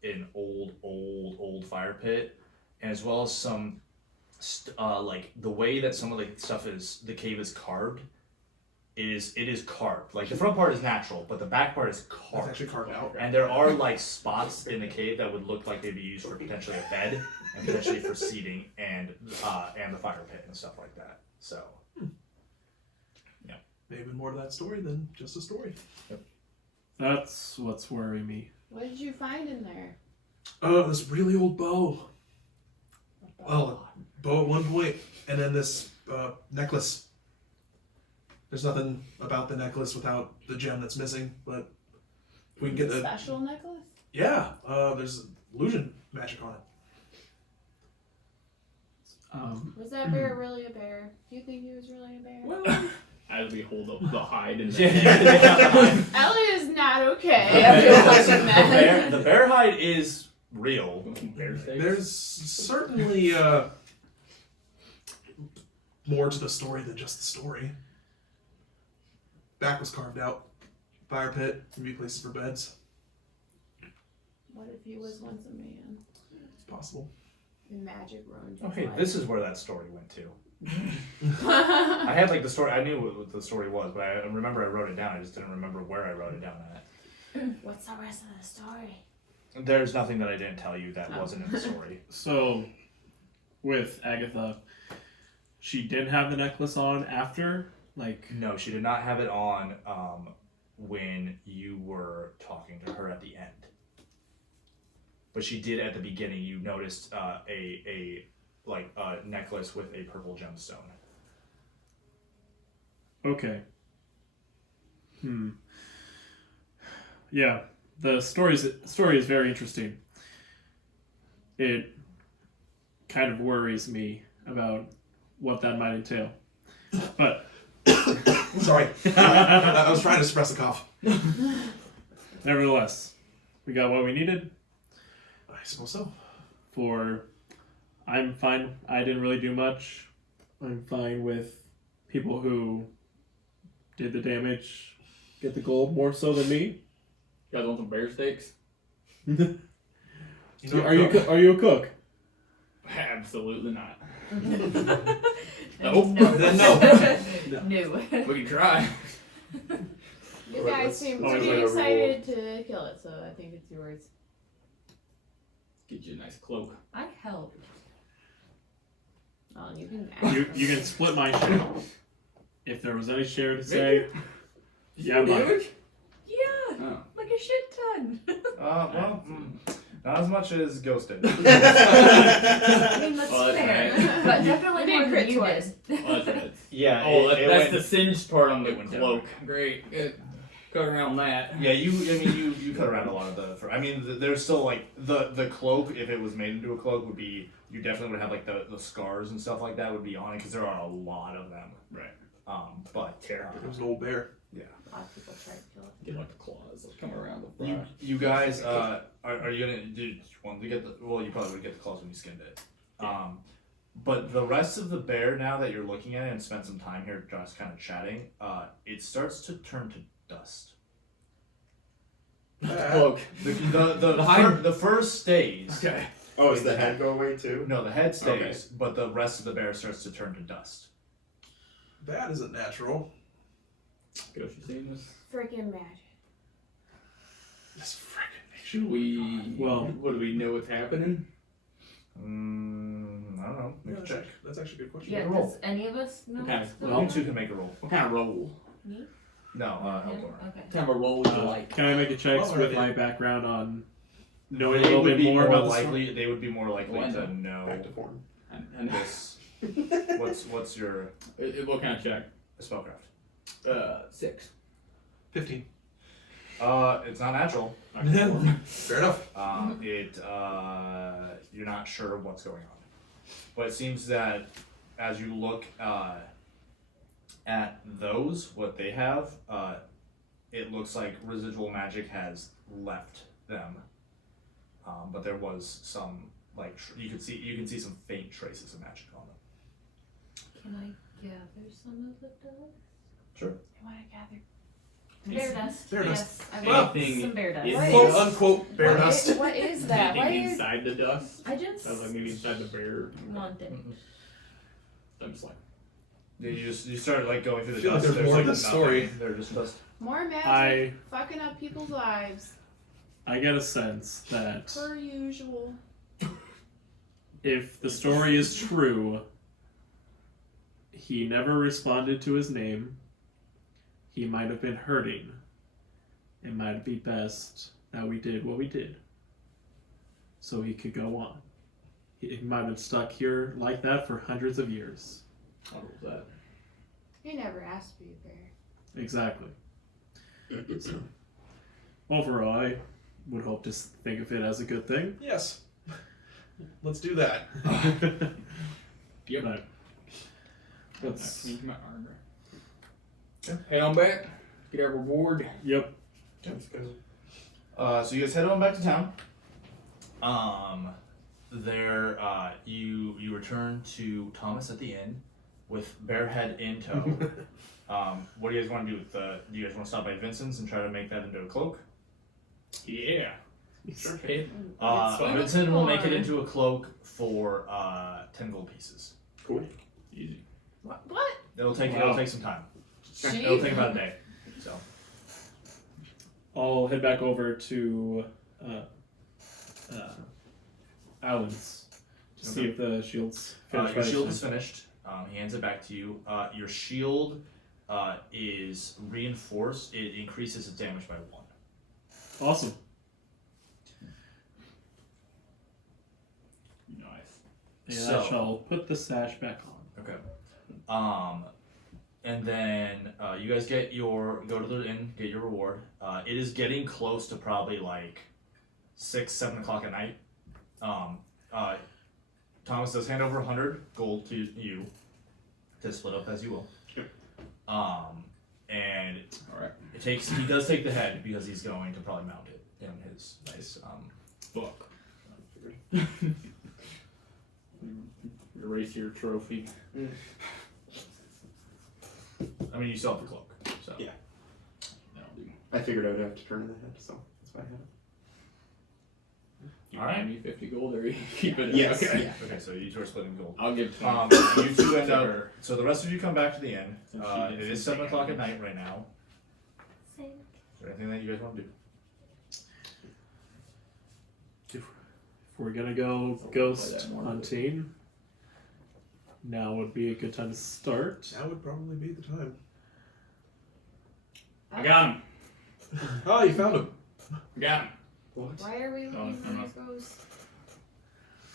an old fire pit, and as well as some, like the way that some of the stuff the cave is carved, it is carved. Like the front part is natural, but the back part is carved. It's actually carved out. And there are like spots in the cave that would look like they'd be used for potentially a bed and potentially for seating and the fire pit and stuff like that. So, yeah. Maybe more to that story than just a story. That's what's worrying me. What did you find in there? Oh, this really old bow. Well, bow at one point, and then this necklace. There's nothing about the necklace without the gem that's missing, but if we can get the special necklace? Yeah, there's illusion magic on it. Was that bear really a bear? Do you think he was really a bear? Well, As we hold up the hide and Ellie is not okay after watching that. The bear hide is real. bear steaks. there's certainly more to the story than just the story. Back was carved out. Fire pit, maybe places for beds. What if he was once a man? It's possible. And magic ruined his Okay, life? this is where that story went to. I had like the story. I knew what the story was, but I remember I wrote it down. I just didn't remember where I wrote it down at. What's the rest of the story? There's nothing that I didn't tell you that wasn't in the story. So, with Agatha, she did have the necklace on after, like. No, she did not have it on when you were talking to her at the end. But she did at the beginning. You noticed a necklace with a purple gemstone. Okay. Yeah, the story is very interesting. It kind of worries me about what that might entail. But Sorry. I was trying to suppress the cough. nevertheless, we got what we needed. I suppose so. I'm fine. I didn't really do much. I'm fine with people who did the damage get the gold more so than me. You guys want some bear steaks? You know, Are you a cook? Absolutely not. Nope. Then no. No. We can try. You guys seem Always pretty like a excited to kill it, so I think it's yours. Get you a nice cloak. I helped. Oh, you can ask You them. can split my share. If there was any share to say, yeah, mine. Damage? Yeah, Oh. like a shit ton. Not as much as Ghost did. I mean, that's Oh, that's fair. right. But definitely We did more than crit you twice. did. Oh, that's right. Yeah. Oh, it that's went- the singed part on the it went down. cloak. Great. Cut around that. Yeah, you cut around a lot of there's still like the cloak, if it was made into a cloak, would be, you definitely would have like the scars and stuff like that would be on it because there are a lot of them. Right. But It was an old bear. yeah. A lot of people try to kill it. Get like the claws that come around the You front. you guys are you gonna do you want to get the, well, you probably would get the claws when you skinned it. But the rest of the bear, now that you're looking at it and spent some time here just kind of chatting, it starts to turn to dust. Cloak. The fur stays. Okay. Oh, does the head go away too? No, the head stays, Okay. but the rest of the bear starts to turn to dust. That isn't natural. Ghost, you seen this? Freaking magic. This freaking Should we? Well- what do we know what's happening? I don't know. Make a check. That's actually a good question. Yeah, roll. does any of us know Okay, what's well, going You on? two can make a roll. What kind of roll? No, Him? Eldor. Okay. What kind of roll would you like? Can I make a check Well, with already. my background on knowing a They little would bit be more more about the story? likely. They would be more likely Well, I to know. Back know to form. I know. this. What's your What kind of check? spellcraft? 6. 15. It's not natural. Fair enough. You're not sure what's going on, but it seems that as you look at those, what they have, it looks like residual magic has left them, but there was some like you can see some faint traces of magic on them. Can I gather some of the dust? Sure. I want to gather. Bear dust. Bear dust. Yes, I want Anything some bear dust. in What Quote is- unquote bear dust. What is that? Why Anything is inside the dust? I just Sounds like maybe inside the bear. want it. I'm just like, You start like going through the I feel like dust. there's more to like this story. nothing. They're just dust. more magic I fucking up people's lives I get a sense that per usual? if the story is true, he never responded to his name. He might have been hurting. It might be best that we did what we did, so he could go on. He might have been stuck here like that for hundreds of years. how was that? He never asked to be a bear. Exactly. So, overall, I would hope to think of it as a good thing. Yes. Let's do that. Yep. But That's that's, me, my armor. Head on back. Get our reward. yep. So you guys head on back to town. You return to Thomas at the inn with Bearhead in tow. What do you guys want to do with the? Do you guys want to stop by Vincent's and try to make that into a cloak? Yeah. Sure. Hey. fine. Vincent will make it Fine. into a cloak for 10 gold pieces. Cool. Easy. What? It'll take some time. Shave? It'll take about a day. So I'll head back over to Alan's to see if the shield's finished. your shield is finished. He hands it back to you. Your shield is reinforced. It increases its damage by 1. Awesome. Nice. And So- I shall put the sash back on. Okay. And then you guys go to the inn, get your reward. It is getting close to probably like 6, 7 o'clock at night. Thomas does hand over 100 gold to you to split up as you will. And Alright. he does take the head because he's going to probably mount it in his nice Book. Erase your trophy. I mean, you still have the cloak, so. Yeah. That'll do. I figured I would have to turn in the head, so that's why I have it. You Alright. hand me 50 gold or you keep it? Yes. Okay. Yeah. Okay, so you two are splitting gold. I'll give 20. You two end to up. her. So the rest of you come back to the inn. Since she did It is some 7 o'clock at damage. night right now. Is there anything that you guys want to do? If we're gonna go So we'll ghost play that more. hunting, now would be a good time to start. That would probably be the time. I got him. Oh, you found him. Got him. What? Why are we No, looking I'm for these ghosts?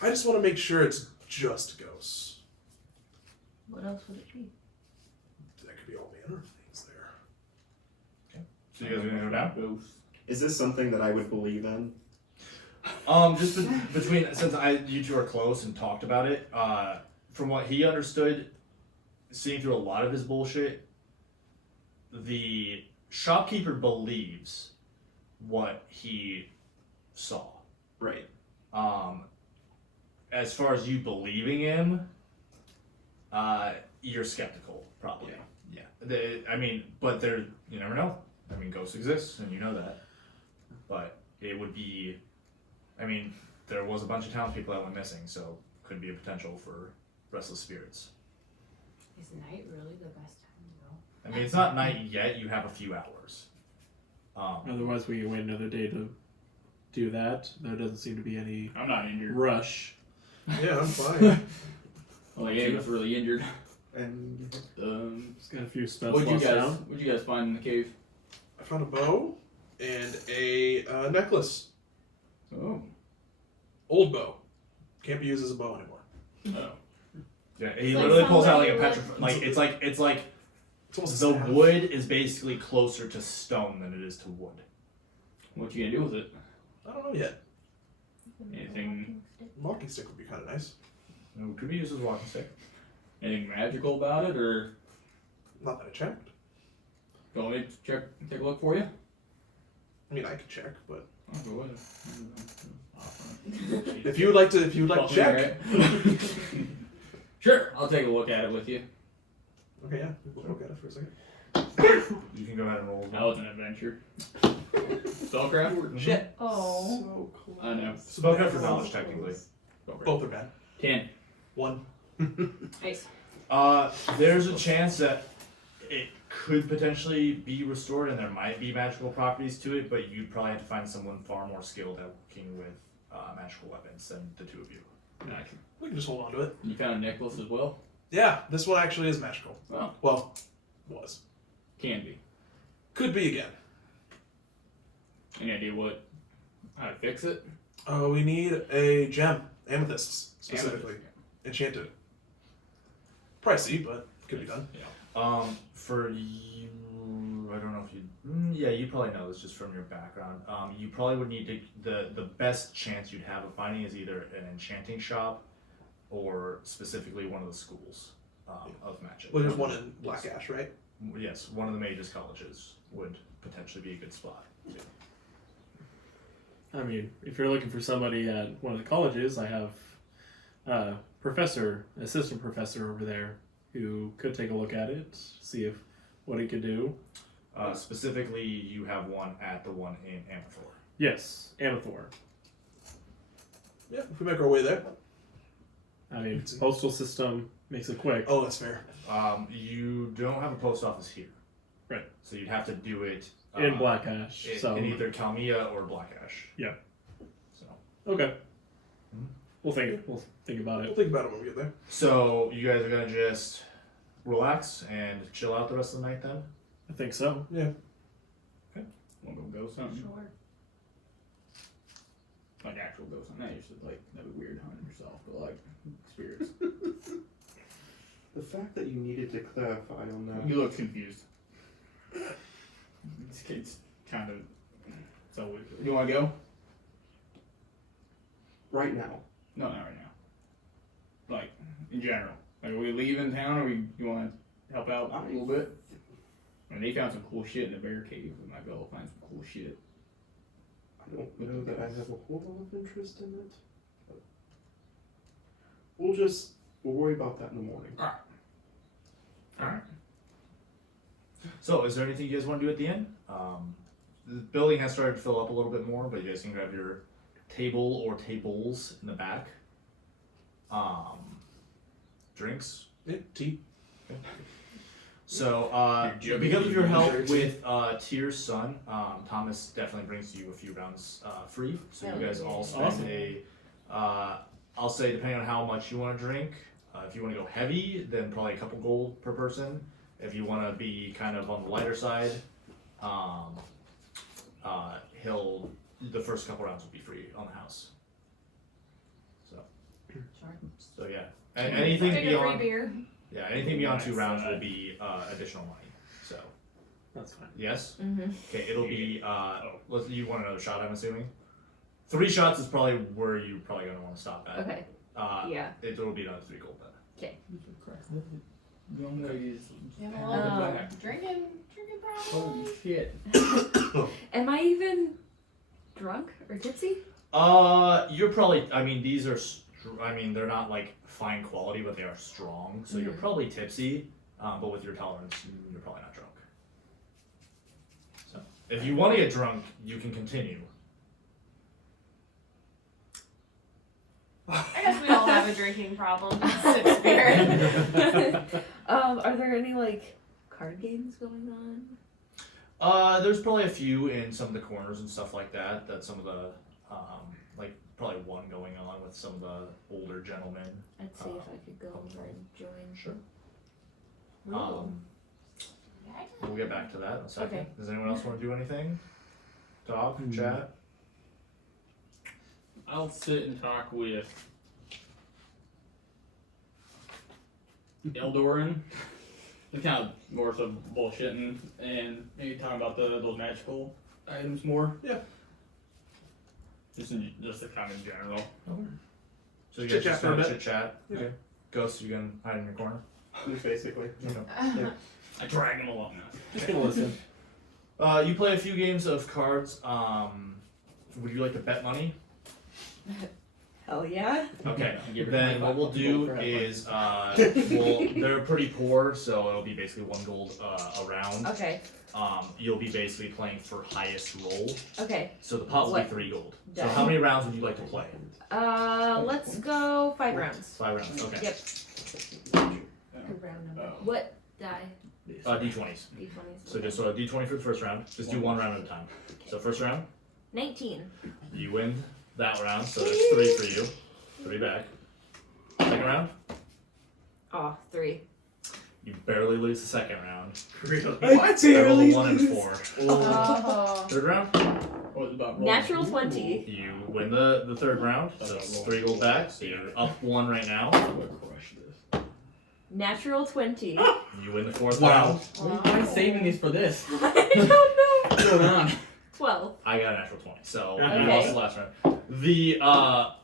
I just want to make sure it's just ghosts. What else would it be? That could be all manner of things there. So you guys are gonna go down? Ghost. Is this something that I would believe in? Just between since you two are close and talked about it. From what he understood, seeing through a lot of his bullshit, the shopkeeper believes what he saw. Right. As far as you believing him, you're skeptical, probably. Yeah. I mean, but you never know. I mean, ghosts exist, and you know that. But it would be, I mean, there was a bunch of townspeople that went missing, so could be a potential for restless spirits. Is night really the best time to go? I mean, it's not night yet. You have a few hours. Otherwise, we can wait another day to do that. There doesn't seem to be any I'm not injured. rush. Yeah, I'm fine. Well, yeah, he was really injured. And Just got a few spell What'd you slots guys? down. What'd you guys find in the cave? I found a bow and a necklace. Oh. Old bow. Can't be used as a bow anymore. Oh. Yeah, he It's like literally pulls out like a somebody petrified. Like it's like It's almost the a staff. wood is basically closer to stone than it is to wood. What you gonna do with it? I don't know yet. Anything? Walking stick would be kind of nice. It could be used as a walking stick. Anything magical about it, or Not that I checked. do you want me to take a look for you? I mean, I could check, but I'll go with it. if you would like to, check. Right? Sure, I'll take a look at it with you. Okay, yeah, we'll look at it for a second. You can go ahead and roll. That was an adventure. Spellcraft? Shit. Oh. So close. I know. Spellcraft for knowledge, technically. Spellcraft. Both are bad. 10. 1. Nice. There's a chance that it could potentially be restored, and there might be magical properties to it, but you'd probably have to find someone far more skilled at working with magical weapons than the two of you. Nice. We can just hold on to it. You found a necklace as well? Yeah, this one actually is magical. Oh, Well, was. can be. Could be again. Any idea how to fix it? We need a gem. Amethysts, specifically. Enchanted. Pricey, but could be done. For you, I don't know if you. Yeah, you probably know this just from your background. You probably would need to. The best chance you'd have of finding is either an enchanting shop, or specifically one of the schools of magic. Well, there's one in Black Ash, right? Yes, one of the mages colleges would potentially be a good spot. I mean, if you're looking for somebody at one of the colleges, I have assistant professor over there who could take a look at it, see what he could do. Specifically, you have one at the one in Amathor. Yes, Amathor. Yeah, if we make our way there. I mean, postal system makes it quick. Oh, that's fair. You don't have a post office here. Right. So you'd have to do it In Black Ash. in, So in either Kalmia or Black Ash. Yeah. So. Okay. Mhm. We'll think about We'll it. think about it when we get there. So you guys are gonna just relax and chill out the rest of the night then? I think so. Wanna go ghost hunting? Sure. Like actual ghost hunting. Not usually like that'd be weird hunting yourself, but like spirits. The fact that you needed to clarify on that. You look confused. This kid's kind of. So you want to go? Right now. No, not right now. Like in general. Like are we leaving town, or you want to help out a little bit? I mean, they found some cool shit in the bear cave. We might go find some cool shit. I don't know that I have a whole lot of interest in it. But we'll worry about that in the morning. Alright. So, is there anything you guys want to do at the end? The building has started to fill up a little bit more, but you guys can grab your table or tables in the back. Drinks. Yeah, tea. So, Your because of your jug. help with Tyr's son, Thomas definitely brings you a few rounds free. So you guys all spend Awesome. I'll say depending on how much you want to drink. If you want to go heavy, then probably a couple gold per person. If you want to be kind of on the lighter side, the first couple rounds will be free on the house. Sure. So yeah, anything Take a free beyond beer. anything beyond 2 Nice. rounds will be additional money. So That's fine. yes. Mm-hmm. Okay, it'll be you want another shot, I'm assuming? 3 shots is probably where you're probably gonna want to stop at. Okay. Yeah. It'll be another 3 gold then. Young ladies. You have a Um, little drinking problem. Holy shit. Am I even drunk or tipsy? You're probably. I mean, these are. They're not like fine quality, but they are strong. So you're probably tipsy, but with your tolerance, you're probably not drunk. So, if you want to get drunk, you can continue. I guess we all have a drinking problem. Sip beer. Are there any like card games going on? There's probably a few in some of the corners and stuff like that. That some of the, like probably one going on with some of the older gentlemen. I'd see if I could go over and join. Sure. Ooh. We'll get back to that in a second. Okay. Does anyone else want to do anything? Talk, chat. I'll sit and talk with Eldoran. It's kind of more so bullshitting and maybe talking about those magical items more. Yeah. Just kind of in general. So you guys Chit-chat just for a kind of bit. chit chat. Yeah. Okay. Ghost, you can hide in your corner. Basically. Okay. I drag him along now. Just gonna listen. You play a few games of cards. Would you like to bet money? Hell yeah. Okay. I'll give her Then 25 what we'll gold do for having is, they're pretty poor, so it'll be basically 1 gold a round. Okay. You'll be basically playing for highest roll. Okay. So the pot will be What? 3 gold. So Done. how many rounds would you like to play? Let's go 5 rounds. 5 rounds. Okay. Yep. Oh. Round number. Oh. What die? D20s. D20s. So just a D20 for the first round. Just do 1 round at a time. So first round, 19. you win that round, so there's 3 for you. 3 back. Second round, Oh, 3. you barely lose the second round. What? I rolled a 1 and 4. Oh. Third round, What was about rolling? Natural 20. you win the third round, so it's 3 gold back. So you're up 1 right now. I'm gonna crush this. Natural 20. You win the fourth Wow. round. Why am I saving these for this? I don't know. What's going on? 12. I got a natural 20, so Okay. you lost the last round.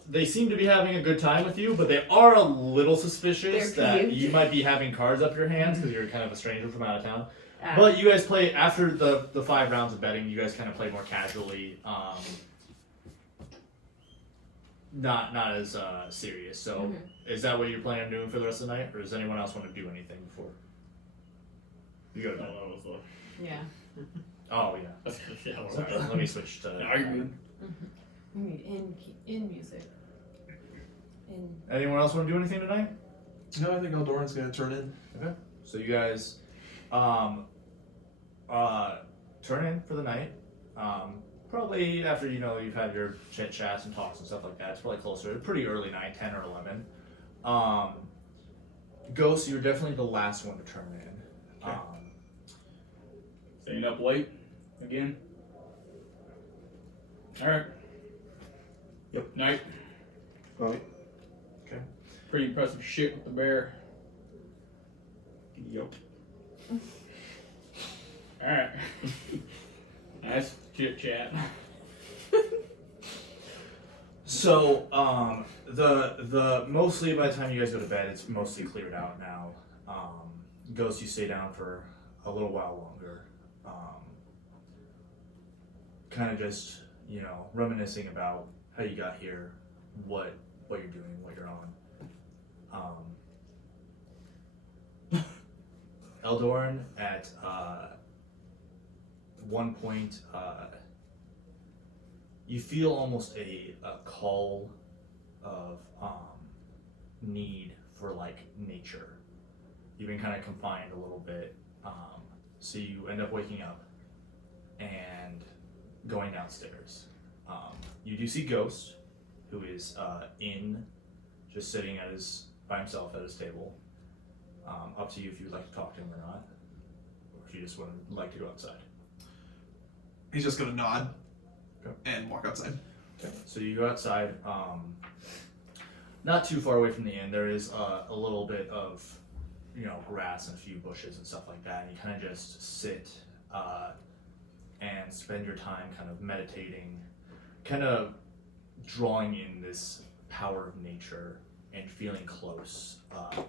They seem to be having a good time with you, but they are a little suspicious They're that peeved. you might be having cards up your hands because you're kind of a stranger from out of town. Ah. But you guys play after the 5 rounds of betting. You guys kind of play more casually, not as serious. So, Mhm. is that what you're planning on doing for the rest of the night, or does anyone else want to do anything before? You go to bed. Oh, that was the. Yeah. Oh yeah. That's the shit. Sorry, let me switch to. Are you good? We need in music. And Anyone else want to do anything tonight? No, I think Eldoran's gonna turn in. Okay. So you guys turn in for the night. Probably after you've had your chit chats and talks and stuff like that. It's probably closer. Pretty early night, 10 or 11. Ghost, you're definitely the last one to turn in. Okay. Staying up late again. All right. Yep. Night. Right. Pretty impressive shit with the bear. Yep. All right. Nice chit chat. So, the mostly by the time you guys go to bed, it's mostly cleared out now. Ghost, you stay down for a little while longer. Kind of just, reminiscing about how you got here, what you're doing, what you're on. Eldoran at one point, you feel almost a call of need for nature. You've been kind of confined a little bit, so you end up waking up and going downstairs. You do see Ghost, who is just sitting by himself at his table. Up to you if you would like to talk to him or not, or if you just would like to go outside. He's just gonna nod Okay. and walk outside. Okay. So you go outside, not too far away from the inn. There is a little bit of, grass and a few bushes and stuff like that. And you kind of just sit and spend your time kind of meditating, kind of drawing in this power of nature and feeling close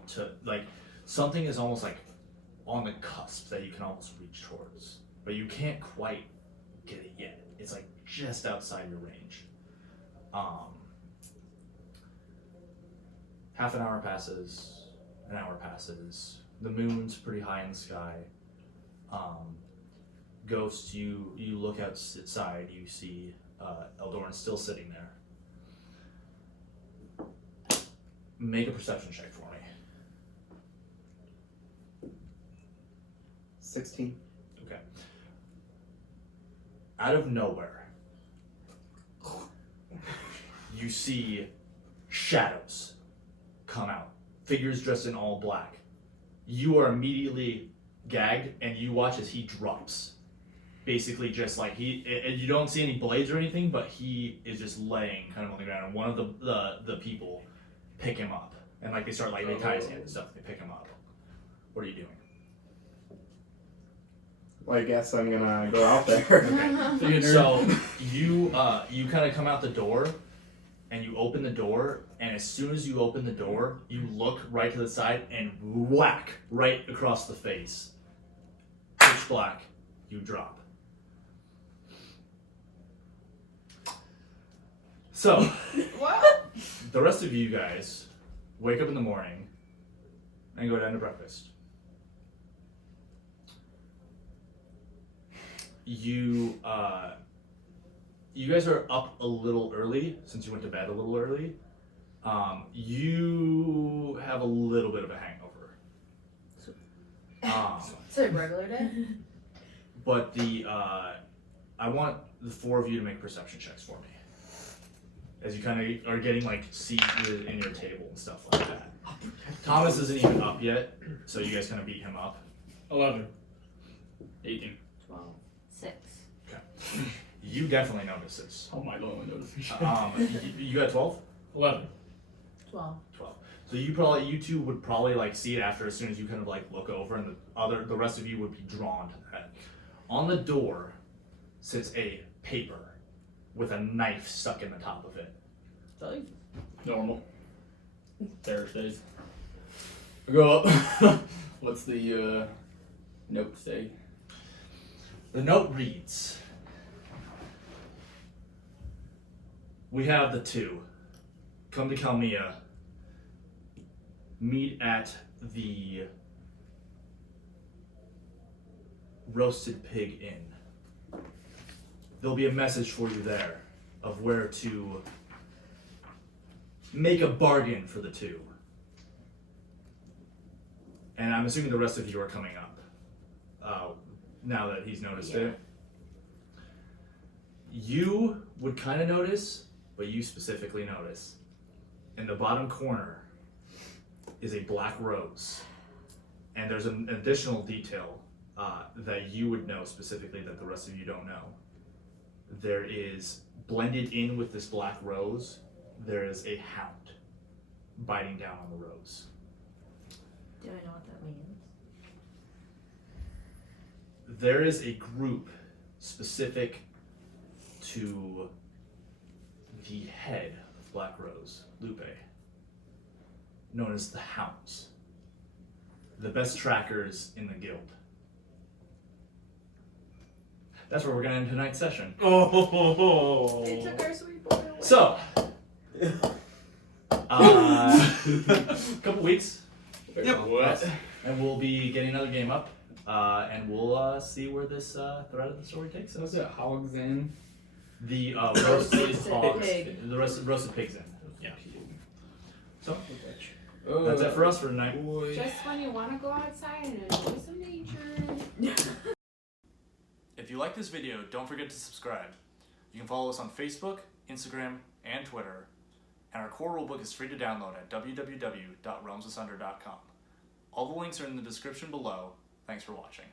to something is almost on the cusp that you can almost reach towards, but you can't quite get it yet. It's just outside your range. Half an hour passes, an hour passes. The moon's pretty high in the sky. Ghost, you look outside. You see Eldoran still sitting there. Make a perception check for me. 16. Okay. Out of nowhere, you see shadows come out. Figures dressed in all black. You are immediately gagged, and you watch as he drops. Basically, just you don't see any blades or anything, but he is just laying kind of on the ground. And one of the people pick him up, and they start they tie his hands and stuff. They pick him up. What are you doing? Well, I guess I'm gonna go out there. Okay. So you kind of come out the door, and you open the door, and as soon as you open the door, you look right to the side and whack right across the face. Pitch black. You drop. So what? the rest of you guys wake up in the morning and go down to breakfast. You guys are up a little early since you went to bed a little early. You have a little bit of a hangover. It's a regular day. But I want the four of you to make perception checks for me. As you kind of are getting seated in your table and stuff like that. Thomas isn't even up yet, so you guys kind of beat him up. 11. 18. 12. 6. You definitely notice this. Oh my lord, notice. You got 12? 11. 12. 12. So you two would probably see it after as soon as you kind of look over, and the rest of you would be drawn to that. On the door sits a paper with a knife stuck in the top of it. Normal. Thursdays. I go up. What's the note say? The note reads, "We have the two. Come to Kalmia. Meet at the Roasted Pig Inn. There'll be a message for you there of where to make a bargain for the two. And I'm assuming the rest of you are coming up now that he's noticed it. You would kind of notice, but you specifically notice. In the bottom corner is a black rose. And there's an additional detail that you would know specifically that the rest of you don't know. There is, blended in with this black rose, there is a hound biting down on the rose. Do I know what that means? There is a group specific to the head of Black Rose, Lupe, known as the Hounds. The best trackers in the guild. That's where we're going to end tonight's session. Oh. They took our sweet boy away. So, couple weeks. Yep. And we'll be getting another game up. And we'll see where this thread of the story takes us. Was it Hogs in? The roasted hogs, pig. the roasted pigs in. Yeah. So that's it for us for tonight. Just when you want to go outside and enjoy some nature. If you like this video, don't forget to subscribe. You can follow us on Facebook, Instagram, and Twitter. And our core rulebook is free to download at www.realmsasunder.com. All the links are in the description below. Thanks for watching.